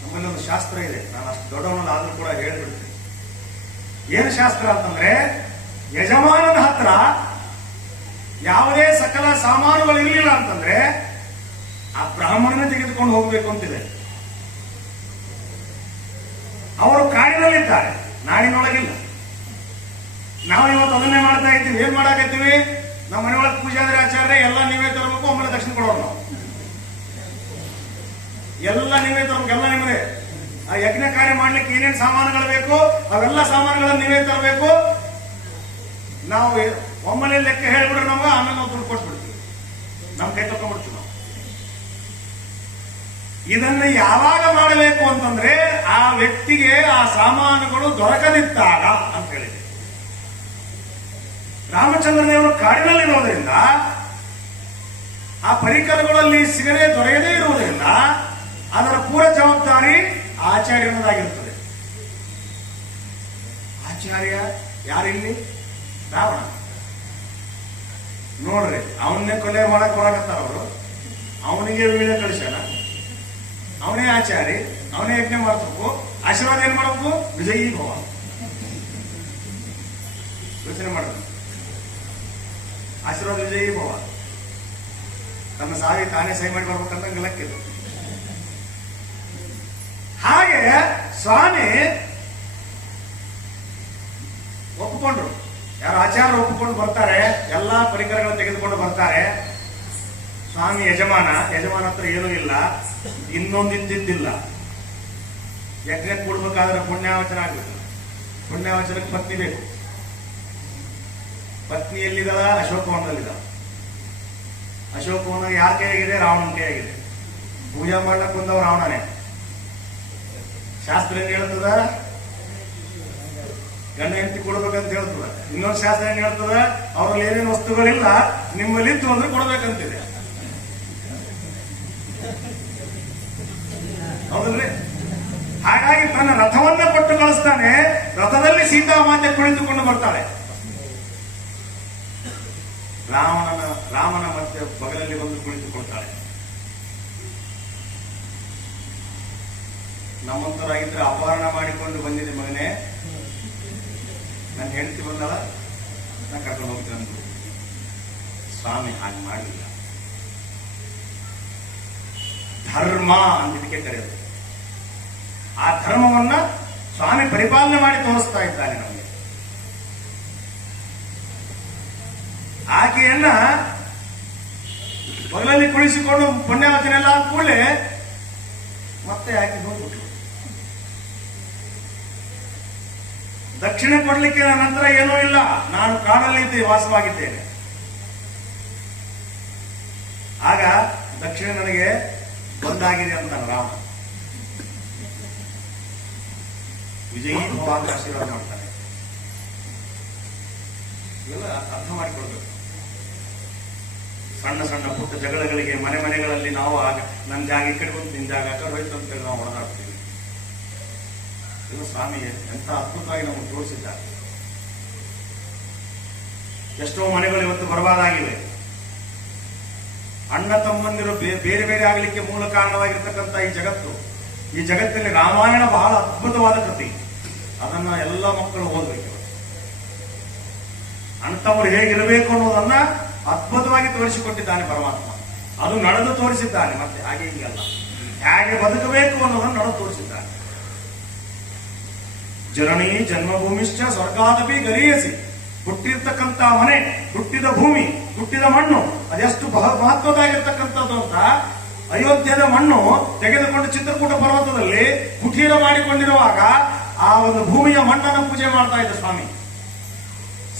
ನಮ್ಮಲ್ಲಿ ಒಂದು ಶಾಸ್ತ್ರ ಇದೆ, ನಾನು ಅಷ್ಟು ದೊಡ್ಡವನಲ್ಲ ಆದ್ರೂ ಕೂಡ ಹೇಳಿಬಿಡ್ತೇನೆ. ಏನು ಶಾಸ್ತ್ರ ಅಂತಂದ್ರೆ, ಯಜಮಾನನ ಹತ್ರ ಯಾವುದೇ ಸಕಲ ಸಾಮಾನುಗಳು ಇರಲಿಲ್ಲ ಅಂತಂದ್ರೆ ಆ ಬ್ರಾಹ್ಮಣನೇ ತೆಗೆದುಕೊಂಡು ಹೋಗಬೇಕು ಅಂತಿದೆ. ಅವರು ಕಾಡಿನಲ್ಲಿದ್ದಾರೆ, ನಾಡಿನೊಳಗಿಲ್ಲ. ನಾವು ಇವತ್ತು ಅದನ್ನೇ ಮಾಡ್ತಾ ಇದ್ದೀವಿ. ಏನ್ ಮಾಡಾಕತ್ತೀವಿ? ನಮ್ಮ ಮನೆಯೊಳಗೆ ಪೂಜೆ ಆದ್ರೆ ಆಚಾರ್ಯ ಎಲ್ಲ ನೀವೇ ತರಬೇಕು, ಒಮ್ಮೆ ದಕ್ಷಿಣ ಕೊಡೋರು ನಾವು. ಎಲ್ಲ ನೀವೇ ತರಬೇಕು, ಎಲ್ಲ ನಿಮ್ಮದೇ. ಆ ಯಜ್ಞ ಕಾರ್ಯ ಮಾಡ್ಲಿಕ್ಕೆ ಏನೇನು ಸಾಮಾನುಗಳು ಬೇಕು ಅವೆಲ್ಲ ಸಾಮಾನುಗಳನ್ನು ನೀವೇ ತರಬೇಕು. ನಾವು ಒಮ್ಮನೆ ಲೆಕ್ಕ ಹೇಳ್ಬಿಡ್ರೆ ನಮ್ಗೆ, ಆಮೇಲೆ ನಾವು ದುಡ್ಡು ಕೊಟ್ಬಿಡ್ತೀವಿ, ನಮ್ ಕೈ ತಕೊಂಡ್ಬಿಡ್ತೀವಿ ನಾವು. ಇದನ್ನ ಯಾವಾಗ ಮಾಡಬೇಕು ಅಂತಂದ್ರೆ ಆ ವ್ಯಕ್ತಿಗೆ ಆ ಸಾಮಾನುಗಳು ದೊರಕದಿದ್ದಾಗ ಅಂತ ಹೇಳಿದೆ. ರಾಮಚಂದ್ರ ದೇವರು ಕಾಡಿನಲ್ಲಿರೋದ್ರಿಂದ ಆ ಪರಿಕರಗಳಲ್ಲಿ ಸಿಗದೆ ದೊರೆಯದೇ ಇರುವುದರಿಂದ ಅದರ ಪೂರ ಜವಾಬ್ದಾರಿ ಆಚಾರ್ಯನದಾಗಿರುತ್ತದೆ. ಆಚಾರ್ಯ ಯಾರಿಲ್ಲಿ? ರಾವಣ. ನೋಡ್ರಿ, ಅವನ್ನೇ ಕೊಲೆ ಮಾಡಕ್ ಹೊರಗತ್ತಾರ ಅವರು. ಅವನಿಗೆ ವೀಳ್ಯ ಕಳಿಸ್ಯಾನ, ಅವನೇ ಆಚಾರಿ, ಅವನೇ ಯಜ್ಞ ಮಾಡಬೇಕು. ಆಶೀರ್ವಾದ ಏನ್ ಮಾಡಬೇಕು? ವಿಜಯೀ ಭವ. ಯೋಚನೆ ಮಾಡಬೇಕು. ಆಶೀರ್ವಾದ ವಿಜಯೀ ಭವ. ತನ್ನ ಸಾವಿ ತಾನೇ ಸಹಿ ಮಾಡಿ ಬರ್ಬೇಕಂತ ಲೆಕ್ಕಿದ್ರು. ಹಾಗೆ ಸ್ವಾಮಿ ಒಪ್ಪಿಕೊಂಡ್ರು. ಯಾರು ಆಚಾರ್ಯರು ಒಪ್ಪಿಕೊಂಡು ಬರ್ತಾರೆ, ಎಲ್ಲಾ ಪರಿಕರಗಳನ್ನು ತೆಗೆದುಕೊಂಡು ಬರ್ತಾರೆ. ಸ್ವಾಮಿ ಯಜಮಾನ ಹತ್ರ ಏನೂ ಇಲ್ಲ, ಇನ್ನೊಂದಿದ್ದಿಲ್ಲ. ಯಜ್ಞ ಕೊಡ್ಬೇಕಾದ್ರೆ ಪುಣ್ಯಾವಚನ ಆಗ್ಬೇಕು. ಪುಣ್ಯಾವಚನಕ್ಕೆ ಪತ್ನಿ ಬೇಕು. ಪತ್ನಿ ಎಲ್ಲಿದ್ದಾಳ? ಅಶೋಕವನದಲ್ಲಿದ್ದಾಳ. ಅಶೋಕವನ ಯಾರ ಕೈಯಾಗಿದೆ? ರಾವಣನ ಕೈಯಾಗಿದೆ. ಪೂಜೆ ಮಾಡ್ಲಕ್ ಬಂದವ ರಾವಣನೇ. ಶಾಸ್ತ್ರ ಏನ್ ಹೇಳ್ತದ? ಗಂಡ ಹೆಂಡತಿ ಕೊಡ್ಬೇಕಂತ ಹೇಳ್ತದ. ಇನ್ನೊಂದು ಶಾಸ್ತ್ರ ಏನ್ ಹೇಳ್ತದ? ಅವ್ರಲ್ಲಿ ಏನೇನು ವಸ್ತುಗಳಿಲ್ಲ, ನಿಮ್ಮಲ್ಲಿತ್ತು ಅಂದ್ರೆ ಕೊಡ್ಬೇಕಂತಿದೆ. ಹೌದಲ್ರಿ? ಹಾಗಾಗಿ ತನ್ನ ರಥವನ್ನ ಕೊಟ್ಟು ಕಳಿಸ್ತಾನೆ. ರಥದಲ್ಲಿ ಸೀತಾಮಾತೆ ಕುಳಿತುಕೊಂಡು ಬರ್ತಾಳೆ. ರಾಮನ ಮತ್ತೆ ಬಗಲಲ್ಲಿ ಬಂದು ಕುಳಿತುಕೊಳ್ತಾಳೆ. ನಮ್ಮಂತರಾಗಿದ್ರೆ ಅಪಹರಣ ಮಾಡಿಕೊಂಡು ಬಂದಿದೆ ಮಗನೇ, ನನ್ನ ಹೆಂಡತಿ ಬಂದಳ, ನಾನು ಕರ್ಕೊಂಡು ಹೋಗ್ತೇನೆ ಅಂದ್ರು. ಸ್ವಾಮಿ ಹಾಗೆ ಮಾಡಲಿಲ್ಲ. ಧರ್ಮ ಅಂದಿದ್ದಕ್ಕೆ ಕರೆಯೋದು. ಆ ಧರ್ಮವನ್ನ ಸ್ವಾಮಿ ಪರಿಪಾಲನೆ ಮಾಡಿ ತೋರಿಸ್ತಾ ಇದ್ದಾನೆ ನಮಗೆ. ಆಕೆಯನ್ನ ಬಗಲಲ್ಲಿ ಕುಳಿಸಿಕೊಂಡು ಪುಣ್ಯಾವಚನೆ ಎಲ್ಲ ಕೂಡಲೇ ಮತ್ತೆ ಆಕೆ ಹೋಗ್ಬಿಟ್ರು. ದಕ್ಷಿಣ ಕೊಡ್ಲಿಕ್ಕೆ ನನ್ನ ಹತ್ರ ಏನೂ ಇಲ್ಲ, ನಾನು ಕಾಡಲ್ಲಿ ವಾಸವಾಗಿದ್ದೇನೆ. ಆಗ ದಕ್ಷಿಣ ನನಗೆ ಬಂದಾಗಿದೆ ಅಂತ ರಾಮ ವಿಜಯೀ ಭವ ಅಂತ ಆಶೀರ್ವಾದ ಮಾಡ್ತಾನೆ. ಇವೆಲ್ಲ ಅರ್ಥ ಮಾಡಿಕೊಳ್ಬೇಕು. ಸಣ್ಣ ಸಣ್ಣ ಪುಟ್ಟ ಜಗಳಗಳಿಗೆ ಮನೆಗಳಲ್ಲಿ ನಾವು ಆಗ ನನ್ನ ಜಾಗ ಈ ಕಡೆ ಬಂದು ನಿನ್ ಜಾಗ ಆ ಕಡೆ ಹೋಯ್ತು ಅಂತೇಳಿ ನಾವು ಹೊಡೆದಾಡ್ತೀವಿ. ಇದು ಸ್ವಾಮಿ ಎಂತ ಅದ್ಭುತವಾಗಿ ನಮಗೆ ತೋರಿಸಿದ್ದಾರೆ. ಎಷ್ಟೋ ಮನೆಗಳು ಇವತ್ತು ಬರಬಾದಾಗಿವೆ. ಅಣ್ಣ ತಮ್ಮಂದಿರು ಬೇರೆ ಬೇರೆ ಆಗಲಿಕ್ಕೆ ಮೂಲ ಕಾರಣವಾಗಿರ್ತಕ್ಕಂಥ ಈ ಜಗತ್ತಿನಲ್ಲಿ ರಾಮಾಯಣ ಬಹಳ ಅದ್ಭುತವಾದ ಕಥೆ. ಅದನ್ನ ಎಲ್ಲ ಮಕ್ಕಳು ಓದಬೇಕು. ಅಣ್ಣ ತಮ್ಮರು ಹೇಗಿರಬೇಕು ಅನ್ನೋದನ್ನ ಅದ್ಭುತವಾಗಿ ತೋರಿಸಿಕೊಟ್ಟಿದ್ದಾನೆ ಪರಮಾತ್ಮ. ಅದು ನಡೆದು ತೋರಿಸಿದ್ದಾನೆ. ಮತ್ತೆ ಹಾಗೆ ಹೀಗಲ್ಲ, ಹೇಗೆ ಬದುಕಬೇಕು ಅನ್ನೋದನ್ನು ನಡೆದು ತೋರಿಸಿದ್ದಾನೆ. ಜನನಿ ಜನ್ಮಭೂಮಿಶ್ಚ ಸ್ವರ್ಗಾದಪಿ ಗರೀಯಸಿ. ಹುಟ್ಟಿರ್ತಕ್ಕಂಥ ಮನೆ, ಹುಟ್ಟಿದ ಭೂಮಿ, ಹುಟ್ಟಿದ ಮಣ್ಣು ಅದೆಷ್ಟು ಮಹತ್ವದಾಗಿರ್ತಕ್ಕಂಥದ್ದು ಅಂತ ಅಯೋಧ್ಯದ ಮಣ್ಣು ತೆಗೆದುಕೊಂಡು ಚಿತ್ರಕೂಟ ಪರ್ವತದಲ್ಲಿ ಕುಟೀರ ಮಾಡಿಕೊಂಡಿರುವಾಗ ಆ ಒಂದು ಭೂಮಿಯ ಮಣ್ಣನ್ನು ಪೂಜೆ ಮಾಡ್ತಾ ಇದ್ದ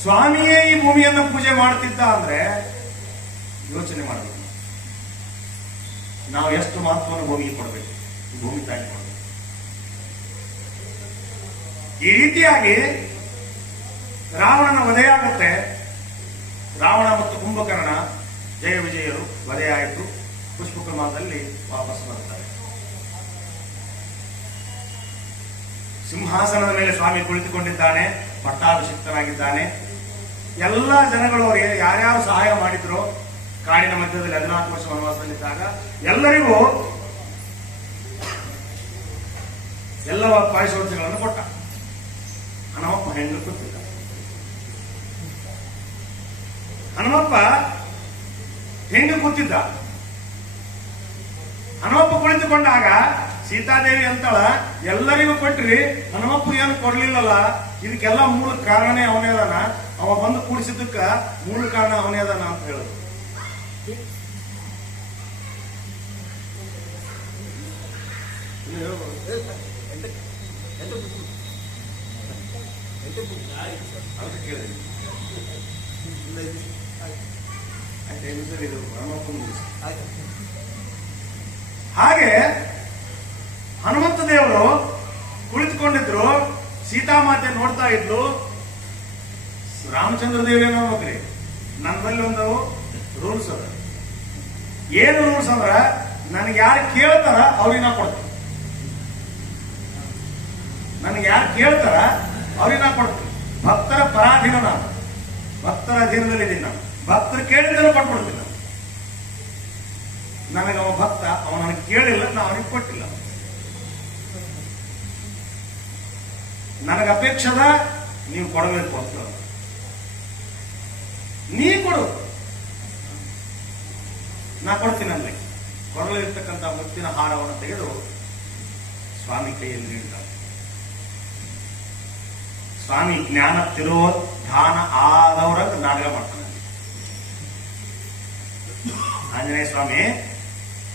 ಸ್ವಾಮಿಯೇ ಈ ಭೂಮಿಯನ್ನು ಪೂಜೆ ಮಾಡ್ತಿದ್ದ ಅಂದ್ರೆ ಯೋಚನೆ ಮಾಡಬೇಕು. ನಾವು ಎಷ್ಟು ಮಹತ್ವವನ್ನು ಭೂಮಿಗೆ ಕೊಡಬೇಕು, ಭೂಮಿ ತಾಯಿ ಕೊಡಬೇಕು. ಈ ರೀತಿಯಾಗಿ ರಾವಣನ ವಧೆಯಾಗುತ್ತೆ. ರಾವಣ ಮತ್ತು ಕುಂಭಕರ್ಣ ಜಯ ವಿಜಯರು ವಧೆಯಾಯಿತು. ಪುಷ್ಪಕರ್ಮದಲ್ಲಿ ವಾಪಸ್ ಬರ್ತಾರೆ. ಸಿಂಹಾಸನದ ಮೇಲೆ ಸ್ವಾಮಿ ಕುಳಿತುಕೊಂಡಿದ್ದಾನೆ, ಪಟ್ಟಾಭಿಷಿಕ್ತನಾಗಿದ್ದಾನೆ. ಎಲ್ಲ ಜನಗಳು ಅವರಿಗೆ ಯಾರ್ಯಾರು ಸಹಾಯ ಮಾಡಿದ್ರು ಕಾಡಿನ ಮಧ್ಯದಲ್ಲಿ 14 ವರ್ಷ ವನವಾಸದಲ್ಲಿದ್ದಾಗ ಎಲ್ಲರಿಗೂ ಎಲ್ಲ ಪಾರಿಶೋಧಗಳನ್ನು ಕೊಟ್ಟ. ಹನುಮಪ್ಪ ಹೆಂಗ ಕೂತಿದ್ದ. ಹನುಮಪ್ಪ ಹೆಂಗ ಕೂತಿದ್ದ. ಹನುಮಪ್ಪ ಕುಳಿತುಕೊಂಡಾಗ ಸೀತಾದೇವಿ ಅಂತಳ ಎಲ್ಲರಿಗೂ ಕೊಟ್ರಿ, ಹನುಮಪ್ಪ ಏನು ಕೊಡ್ಲಿಲ್ಲಲ್ಲ, ಇದಕ್ಕೆಲ್ಲ ಮೂಲ ಕಾರಣನೇ ಅವನೇ ಅದಾನ, ಅವ ಬಂದು ಕೂಡಿಸಿದ್ದಕ್ಕ ಮೂಲ ಕಾರಣ ಅವನೇ ಅದಾನ ಅಂತ ಹೇಳುದು. ಹಾಗೆ ಹನುಮಂತ ದೇವರು ಕುಳಿತುಕೊಂಡಿದ್ರು. ಸೀತಾಮಾತೆ ನೋಡ್ತಾ ಇದ್ಲು. ರಾಮಚಂದ್ರ ದೇವರೇ ನೋಡ್ಬೇಕ್ರಿ, ನನ್ನಲ್ಲಿ ಒಂದು ರೂಲ್ಸ್ ಅದ. ಏನು ರೂಲ್ಸ್ ಅಂದ್ರ, ನನಗೆ ಯಾರು ಕೇಳ್ತಾರ ಅವ್ರಿಗೆ ನಾ ಕೊಡ್ತೀನಿ. ನನಗೆ ಯಾರು ಕೇಳ್ತಾರ ಅವ್ರಿಗೆ ನಾ ಕೊಡ್ತೀನಿ. ಭಕ್ತರ ಪರಾಧೀನ ನಾನು, ಭಕ್ತರ ಅಧೀನದಲ್ಲಿ ಇದ್ದೀನಿ ನಾನು. ಭಕ್ತರು ಕೇಳಿದ್ದನ್ನು ಕೊಟ್ಬಿಡ್ತೀನಿ ನಾನು. ನನಗೆ ಅವ ಭಕ್ತ, ಅವ ನನಗೆ ಕೇಳಿಲ್ಲ, ನಾ ಅವನಿಗೆ ಕೊಟ್ಟಿಲ್ಲ. ನನಗೆ ಅಪೇಕ್ಷದ ನೀವು ಕೊಡಬೇಕು ಅಂತ ನೀ ಕೊಡು, ನಾ ಕೊಡ್ತೀನಿ ಅಂದ್ರೆ ಕೊರಲಿರ್ತಕ್ಕಂಥ ಮುತ್ತಿನ ಹಾರವನ್ನು ತೆಗೆದು ಸ್ವಾಮಿ ಕೈಯಲ್ಲಿ ನೀಡ್ತಾರೆ. ಸ್ವಾಮಿ ಜ್ಞಾನ ತಿರೋಧಾನ ಆದವರ ನಾಟಕ ಮಾಡ್ತಾನೆ. ಆಂಜನೇಯ ಸ್ವಾಮಿ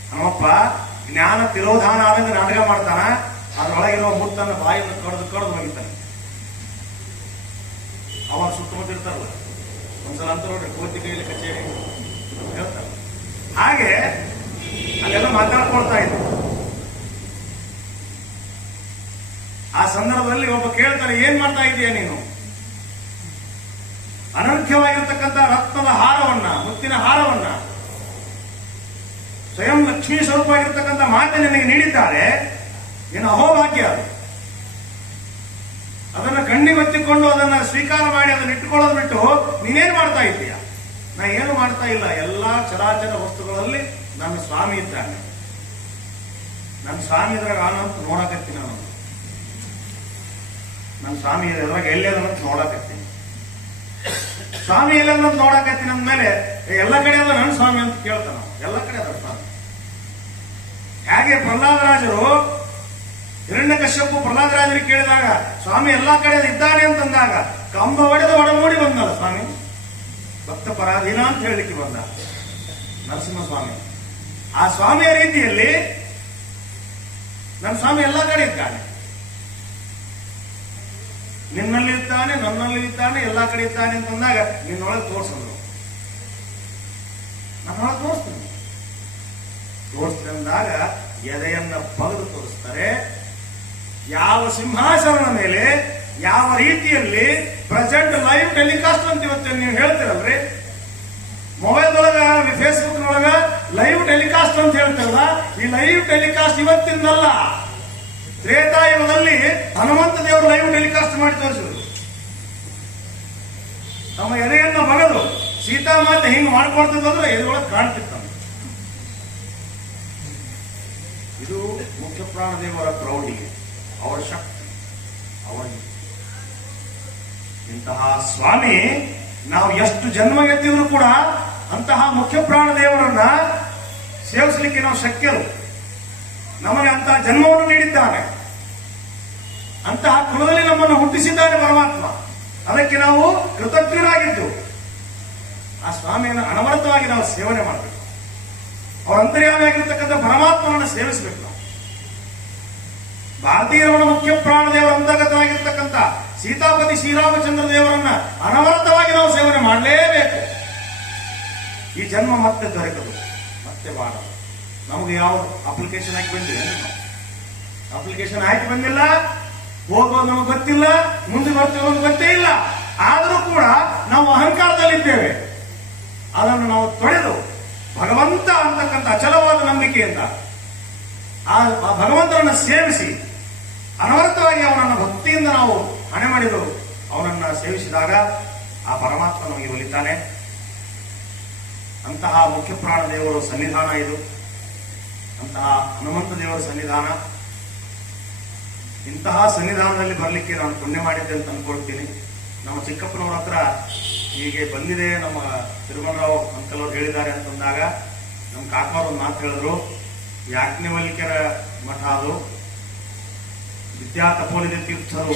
ಹನುಮಪ್ಪ ಜ್ಞಾನ ತಿರೋಧಾನ ಆದಂಗ ನಾಟಕ ಮಾಡ್ತಾನ. ಅದರೊಳಗಿರುವ ಮುತ್ತನ್ನ ಬಾಯನ್ನು ಕಡ್ದು ಹೋಗಿತಾನೆ. ಅವಾಗ ಸುತ್ತಮುತ್ತ ಇರ್ತಾರಲ್ಲ, ಒಂದ್ಸಲ ಅಂತ ನೋಡ್ರಿ ಕೋತಿ ಕೈಯಲ್ಲಿ ಕಚೇರಿ ಹೇಳ್ತಾರೆ. ಹಾಗೆ ಅಲ್ಲೆಲ್ಲ ಮಾತಾಡ್ಕೊಳ್ತಾ ಇದ್ರು. ಆ ಸಂದರ್ಭದಲ್ಲಿ ಒಬ್ಬ ಕೇಳ್ತಾರೆ, ಏನ್ ಮಾಡ್ತಾ ಇದೀಯ ನೀನು? ಅನರ್ಘ್ಯವಾಗಿರ್ತಕ್ಕಂಥ ರತ್ನದ ಹಾರವನ್ನ, ಮುತ್ತಿನ ಹಾರವನ್ನ ಸ್ವಯಂ ಲಕ್ಷ್ಮೀ ಸ್ವರೂಪವಾಗಿರ್ತಕ್ಕಂಥ ಮಾತೆ ನಿನಗೆ ನೀಡಿದ್ದಾರೆ. ಏನು ಅಹೋಭಾಗ್ಯ ಅದು. ಅದನ್ನ ಕಣ್ಣಿಗೊತ್ತಿಕೊಂಡು ಅದನ್ನ ಸ್ವೀಕಾರ ಮಾಡಿ ಅದನ್ನ ಇಟ್ಟುಕೊಳ್ಳೋದು ಬಿಟ್ಟು ನೀನೇನು ಮಾಡ್ತಾ ಇದ್ದೀಯ? ನಾ ಏನು ಮಾಡ್ತಾ ಇಲ್ಲ. ಎಲ್ಲಾ ಚರಾಚರ ವಸ್ತುಗಳಲ್ಲಿ ನನ್ನ ಸ್ವಾಮಿ ಇದ್ದಾನೆ. ನನ್ನ ಸ್ವಾಮಿ ಇದ್ರಾಗ ಅಂತ ನೋಡಕತ್ತೀನಿ ನಾನು. ನನ್ನ ಸ್ವಾಮಿ ಎದ್ರಾಗ ಎಲ್ಲೇದಂತ ನೋಡಕತ್ತೀನಿ. ಸ್ವಾಮಿ ಎಲ್ಲಂತ ನೋಡಕತ್ತೀನಿ ಅಂದ್ಮೇಲೆ ಎಲ್ಲ ಕಡೆ ಅದ ನನ್ನ ಸ್ವಾಮಿ ಅಂತ ಕೇಳ್ತಾನ. ಎಲ್ಲ ಕಡೆ ಅದ ಸ್ವಾಮಿ. ಹೇಗೆ ಪ್ರಹ್ಲಾದರಾಜರು ಹಿರಣ್ಯಕಶ್ಯಪು ಪ್ರಹ್ಲಾದರಾಜರಿಗೆ ಕೇಳಿದಾಗ ಸ್ವಾಮಿ ಎಲ್ಲಾ ಕಡೆ ಇದ್ದಾನೆ ಅಂತಂದಾಗ ಕಂಬ ಹೊಡೆದು ಒಡಮೂಡಿ ಬಂದಲ್ಲ ಸ್ವಾಮಿ. ಭಕ್ತ ಪರಾಧೀನ ಅಂತ ಹೇಳಲಿಕ್ಕೆ ಬಂದ ನರಸಿಂಹಸ್ವಾಮಿ. ಆ ಸ್ವಾಮಿಯ ರೀತಿಯಲ್ಲಿ ನನ್ನ ಸ್ವಾಮಿ ಎಲ್ಲಾ ಕಡೆ ಇದ್ದಾನೆ. ನಿನ್ನಲ್ಲಿ ಇದ್ದಾನೆ, ನನ್ನಲ್ಲಿ ಇದ್ದಾನೆ, ಎಲ್ಲಾ ಕಡೆ ಇದ್ದಾನೆ ಅಂತಂದಾಗ ನಿನ್ನೊಳಗೆ ತೋರ್ಸಂದ್ರು. ನನ್ನೊಳಗೆ ತೋರಿಸ್ತೀನಿ ಅಂದಾಗ ಎದೆಯನ್ನ ಬಗೆದು ತೋರಿಸ್ತಾರೆ. ಯಾವ ಸಿಂಹಾಸನದ ಮೇಲೆ ಯಾವ ರೀತಿಯಲ್ಲಿ ಪ್ರೆಸೆಂಟ್ ಲೈವ್ ಟೆಲಿಕಾಸ್ಟ್ ಅಂತ ಇವತ್ತು ನೀವು ಹೇಳ್ತೀರಲ್ರಿ, ಮೊಬೈಲ್ದೊಳಗ ಫೇಸ್ಬುಕ್ನೊಳಗ ಲೈವ್ ಟೆಲಿಕಾಸ್ಟ್ ಅಂತ ಹೇಳ್ತಾರಲ್ಲ, ಈ ಲೈವ್ ಟೆಲಿಕಾಸ್ಟ್ ಇವತ್ತಿಂದಲ್ಲ, ತ್ರೇತಾಯುಗದಲ್ಲಿ ಹನುಮಂತ ದೇವರು ಲೈವ್ ಟೆಲಿಕಾಸ್ಟ್ ಮಾಡಿ ತೋರಿಸಿದ್ರು. ತಮ್ಮ ಎದೆಯನ್ನ ಬಗೆದು ಸೀತಾಮಾತೆ ಹಿಂಗ್ ಮಾಡ್ಕೊಳ್ತಿದ್ರೆ ಎದುರೊಳಗೆ ಕಾಣ್ತಿತ್ತು. ಇದು ಮುಖ್ಯ ಪ್ರಾಣದೇವರ ಪ್ರೌಢಿಗೆ, ಅವರ ಶಕ್ತಿ, ಅವರ ಇಂತಹ ಸ್ವಾಮಿ ನಾವು ಎಷ್ಟು ಜನ್ಮ ಎತ್ತಿದ್ರು ಕೂಡ ಅಂತಹ ಮುಖ್ಯ ಪ್ರಾಣದೇವರನ್ನ ಸೇವಿಸಲಿಕ್ಕೆ ನಾವು ಶಕ್ಯರು. ನಮಗೆ ಅಂತಹ ಜನ್ಮವನ್ನು ನೀಡಿದ್ದಾನೆ, ಅಂತಹ ಕುಲದಲ್ಲಿ ನಮ್ಮನ್ನು ಹುಟ್ಟಿಸಿದ್ದಾನೆ ಪರಮಾತ್ಮ. ಅದಕ್ಕೆ ನಾವು ಕೃತಜ್ಞರಾಗಿದ್ದು ಆ ಸ್ವಾಮಿಯನ್ನು ಅನವರತವಾಗಿ ನಾವು ಸೇವನೆ ಮಾಡಬೇಕು. ಅವರ ಅಂತರ್ಯಾಮಿಯಾಗಿರ್ತಕ್ಕಂಥ ಪರಮಾತ್ಮನನ್ನು ಸೇವಿಸಬೇಕು ನಾವು. ಭಾರತೀಯರವನ ಮುಖ್ಯ ಪ್ರಾಣದೇವರ ಅಂತರ್ಗತವಾಗಿರ್ತಕ್ಕಂಥ ಸೀತಾಪತಿ ಶ್ರೀರಾಮಚಂದ್ರ ದೇವರನ್ನ ಅನವರತವಾಗಿ ನಾವು ಸೇವನೆ ಮಾಡಲೇಬೇಕು. ಈ ಜನ್ಮ ಮತ್ತೆ ದೊರೆತದು, ಮತ್ತೆ ಮಾಡದು. ನಮಗೆ ಯಾವ ಅಪ್ಲಿಕೇಶನ್ ಹಾಕಿ ಬಂದಿದೆ, ಅಪ್ಲಿಕೇಶನ್ ಹಾಕಿ ಬಂದಿಲ್ಲ, ಹೋಗೋದು ನಮಗೆ ಗೊತ್ತಿಲ್ಲ, ಮುಂದೆ ಬರ್ತೇವೆ ನಮಗೆ ಗೊತ್ತೇ ಇಲ್ಲ. ಆದರೂ ಕೂಡ ನಾವು ಅಹಂಕಾರದಲ್ಲಿದ್ದೇವೆ. ಅದನ್ನು ನಾವು ತೊಳೆದು ಭಗವಂತ ಅಂತಕ್ಕಂಥ ಅಚಲವಾದ ನಂಬಿಕೆಯಿಂದ ಆ ಭಗವಂತನನ್ನು ಸೇವಿಸಿ ಅನವರತವಾಗಿ ಅವನನ್ನು ಭಕ್ತಿಯಿಂದ ನಾವು ಹಣೆ ಮಾಡಿದು ಅವನನ್ನ ಸೇವಿಸಿದಾಗ ಆ ಪರಮಾತ್ಮ ನಮಗೆ ಒಲಿತಾನೆ. ಅಂತಹ ಮುಖ್ಯ ಪ್ರಾಣ ದೇವರ ಸನ್ನಿಧಾನ ಇದು, ಅಂತಹ ಹನುಮಂತ ದೇವರ ಸನ್ನಿಧಾನ. ಇಂತಹ ಸನ್ನಿಧಾನದಲ್ಲಿ ಬರಲಿಕ್ಕೆ ನಾನು ಪುಣ್ಯ ಮಾಡಿದ್ದೆ ಅಂತ ಅನ್ಕೊಳ್ತೀನಿ. ನಮ್ಮ ಚಿಕ್ಕಪ್ಪನವ್ರ ಹತ್ರ ಹೀಗೆ ಬಂದಿದೆ, ನಮ್ಮ ತಿರುಮಲರಾವ್ ಅಂಕಲ್ ಅವ್ರು ಹೇಳಿದ್ದಾರೆ ಅಂತಂದಾಗ ನಮ್ಮ ಕಾಕಮಾರ್ ಒಂದು ಮಾತು ಹೇಳಿದ್ರು. ಯಾಜ್ಞವಲ್ಕ್ಯರ ಮಠ ಅದು, ವಿದ್ಯಾ ತಪೋನಿಧಿ ತೀರ್ಥರು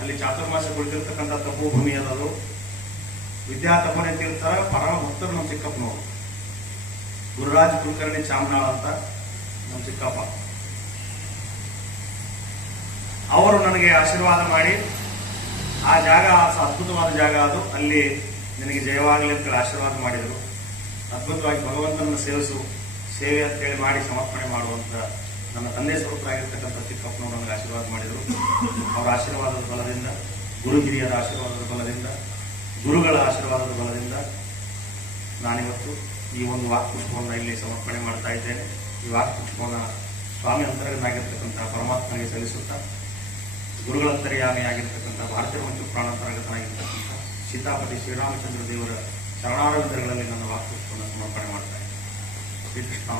ಅಲ್ಲಿ ಚಾತುರ್ಮಾಸ ಕುಳಿತಿರ್ತಕ್ಕಂಥ ತಪೋಭೂಮಿ ಅದದು. ವಿದ್ಯಾ ತಪೋನಿಧಿ ತೀರ್ಥರ ಪರಮ ಭಕ್ತರು ನಮ್ಮ ಚಿಕ್ಕಪ್ಪನವರು. ಗುರುರಾಜ್ ಕುಲಕರ್ಣಿ ಚಾಮನಾಳ ಅಂತ ನಮ್ಮ ಚಿಕ್ಕಪ್ಪ. ಅವರು ನನಗೆ ಆಶೀರ್ವಾದ ಮಾಡಿ ಆ ಜಾಗ ಅದ್ಭುತವಾದ ಜಾಗ ಅದು, ಅಲ್ಲಿ ನಿನಗೆ ಜಯವಾಗಲಿ ಅಂತೇಳಿ ಆಶೀರ್ವಾದ ಮಾಡಿದರು. ಅದ್ಭುತವಾಗಿ ಭಗವಂತನನ್ನು ಸೇವಿಸು, ಸೇವೆ ಅಂತೇಳಿ ಮಾಡಿ ಸಮರ್ಪಣೆ ಮಾಡುವಂತ ನನ್ನ ತಂದೆ ಸ್ವರೂಪರಾಗಿರ್ತಕ್ಕಂಥ ಚಿಕ್ಕಪ್ಪನವರು ನನಗೆ ಆಶೀರ್ವಾದ ಮಾಡಿದರು. ಅವರ ಆಶೀರ್ವಾದದ ಬಲದಿಂದ, ಗುರು ಹಿರಿಯರ ಆಶೀರ್ವಾದದ ಬಲದಿಂದ, ಗುರುಗಳ ಆಶೀರ್ವಾದದ ಬಲದಿಂದ ನಾನಿವತ್ತು ಈ ಒಂದು ವಾಕ್ಪುಷ್ಪವನ್ನು ಇಲ್ಲಿ ಸಮರ್ಪಣೆ ಮಾಡ್ತಾ ಇದ್ದೇನೆ. ಈ ವಾಕ್ಪುಷ್ಪವನ್ನು ಸ್ವಾಮಿ ಅಂತರ್ಗತನಾಗಿರ್ತಕ್ಕಂಥ ಪರಮಾತ್ಮನಿಗೆ ಸಲ್ಲಿಸುತ್ತಾ, ಗುರುಗಳಂತರ್ಯಾಮಿಯಾಗಿರ್ತಕ್ಕಂಥ ಭಾರತೀಯ ಮತ್ತು ಪ್ರಾಣಾಂತರ್ಗತನಾಗಿರ್ತಕ್ಕಂಥ ಸೀತಾಪತಿ ಶ್ರೀರಾಮಚಂದ್ರ ದೇವರ ಶರಣಾರವಿಂದಗಳಲ್ಲಿ ನನ್ನ ವಾಕ್ಪುಷ್ಪವನ್ನು ಸಮರ್ಪಣೆ ಮಾಡ್ತಾ ಇದ್ದೇನೆ. ಶ್ರೀಕೃಷ್ಣ.